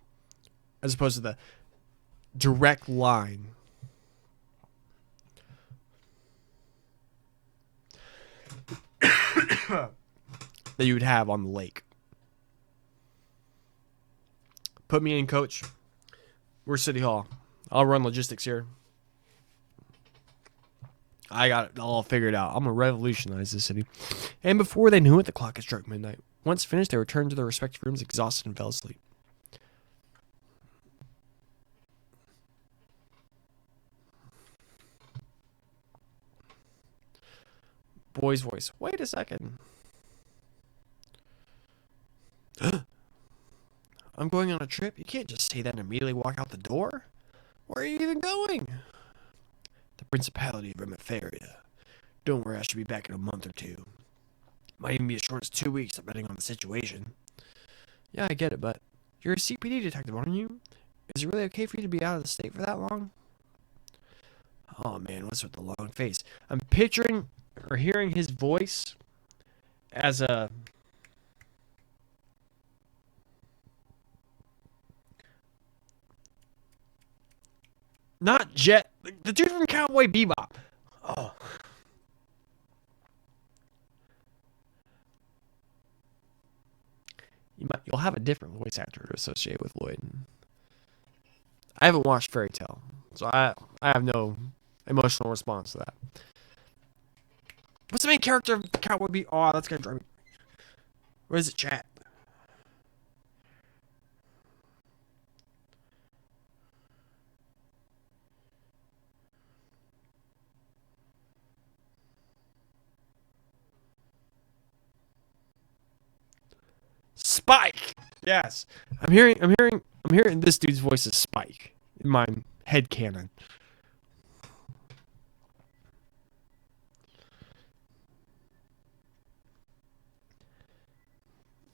as opposed to the direct line that you would have on the lake. Put me in, coach. We're City Hall. I'll run logistics here. I got it all figured out. I'm going to revolutionize this city. And before they knew it, the clock had struck midnight. Once finished, they returned to their respective rooms, exhausted, and fell asleep. Boy's voice. Wait a second. I'm going on a trip? You can't just say that and immediately walk out the door. Where are you even going? The Principality of Remefaria. Don't worry, I should be back in a month or two. Might even be as short as 2 weeks, depending on the situation. Yeah, I get it, but you're a CPD detective, aren't you? Is it really okay for you to be out of the state for that long? Oh man, what's with the long face? I'm picturing or hearing his voice as a... Not Jet. The dude from Cowboy Bebop. Oh. You'll have a different voice actor to associate with Lloyd. I haven't watched Fairy Tail, so I have no emotional response to that. What's the main character of Cowboy Bebop? Oh, that's gonna drive me. Where is it, chat? Spike. Yes, I'm hearing this dude's voice is Spike in my head canon.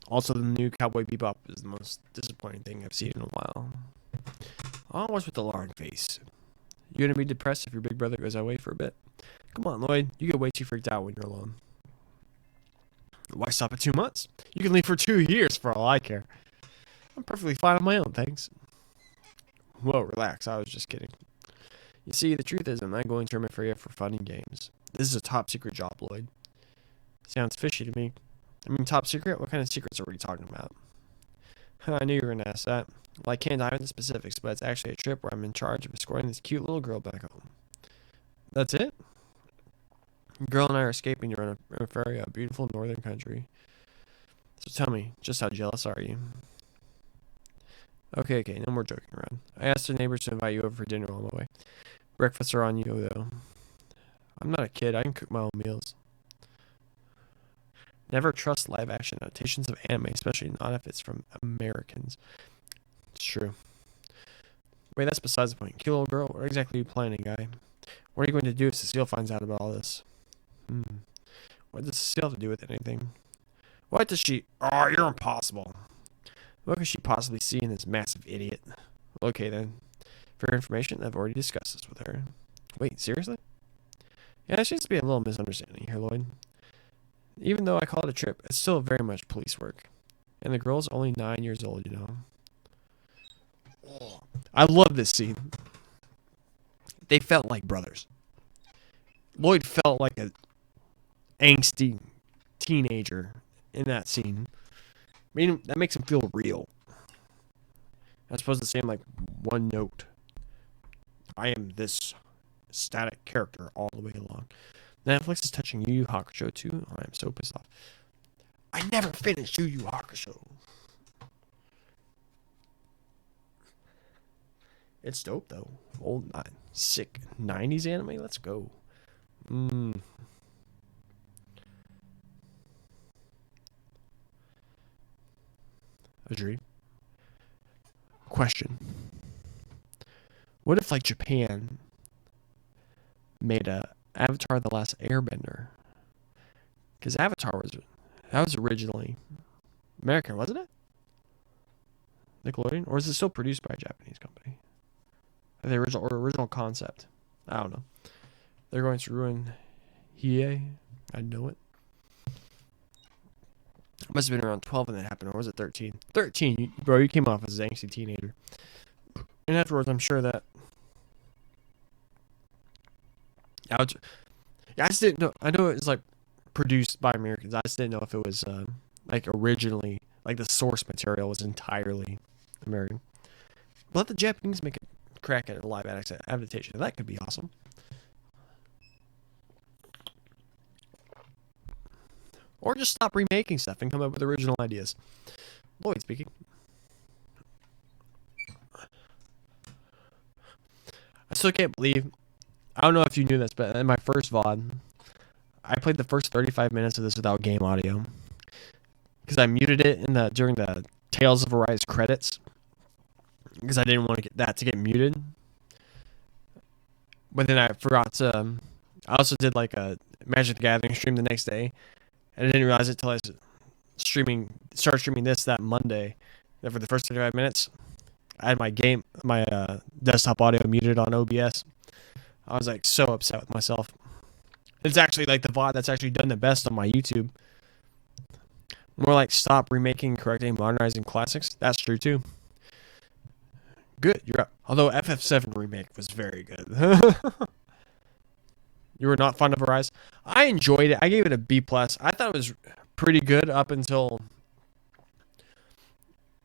Also, the new Cowboy Bebop is the most disappointing thing I've seen in a while. Oh, what's with the long face? You gonna be depressed if your big brother goes away for a bit? Come on, Lloyd. You get way too freaked out when you're alone. Why stop at 2 months? You can leave for 2 years for all I care. I'm perfectly fine on my own, thanks. Whoa, relax. I was just kidding. You see, the truth is I'm not going to Remefaria for fun and games. This is a top secret job, Lloyd. Sounds fishy to me. I mean, top secret? What kind of secrets are we talking about? I knew you were going to ask that. Well, I can't dive into specifics, but it's actually a trip where I'm in charge of escorting this cute little girl back home. That's it? The girl and I are escaping to Remefaria, a beautiful northern country. So tell me, just how jealous are you? Okay, no more joking around. I asked the neighbors to invite you over for dinner on my way. Breakfasts are on you, though. I'm not a kid. I can cook my own meals. Never trust live-action adaptations of anime, especially not if it's from Americans. It's true. Wait, that's besides the point. Cute little girl, what exactly are you planning, guy? What are you going to do if Cecile finds out about all this? What does Cecile have to do with anything? What does she... Oh, you're impossible. What could she possibly see in this massive idiot? Okay, then. For your information, I've already discussed this with her. Wait, seriously? Yeah, there seems to be a little misunderstanding here, Lloyd. Even though I call it a trip, it's still very much police work. And the girl's only 9 years old, you know. I love this scene. They felt like brothers. Lloyd felt like a angsty teenager in that scene. I mean, that makes him feel real. As opposed to saying like one note. I am this static character all the way along. Netflix is touching Yu Yu Hakusho too. I am so pissed off. I never finished Yu Yu Hakusho. It's dope though. Old sick 90s anime. Let's go. Agree. Question. What if like Japan made a Avatar: The Last Airbender? Because Avatar was originally American, wasn't it? Nickelodeon, or is it still produced by a Japanese company? The original concept. I don't know. They're going to ruin Hiei. I know it. Must have been around 12 when that happened, or was it 13? 13, bro. You came off as an angsty teenager. And afterwards, I'm sure that. I just didn't know. I know it was like produced by Americans. I just didn't know if it was like originally, like the source material was entirely American. But let the Japanese make a crack at a live adaptation. That could be awesome. Or just stop remaking stuff and come up with original ideas. Lloyd speaking. I still can't believe. I don't know if you knew this, but in my first VOD, I played the first 35 minutes of this without game audio. Because I muted it during the Tales of Arise credits. Because I didn't want to get muted. But then I forgot to. I also did like a Magic the Gathering stream the next day. And I didn't realize it until I started streaming this that Monday. And for the first 35 minutes, I had my desktop audio muted on OBS. I was like so upset with myself. It's actually like the VOD that's actually done the best on my YouTube. More like stop remaking, correcting, modernizing classics. That's true too. Good, you're up. Although FF7 remake was very good. You were not fond of Arise? I enjoyed it. I gave it a B+. I thought it was pretty good up until...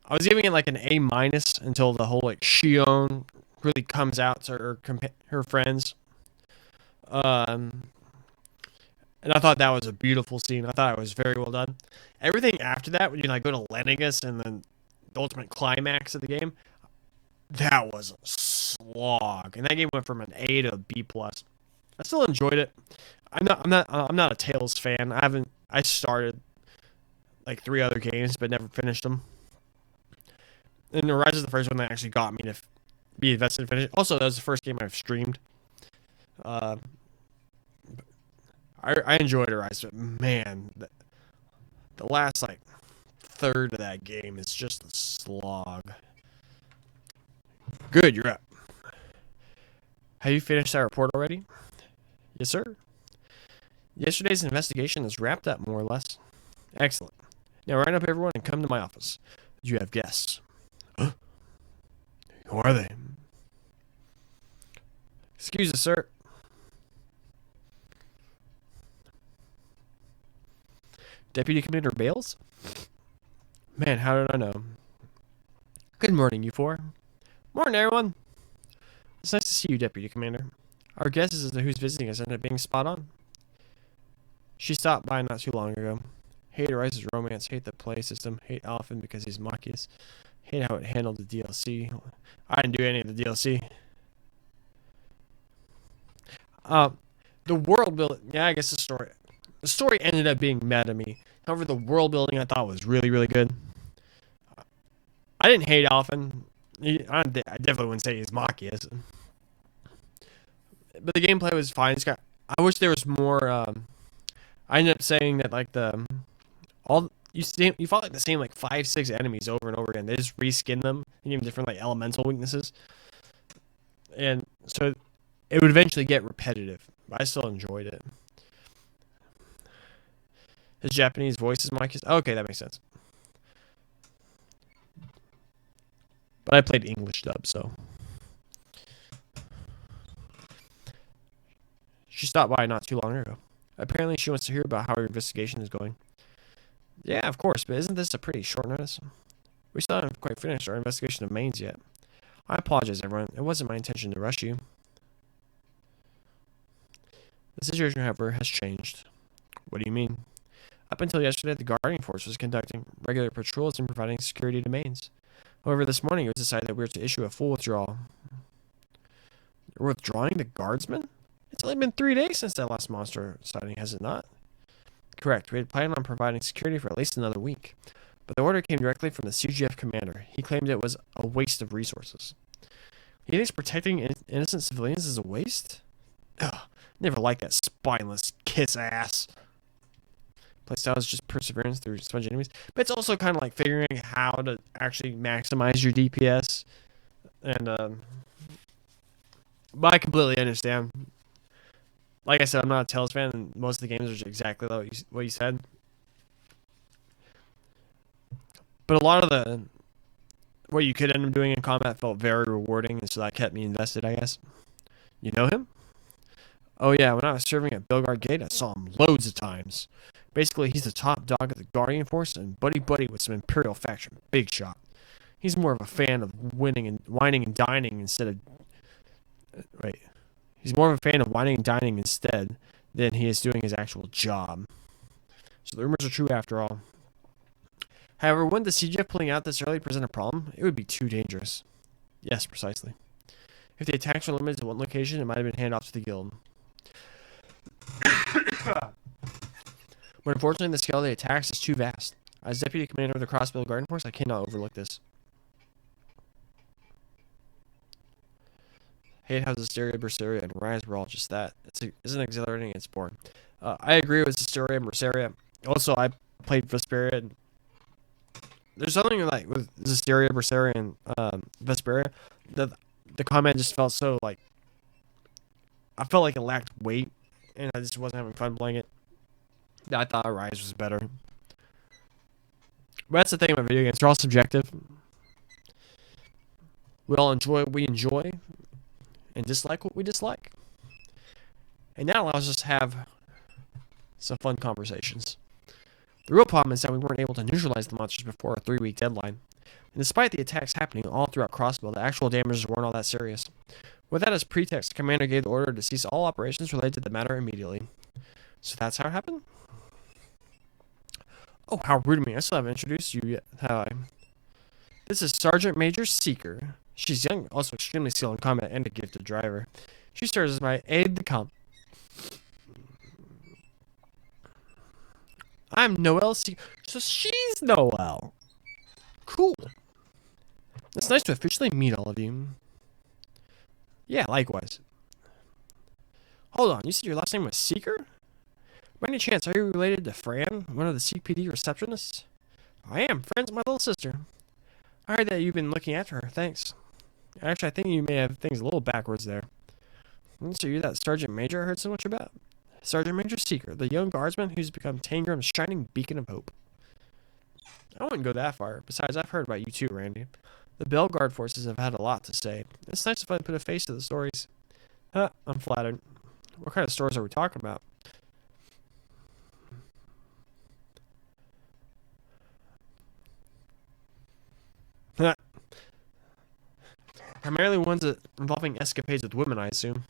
I was giving it like an A- until the whole like Shion really comes out to her friends. And I thought that was a beautiful scene. I thought it was very well done. Everything after that, when you like go to Lenegus and then the ultimate climax of the game, that was a slog. And that game went from an A to a B+. I still enjoyed it. I'm not a Tales fan. I started like 3 other games but never finished them. And Arise is the first one that actually got me to be invested and finish it. Also, that was the first game I've streamed. I enjoyed Arise, but man, the last like third of that game is just a slog. Good, you're up. Have you finished that report already? Yes, sir. Yesterday's investigation is wrapped up, more or less. Excellent. Now round up everyone and come to my office. You have guests. Who are they? Excuse us, sir. Deputy Commander Bales? Man, how did I know? Good morning, you four. Morning, everyone. It's nice to see you, Deputy Commander. Our guess is that who's visiting us ended up being spot on. She stopped by not too long ago. Hate Arise's romance, hate the play system, hate Alphen because he's Machias, hate how it handled the DLC. I didn't do any of the DLC. The world building, yeah, I guess the story ended up being meh to me. However, the world building I thought was really, really good. I didn't hate Alphen. I definitely wouldn't say he's Machias. But the gameplay was fine. I wish there was more. I ended up saying that like you fought like the same like 5-6 enemies over and over again. They just reskin them and give them different like elemental weaknesses, and so it would eventually get repetitive. But I still enjoyed it. His Japanese voice is Machias. Okay, that makes sense. But I played English dub, so. She stopped by not too long ago. Apparently she wants to hear about how her investigation is going. Yeah, of course, but isn't this a pretty short notice? We still haven't quite finished our investigation of Mains yet. I apologize, everyone. It wasn't my intention to rush you. The situation, however, has changed. What do you mean? Up until yesterday, the Guardian Force was conducting regular patrols and providing security to mains. However, this morning it was decided that we were to issue a full withdrawal. We're withdrawing the guardsmen? It's only been 3 days since that last monster sighting, has it not? Correct. We had planned on providing security for at least another week. But the order came directly from the CGF commander. He claimed it was a waste of resources. He thinks protecting innocent civilians is a waste? Ugh, never liked that spineless kiss ass. Playstyle is just perseverance through sponge enemies. But it's also kind of like figuring out how to actually maximize your DPS. And, but I completely understand. Like I said, I'm not a Tales fan, and most of the games are exactly what you said. But a lot of what you could end up doing in combat felt very rewarding, and so that kept me invested, I guess. You know him? Oh yeah, when I was serving at Belgard Gate, I saw him loads of times. Basically, he's the top dog of the Guardian Force and buddy with some Imperial faction. Big shot. He's more of a fan of wining and dining instead of... He's more of a fan of whining and dining instead than he is doing his actual job. So the rumors are true after all. However, wouldn't the CGF pulling out this early present a problem? It would be too dangerous. Yes, precisely. If the attacks were limited to one location, it might have been handed off to the guild. But unfortunately, the scale of the attacks is too vast. As deputy commander of the Crossbill Guardian Force, I cannot overlook this. Hate how Zestiria, Berseria, and Rise were all just that. Isn't exhilarating, it's boring. I agree with Zestiria and Berseria. Also, I played Vesperia, and there's something like with Zestiria, Berseria, and Vesperia, the combat just felt so like... I felt like it lacked weight, and I just wasn't having fun playing it. I thought Rise was better. But that's the thing about video games. They're all subjective. We all enjoy what we enjoy and dislike what we dislike. And that allows us to have some fun conversations. The real problem is that we weren't able to neutralize the monsters before a 3-week deadline. And despite the attacks happening all throughout Crossbill, the actual damages weren't all that serious. With that as pretext, Commander gave the order to cease all operations related to the matter immediately. So that's how it happened? Oh, how rude of me. I still haven't introduced you yet, have I? This is Sergeant Major Seeker. She's young, also extremely skilled in combat, and a gifted driver. She serves as my aide-de-camp. I'm Noelle Seeker. So she's Noelle. Cool. It's nice to officially meet all of you. Yeah, likewise. Hold on, you said your last name was Seeker? By any chance, are you related to Fran, one of the CPD receptionists? I am. Fran's my little sister. I heard that you've been looking after her. Thanks. Actually, I think you may have things a little backwards there. So you're that Sergeant Major I heard so much about? Sergeant Major Seeker, the young guardsman who's become Tangram's shining beacon of hope. I wouldn't go that far. Besides, I've heard about you too, Randy. The Belgard forces have had a lot to say. It's nice to finally put a face to the stories. I'm flattered. What kind of stories are we talking about? Primarily ones that involving escapades with women, I assume.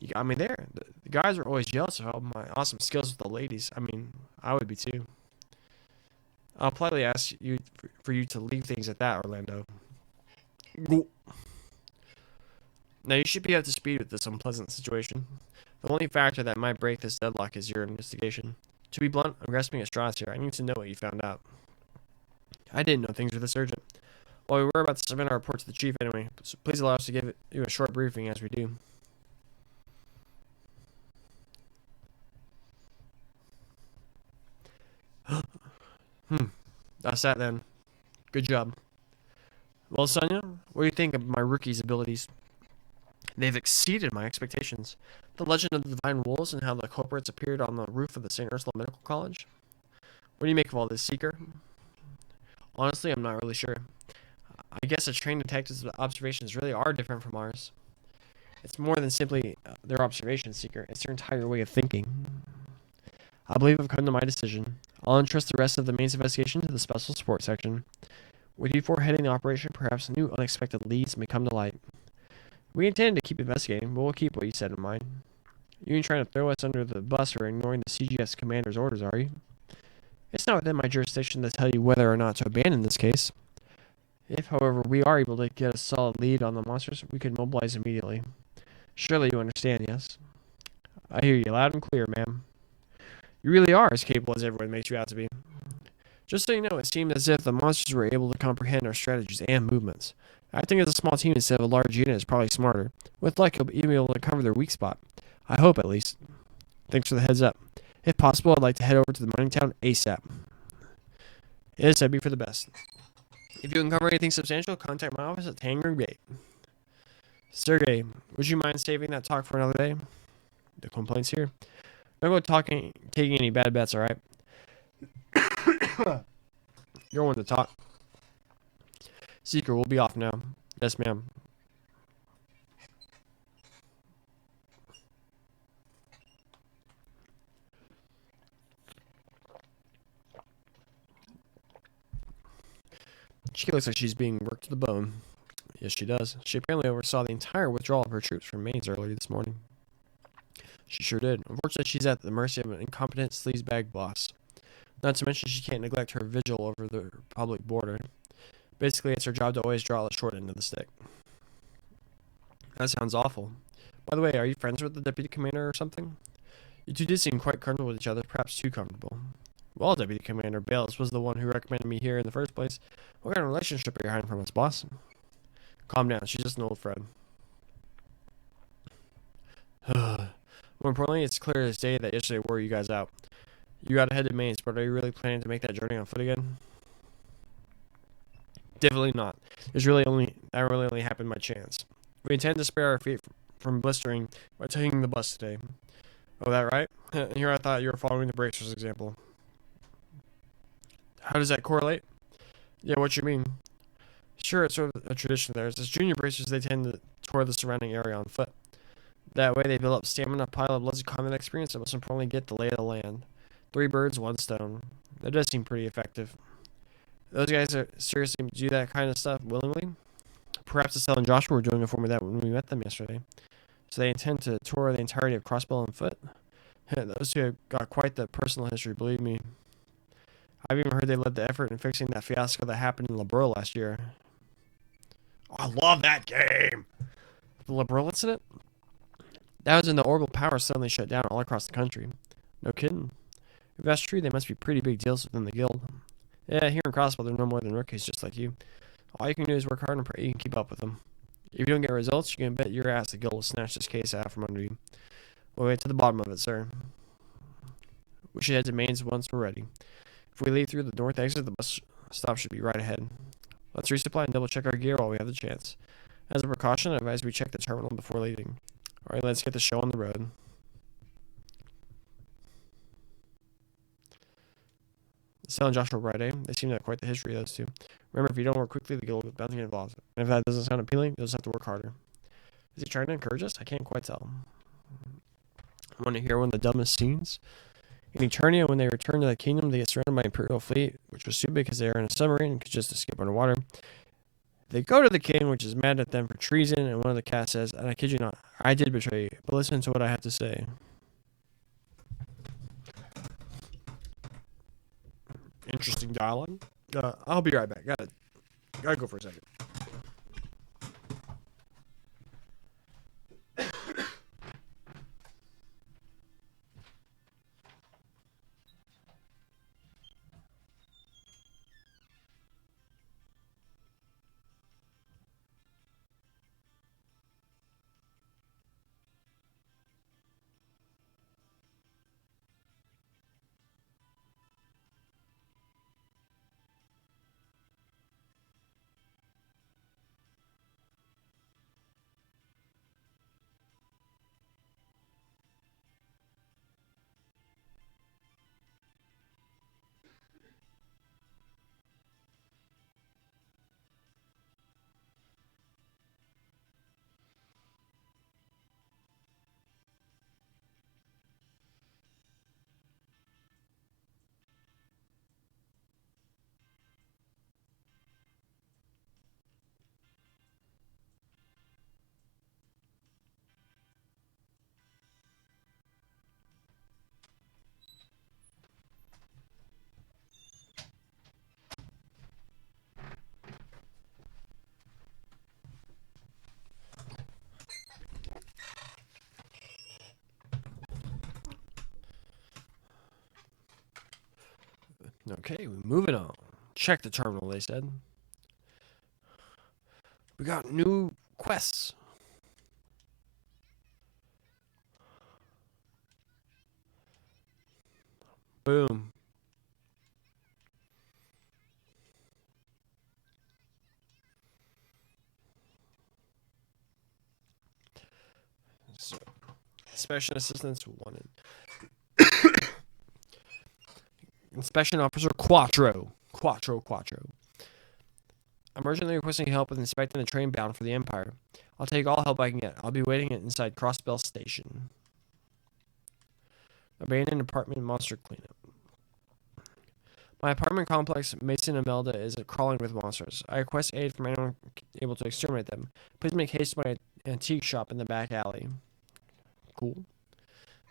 You got me there. The guys are always jealous of all my awesome skills with the ladies. I mean, I would be too. I'll politely ask you for you to leave things at that, Orlando. Now, you should be up to speed with this unpleasant situation. The only factor that might break this deadlock is your investigation. To be blunt, I'm grasping at straws here. I need to know what you found out. I didn't know things were this urgent. Well, we were about to submit our report to the chief anyway, so please allow us to give you a short briefing as we do. That's that then. Good job. Well, Sonia, what do you think of my rookie's abilities? They've exceeded my expectations. The legend of the Divine Wolves and how the culprits appeared on the roof of the St. Ursula Medical College. What do you make of all this, Seeker? Honestly, I'm not really sure. I guess a trained detective's observations really are different from ours. It's more than simply their observation, Seeker. It's their entire way of thinking. I believe I've come to my decision. I'll entrust the rest of the main investigation to the Special Support Section. With you four heading the operation, perhaps new unexpected leads may come to light. We intend to keep investigating, but we'll keep what you said in mind. You ain't trying to throw us under the bus or ignoring the CGS commander's orders, are you? It's not within my jurisdiction to tell you whether or not to abandon this case. If, however, we are able to get a solid lead on the monsters, we could mobilize immediately. Surely you understand, yes? I hear you loud and clear, ma'am. You really are as capable as everyone makes you out to be. Just so you know, it seemed as if the monsters were able to comprehend our strategies and movements. Acting as a small team instead of a large unit is probably smarter. With luck, you'll even be able to cover their weak spot. I hope, at least. Thanks for the heads up. If possible, I'd like to head over to the mining town ASAP. Yes, that'd be for the best. If you uncover anything substantial, contact my office at Tanger Gate. Sergey, would you mind saving that talk for another day? The complaints here. Don't go taking any bad bets, alright? You're one to talk. Seeker, we'll be off now. Yes, ma'am. She looks like she's being worked to the bone. Yes, she does. She apparently oversaw the entire withdrawal of her troops from Mainz earlier this morning. She sure did. Unfortunately, she's at the mercy of an incompetent sleazebag boss. Not to mention she can't neglect her vigil over the public border. Basically, it's her job to always draw the short end of the stick. That sounds awful. By the way, are you friends with the deputy commander or something? You two did seem quite comfortable with each other, perhaps too comfortable. Well, Deputy Commander Bales was the one who recommended me here in the first place. What kind of relationship are you hiding from us, boss? Calm down, she's just an old friend. More importantly, it's clear as day that yesterday wore you guys out. You got ahead to Mainz, but are you really planning to make that journey on foot again? Definitely not. That really only happened by chance. We intend to spare our feet from blistering by taking the bus today. Oh, that right? Here I thought you were following the Bracers example. How does that correlate? Yeah, what you mean? Sure, it's sort of a tradition of theirs. As junior Bracers, they tend to tour the surrounding area on foot. That way, they build up stamina, pile up lots of combat experience, and most importantly, get the lay of the land. 3 birds, 1 stone. That does seem pretty effective. Those guys are seriously do that kind of stuff willingly? Perhaps Estelle and Joshua were doing it for me that when we met them yesterday. So they intend to tour the entirety of Crossbell on foot? Those two have got quite the personal history, believe me. I've even heard they led the effort in fixing that fiasco that happened in Labril last year. Oh, I love that game! The Labril incident? That was when the orbital power suddenly shut down all across the country. No kidding. If that's true, they must be pretty big deals within the guild. Yeah, here in Crossbell, they're no more than rookies just like you. All you can do is work hard and pray you can keep up with them. If you don't get results, you can bet your ass the guild will snatch this case out from under you. We'll get to the bottom of it, sir. We should head to Mainz once we're ready. If we leave through the north exit, the bus stop should be right ahead. Let's resupply and double check our gear while we have the chance. As a precaution, I advise we check the terminal before leaving. Alright, let's get the show on the road. Estelle and Joshua were right, eh? They seem to have quite the history, those two. Remember, if you don't work quickly, the guild will bound to get involved. And if that doesn't sound appealing, you'll just have to work harder. Is he trying to encourage us? I can't quite tell. I want to hear one of the dumbest scenes. In Eternia, when they return to the kingdom, they get surrounded by Imperial fleet, which was stupid because they are in a submarine and could just escape underwater. They go to the king, which is mad at them for treason, and one of the cast says, and I kid you not, I did betray you, but listen to what I have to say. Interesting dialogue. I'll be right back. Gotta go for a second. Okay, we're moving on. Check the terminal, they said. We got new quests. Boom. So, inspection assistance wanted. Inspection officer Quattro. Quattro. I'm urgently requesting help with inspecting the train bound for the Empire. I'll take all help I can get. I'll be waiting inside Crossbell Station. Abandoned apartment monster cleanup. My apartment complex, Mason Imelda, is crawling with monsters. I request aid from anyone able to exterminate them. Please make haste to my antique shop in the back alley. Cool.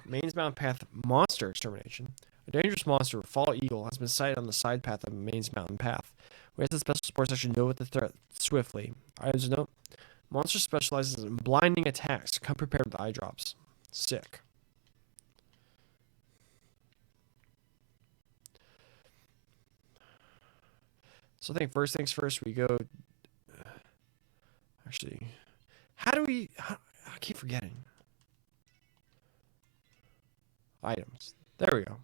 Mainsbound path monster extermination. A dangerous monster, Fall Eagle, has been sighted on the side path of Main's Mountain Path. We have the special support section deal with the threat swiftly. Items note: monster specializes in blinding attacks. Come prepared with eye drops. Sick. So I think first things first, we go. Actually, how do we? I keep forgetting. Items. There we go.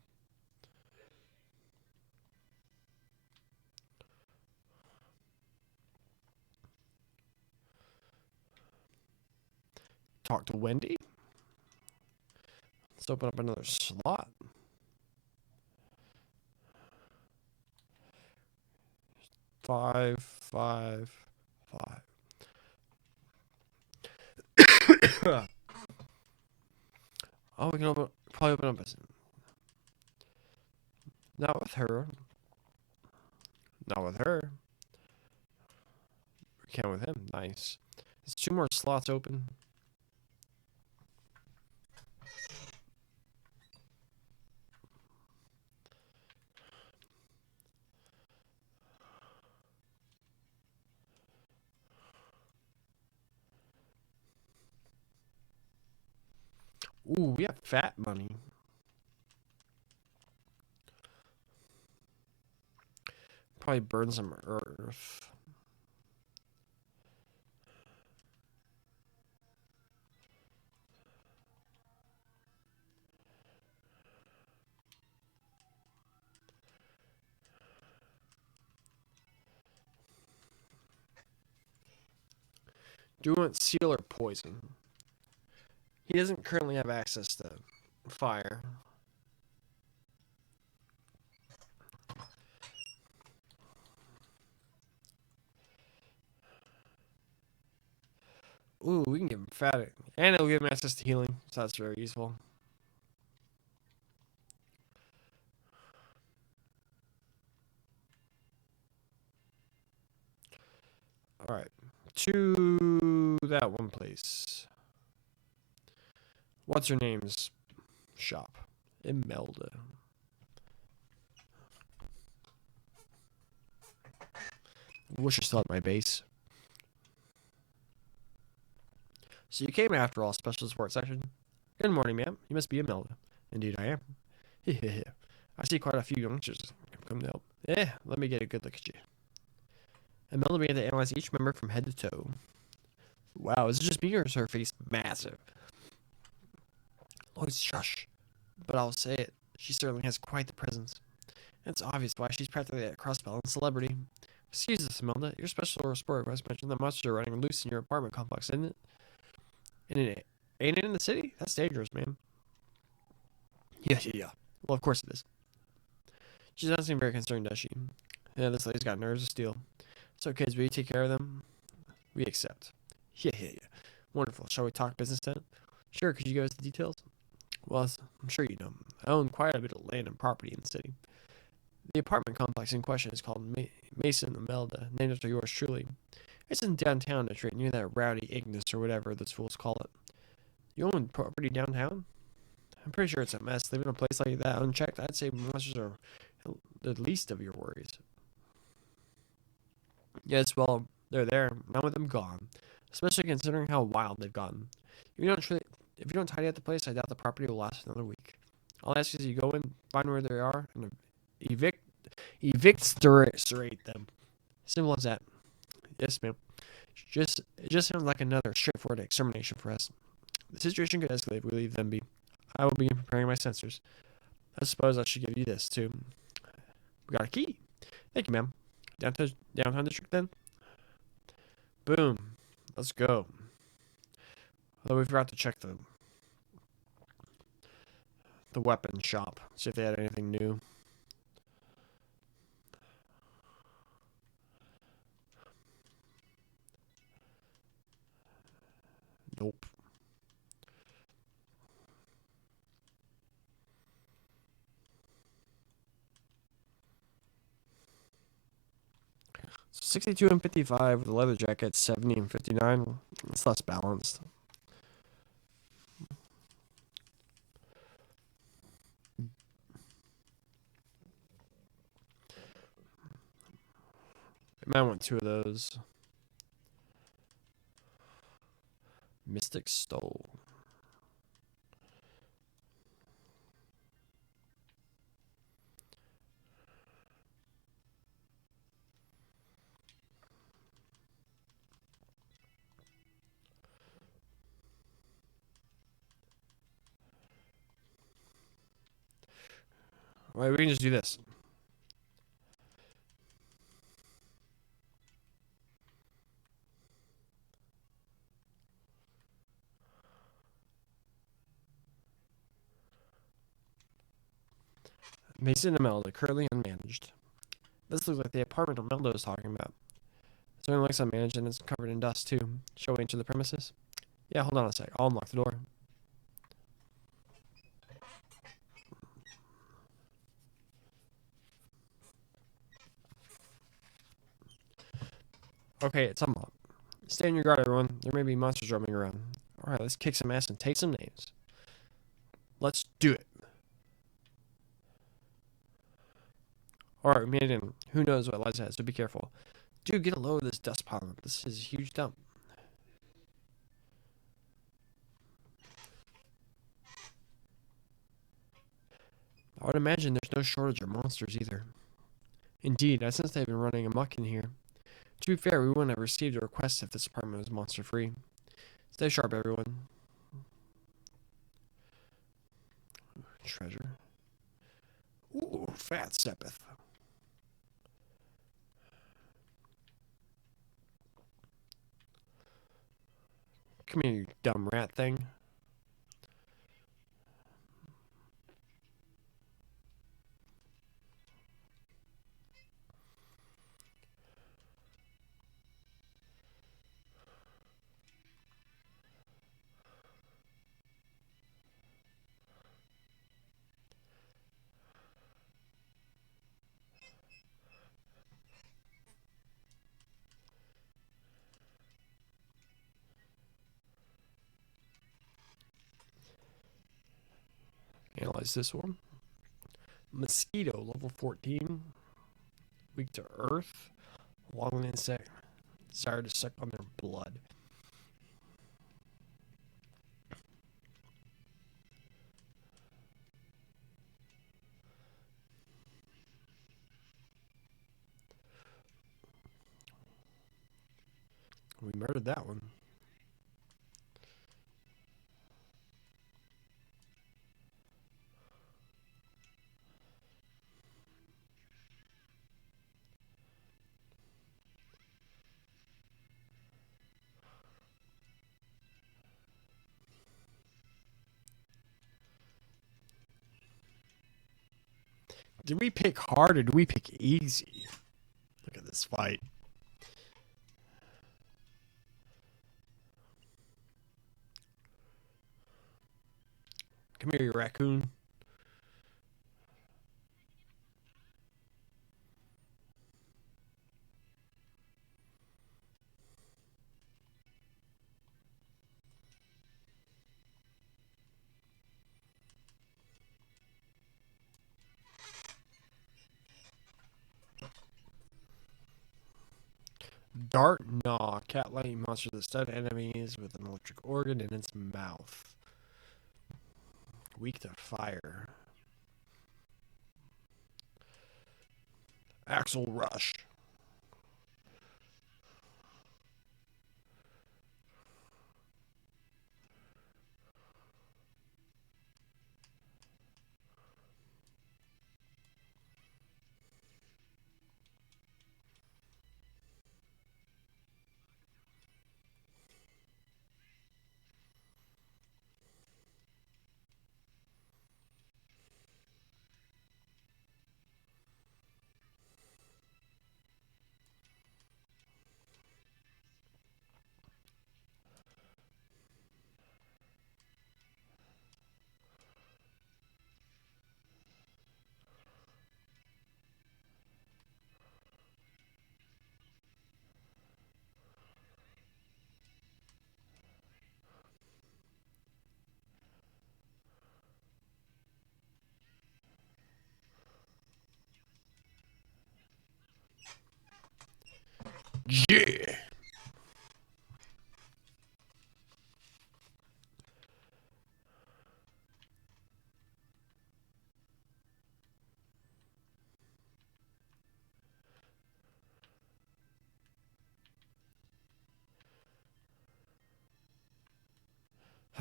Talk to Wendy. Let's open up another slot. Five. Oh, we can probably open up a. Not with her. Not with her. We can with him. Nice. There's 2 more slots open. Ooh, we have fat money. Probably burn some earth. Do you want seal or poison? He doesn't currently have access to fire. Ooh, we can give him fat. And it'll give him access to healing, so that's very useful. Alright. To that one place. What's her name's shop? Imelda. Wish you're still at my base. So you came after all, special support section. Good morning, ma'am. You must be Imelda. Indeed I am. I see quite a few youngsters come to help. Let me get a good look at you. Imelda began to analyze each member from head to toe. Wow, is it just me or is her face massive? Oh, shush. But I'll say it. She certainly has quite the presence. It's obvious why she's practically a cross-balance celebrity. Excuse us, Imelda. Your special support request mentioned that monsters are running loose in your apartment complex, isn't it? Ain't it in the city? That's dangerous, man. Yeah. Well, of course it is. She doesn't seem very concerned, does she? Yeah, this lady's got nerves of steel. So, kids, will you take care of them? We accept. Yeah. Wonderful. Shall we talk business then? Sure, could you give us the details? Well, I'm sure you know. I own quite a bit of land and property in the city. The apartment complex in question is called Mason Imelda, named after yours truly. It's in downtown Detroit, near that rowdy Ignis or whatever those fools call it. You own property downtown? I'm pretty sure it's a mess. Living in a place like that unchecked, I'd say monsters are the least of your worries. Yes, well, they're there. None of them gone. Especially considering how wild they've gotten. If you don't tidy up the place, I doubt the property will last another week. All I ask is you go in, find where they are, and Eviscerate them. Simple as that. Yes, ma'am. It just sounds like another straightforward extermination for us. The situation could escalate if we leave them be. I will begin preparing my sensors. I suppose I should give you this, too. We got a key. Thank you, ma'am. Downtown district, then? Boom. Let's go. Although we forgot to check the weapon shop. See if they had anything new. Nope. So 62 and 55 with the leather jacket, 70 and 59. It's less balanced. I might want two of those. Mystic Stole. Right, we can just do this. Mason and Melda, currently unmanaged. This looks like the apartment Melda was talking about. Something looks unmanaged and it's covered in dust too. Shall we enter the premises? Yeah, hold on a sec. I'll unlock the door. Okay, it's unlocked. Stay on your guard, everyone. There may be monsters roaming around. Alright, let's kick some ass and take some names. Let's do it. Alright, we made it in. Who knows what lies ahead, so be careful. Dude, get a load of this dust pile. This is a huge dump. I would imagine there's no shortage of monsters either. Indeed, I sense they've been running amok in here. To be fair, we wouldn't have received a request if this apartment was monster-free. Stay sharp, everyone. Treasure. Ooh, fat Sepith. Come here, you dumb rat thing. Analyze this one. Mosquito, level 14. Weak to earth. Long insect. Desire to suck on their blood. We murdered that one. Did we pick hard or did we pick easy? Look at this fight. Come here, you raccoon. Dart Gnaw, cat-like monster that stud enemies with an electric organ in its mouth. Weak to fire. Axel Rush. Yeah.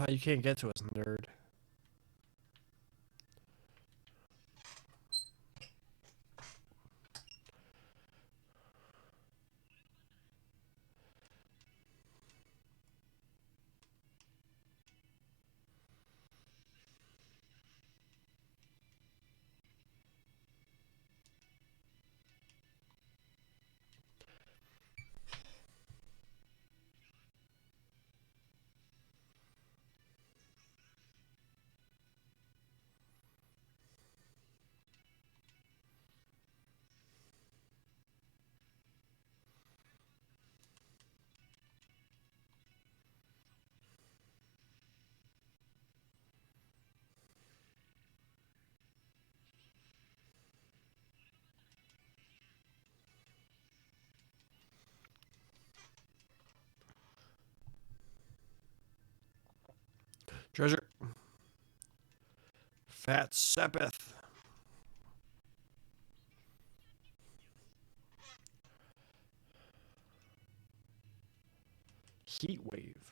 You can't get to us, nerd. Treasure. Fat Sepith. Heat Wave.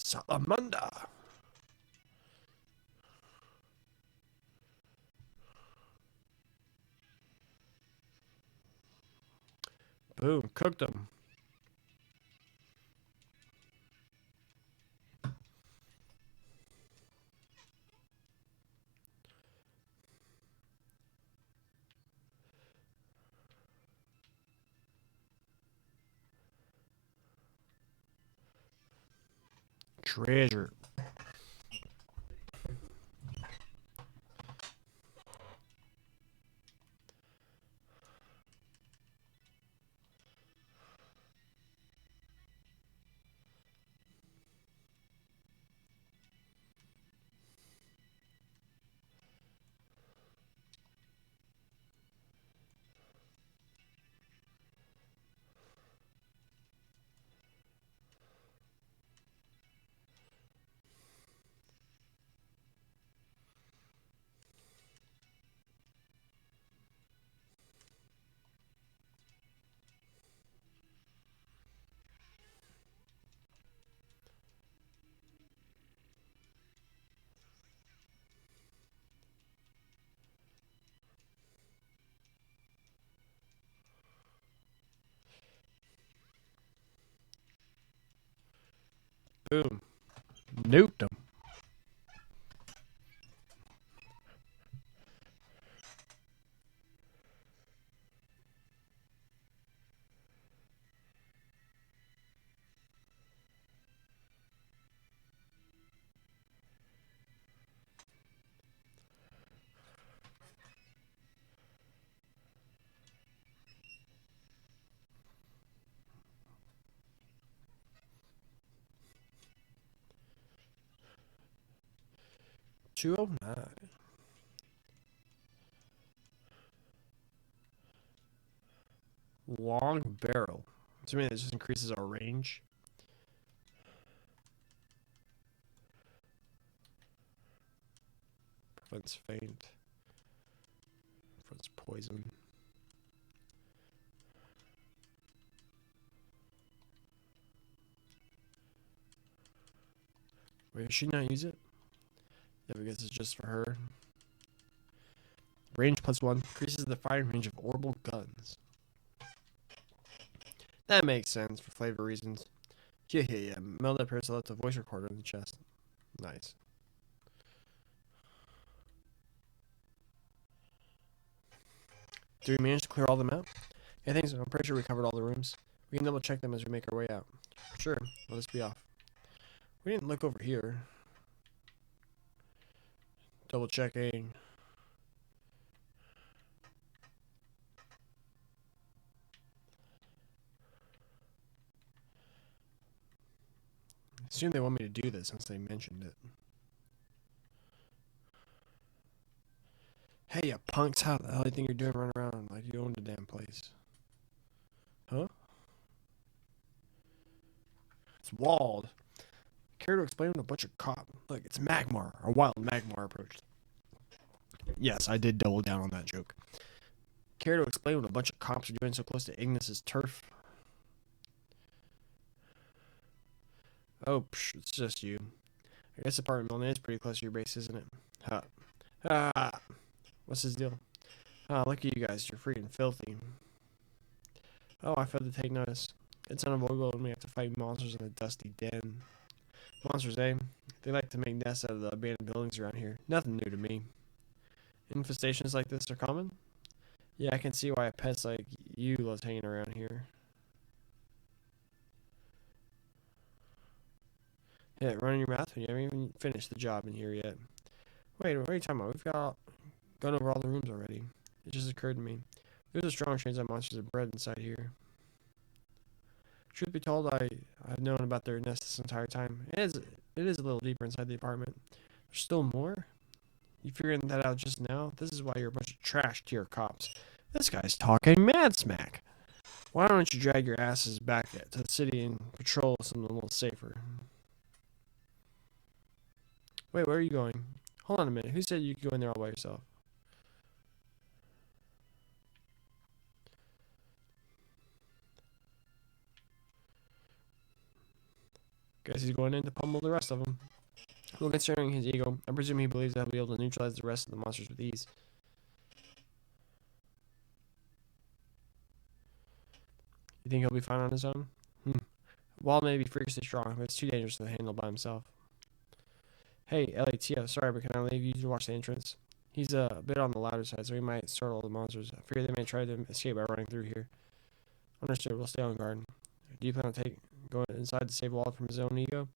Salamander. Boom. Cooked them. Treasure. Boom. Nuked them. 209. Long barrel. Assuming that just increases our range. Prevents faint. Prevents poison. Wait, did she not use it? Yeah, I guess it's just for her. Range +1 increases the firing range of orbital guns. That makes sense for flavor reasons. Yeah. Melda Paris left a voice recorder in the chest. Nice. Did we manage to clear all of them out? Yeah, I think so. I'm pretty sure we covered all the rooms. We can double check them as we make our way out. Sure, let us be off. We didn't look over here. Double checking. I assume they want me to do this since they mentioned it. Hey, you punks, how the hell do you think you're doing running around like you own the damn place? Huh? It's walled. Care to explain what a bunch of cop? Look, it's Magmar. A wild Magmar approached. Yes, I did double down on that joke. Care to explain what a bunch of cops are doing so close to Ignis's turf? Oh, psh, it's just you. I guess apartment building is pretty close to your base, isn't it? Huh. What's his deal? Look at you guys. You're freaking filthy. Oh, I failed to take notice. It's unavoidable when we have to fight monsters in a dusty den. Monsters, eh? They like to make nests out of the abandoned buildings around here. Nothing new to me. Infestations like this are common? Yeah, I can see why pets like you love hanging around here. Yeah, running your mouth when you haven't even finished the job in here yet. Wait, what are you talking about? We've gone over all the rooms already. It just occurred to me. There's a strong chance that monsters are bred inside here. Truth be told, I've known about their nest this entire time. It is a little deeper inside the apartment. There's still more? You figuring that out just now? This is why you're a bunch of trash tier cops. This guy's talking mad smack. Why don't you drag your asses back to the city and patrol something a little safer? Wait, where are you going? Hold on a minute. Who said you could go in there all by yourself? Guess he's going in to pummel the rest of them. Well, considering his ego, I presume he believes that he'll be able to neutralize the rest of the monsters with ease. You think he'll be fine on his own? Wall may be freakishly strong, but it's too dangerous to handle by himself. Hey, LATF, sorry, but can I leave you to watch the entrance? He's a bit on the louder side, so he might startle the monsters. I fear they may try to escape by running through here. Understood, we'll stay on guard. Do you plan on going inside to save Walt from his own ego?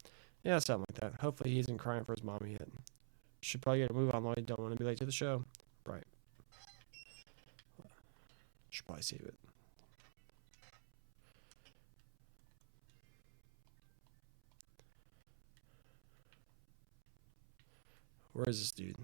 Yeah, something like that. Hopefully he isn't crying for his mommy yet. Should probably get a move on, Lloyd. Don't want to be late to the show. Right. Should probably save it. Where is this dude?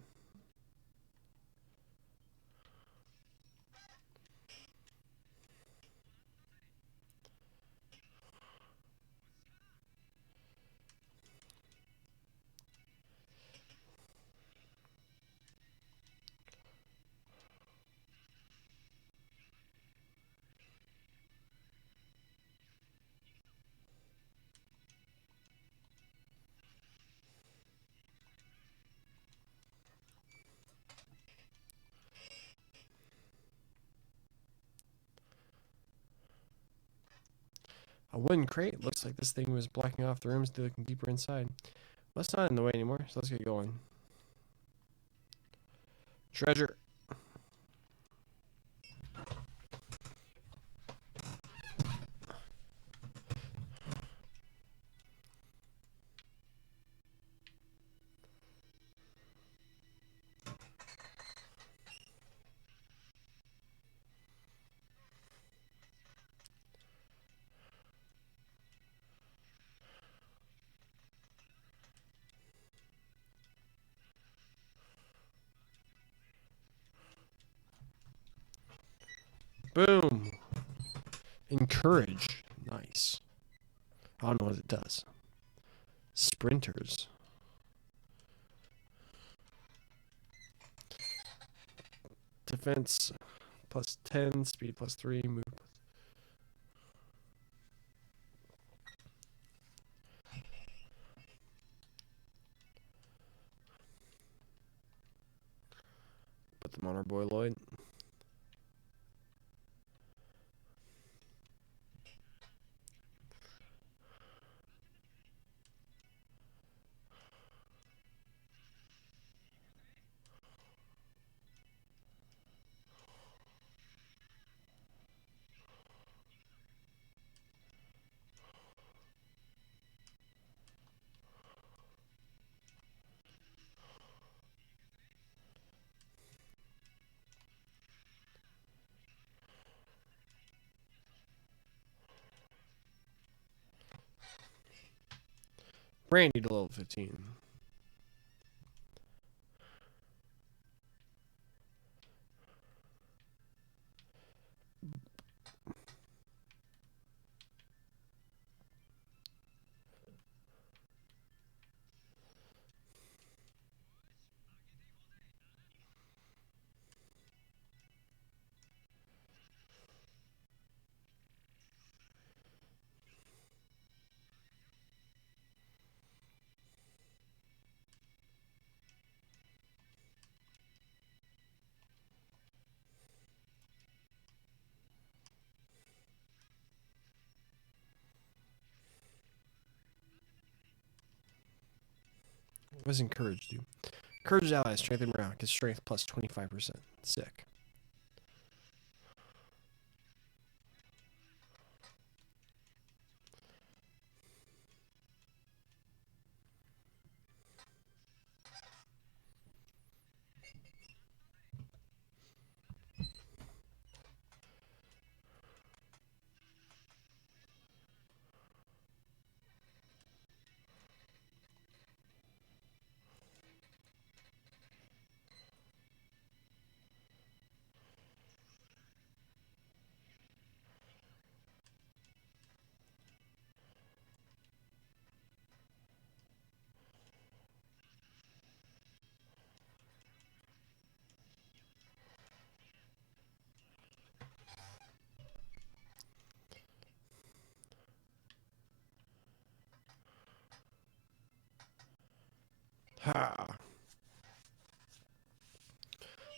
A wooden crate? Looks like this thing was blocking off the rooms to looking deeper inside. Well, it's not in the way anymore, so let's get going. Treasure. Boom. Encourage. Nice. I don't know what it does. Sprinters. Defense plus 10, speed plus 3, move. Put them on our boy Lloyd. Brandy to level 15. What does encourage do? Encourage allies, strength and morale. Gets strength plus 25%. Sick. Ha!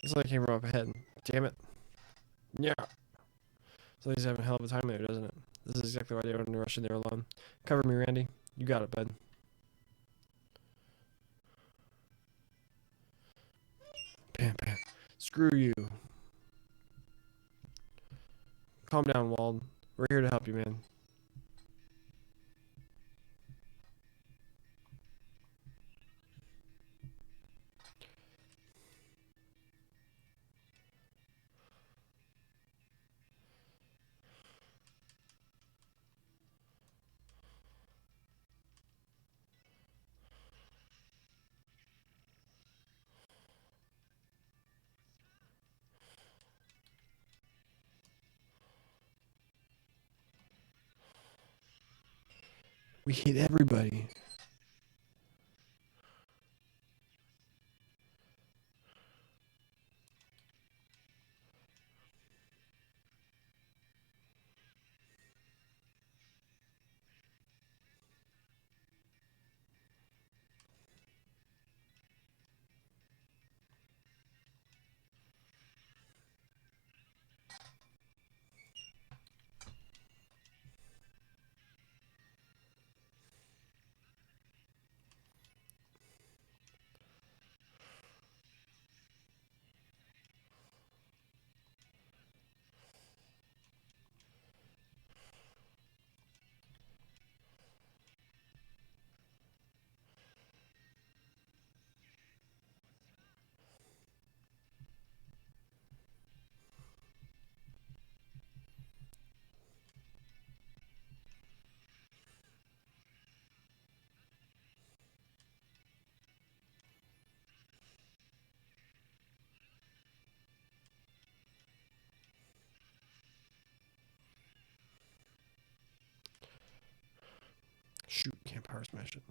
Looks like I came from up ahead. Damn it. Yeah. So he's having a hell of a time there, doesn't it? This is exactly why they were in a rush in there alone. Cover me, Randy. You got it, bud. Bam, bam. Screw you. Calm down, Wald. We're here to help you, man. We hit everybody. Shoot, can't power smash it.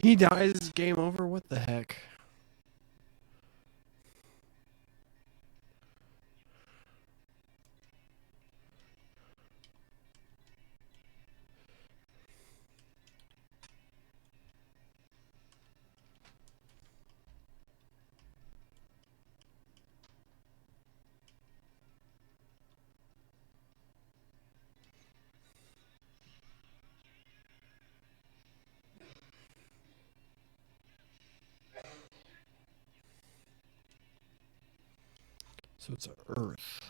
He dies, game over. What the heck? So it's Earth.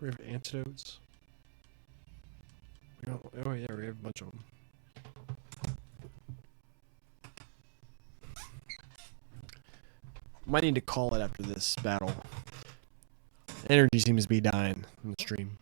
We have antidotes. We don't, oh yeah, we have a bunch of them. Might need to call it after this battle. Energy seems to be dying in the stream.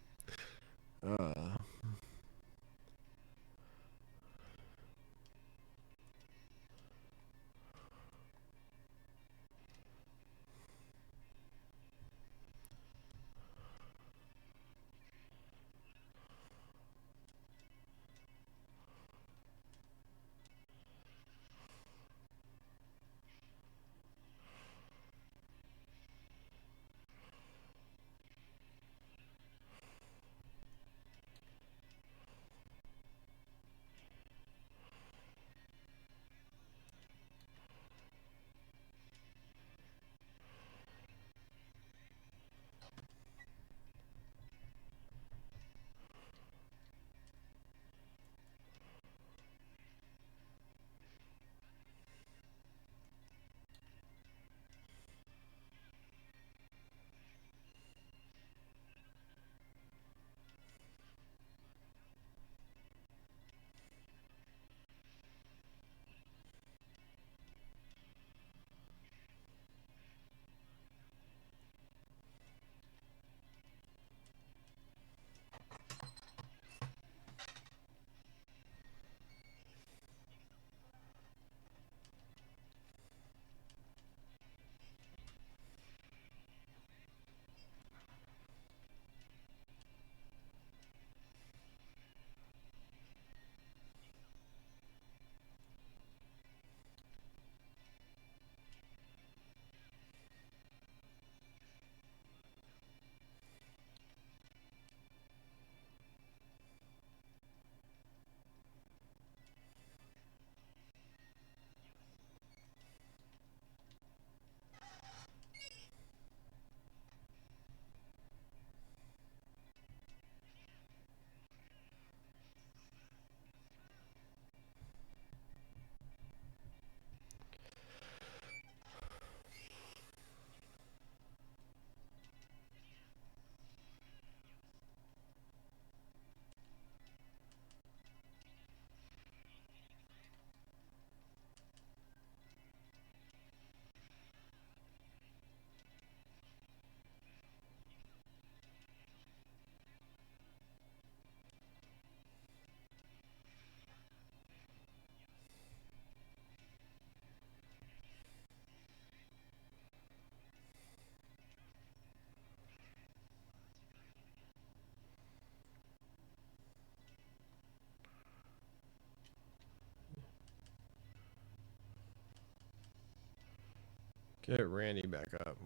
Get Randy back up.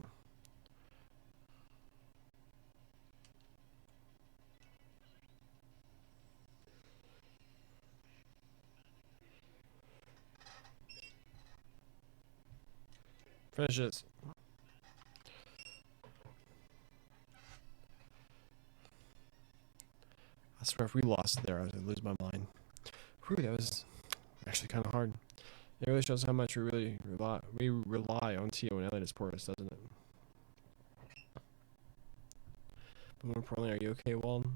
Finish this. I swear if we lost there, I would lose my mind. Whew, that was actually kind of hard. It really shows how much we rely on Tio and Elliot to support us, doesn't it? But more importantly, are you okay, Walden?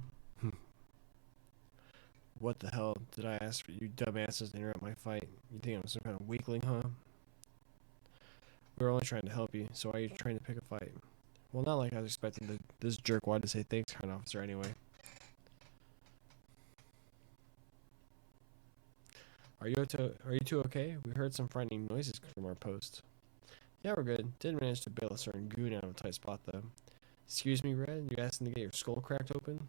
What the hell did I ask for you dumbasses to interrupt my fight? You think I'm some kind of weakling, huh? We were only trying to help you, so why are you trying to pick a fight? Well, not like I was expecting this jerkwad to say thanks, kind officer, anyway. Are you two okay? We heard some frightening noises from our post. Yeah, we're good. Didn't manage to bail a certain goon out of a tight spot, though. Excuse me, Red? You asking to get your skull cracked open?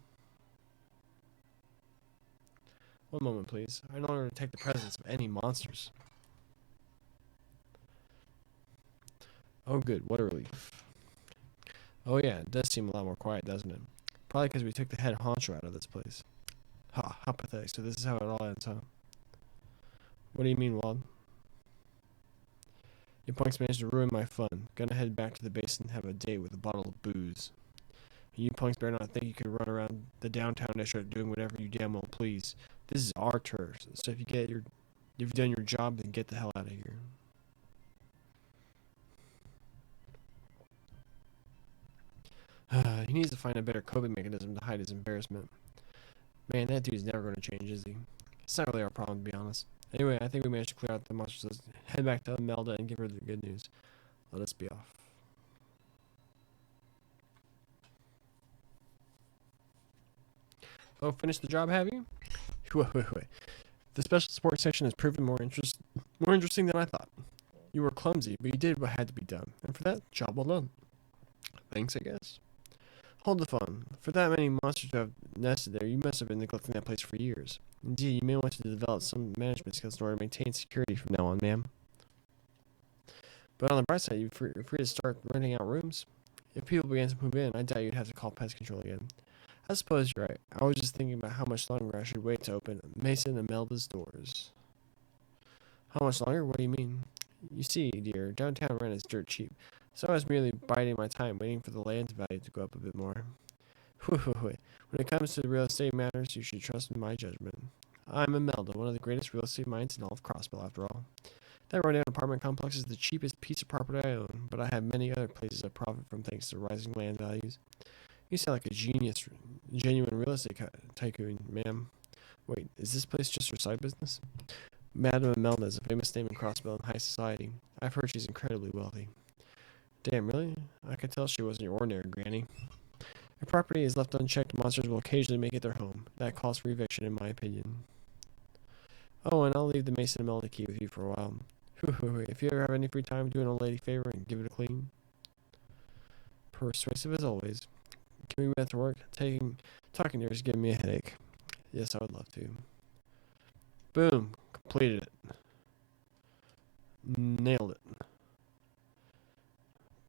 One moment, please. I no longer detect the presence of any monsters. Oh, good. What a relief. Oh, yeah. It does seem a lot more quiet, doesn't it? Probably because we took the head honcho out of this place. Ha, how pathetic. So this is how it all ends, huh? What do you mean, Wald? You punks managed to ruin my fun. Gonna head back to the base and have a date with a bottle of booze. You punks better not think you can run around the downtown district doing whatever you damn well please. This is our turf, so if you've done your job, then get the hell out of here. He needs to find a better coping mechanism to hide his embarrassment. Man, that dude's never going to change, is he? It's not really our problem, to be honest. Anyway, I think we managed to clear out the monsters. Let's head back to Imelda and give her the good news. Let us be off. Oh, finished the job, have you? Wait. The special support section has proven more interesting than I thought. You were clumsy, but you did what had to be done. And for that, job well done. Thanks, I guess. Hold the phone. For that many monsters to have nested there, you must have been neglecting that place for years. Indeed, you may want to develop some management skills in order to maintain security from now on, ma'am. But on the bright side, you're free to start renting out rooms. If people began to move in, I doubt you'd have to call pest control again. I suppose you're right. I was just thinking about how much longer I should wait to open Mason and Melba's doors. How much longer? What do you mean? You see, dear, downtown rent is dirt cheap, so I was merely biding my time, waiting for the land value to go up a bit more. When it comes to real estate matters, you should trust in my judgment. I'm Imelda, one of the greatest real estate minds in all of Crossbell, after all. That rundown apartment complex is the cheapest piece of property I own, but I have many other places I profit from thanks to rising land values. You sound like a genuine real estate tycoon, ma'am. Wait, is this place just your side business? Madame Imelda is a famous name in Crossbell and high society. I've heard she's incredibly wealthy. Damn, really? I could tell she wasn't your ordinary granny. If property is left unchecked, monsters will occasionally make it their home. That calls for eviction, in my opinion. Oh, and I'll leave the Mason and Imelda key with you for a while. If you ever have any free time, do an old lady favor and give it a clean. Persuasive as always. Can we get to work? Talking to her is giving me a headache. Yes, I would love to. Boom. Completed it. Nailed it.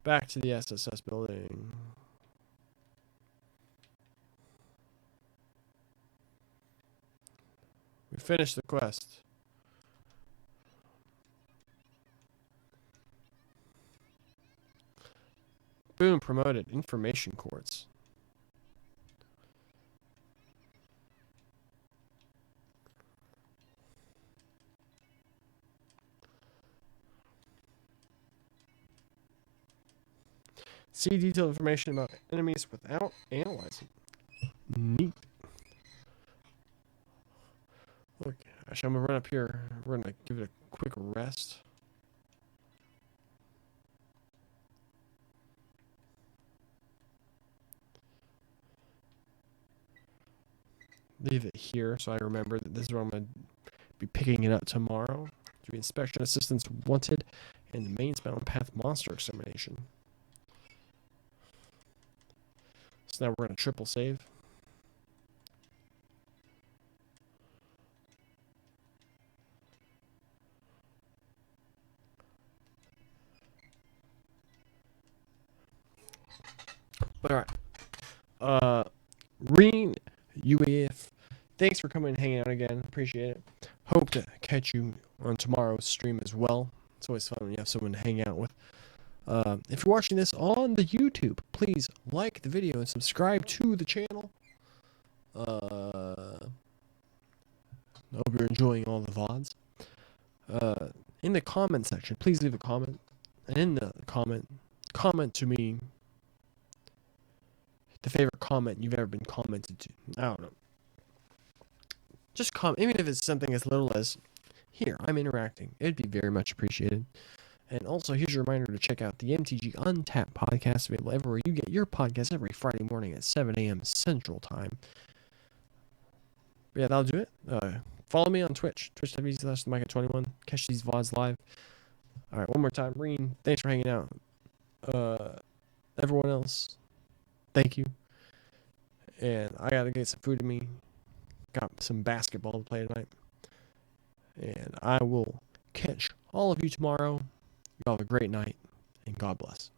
Back to the SSS building. We finished the quest. Boom, promoted. Information quartz. See detailed information about enemies without analyzing. Neat. Look, actually, I'm gonna run up here. We're gonna give it a quick rest. Leave it here so I remember that this is where I'm gonna be picking it up tomorrow. Do inspection assistance wanted, and the main bound path monster extermination. So now we're gonna triple save. But alright. Reen, UAF, thanks for coming and hanging out again. Appreciate it. Hope to catch you on tomorrow's stream as well. It's always fun when you have someone to hang out with. If you're watching this on the YouTube, please like the video and subscribe to the channel. I hope you're enjoying all the VODs. In the comment section, please leave a comment. And in the comment to me the favorite comment you've ever been commented to. I don't know. Just comment, even if it's something as little as, here, I'm interacting. It'd be very much appreciated. And also, here's a reminder to check out the MTG Untapped podcast, available everywhere you get your podcast every Friday morning at 7 a.m. Central Time. But yeah, that'll do it. Follow me on Twitch, twitch.tv/Micah21. Catch these VODs live. All right, one more time. Reen, thanks for hanging out. Everyone else, thank you. And I got to get some food to me. Got some basketball to play tonight. And I will catch all of you tomorrow. You all have a great night, and God bless.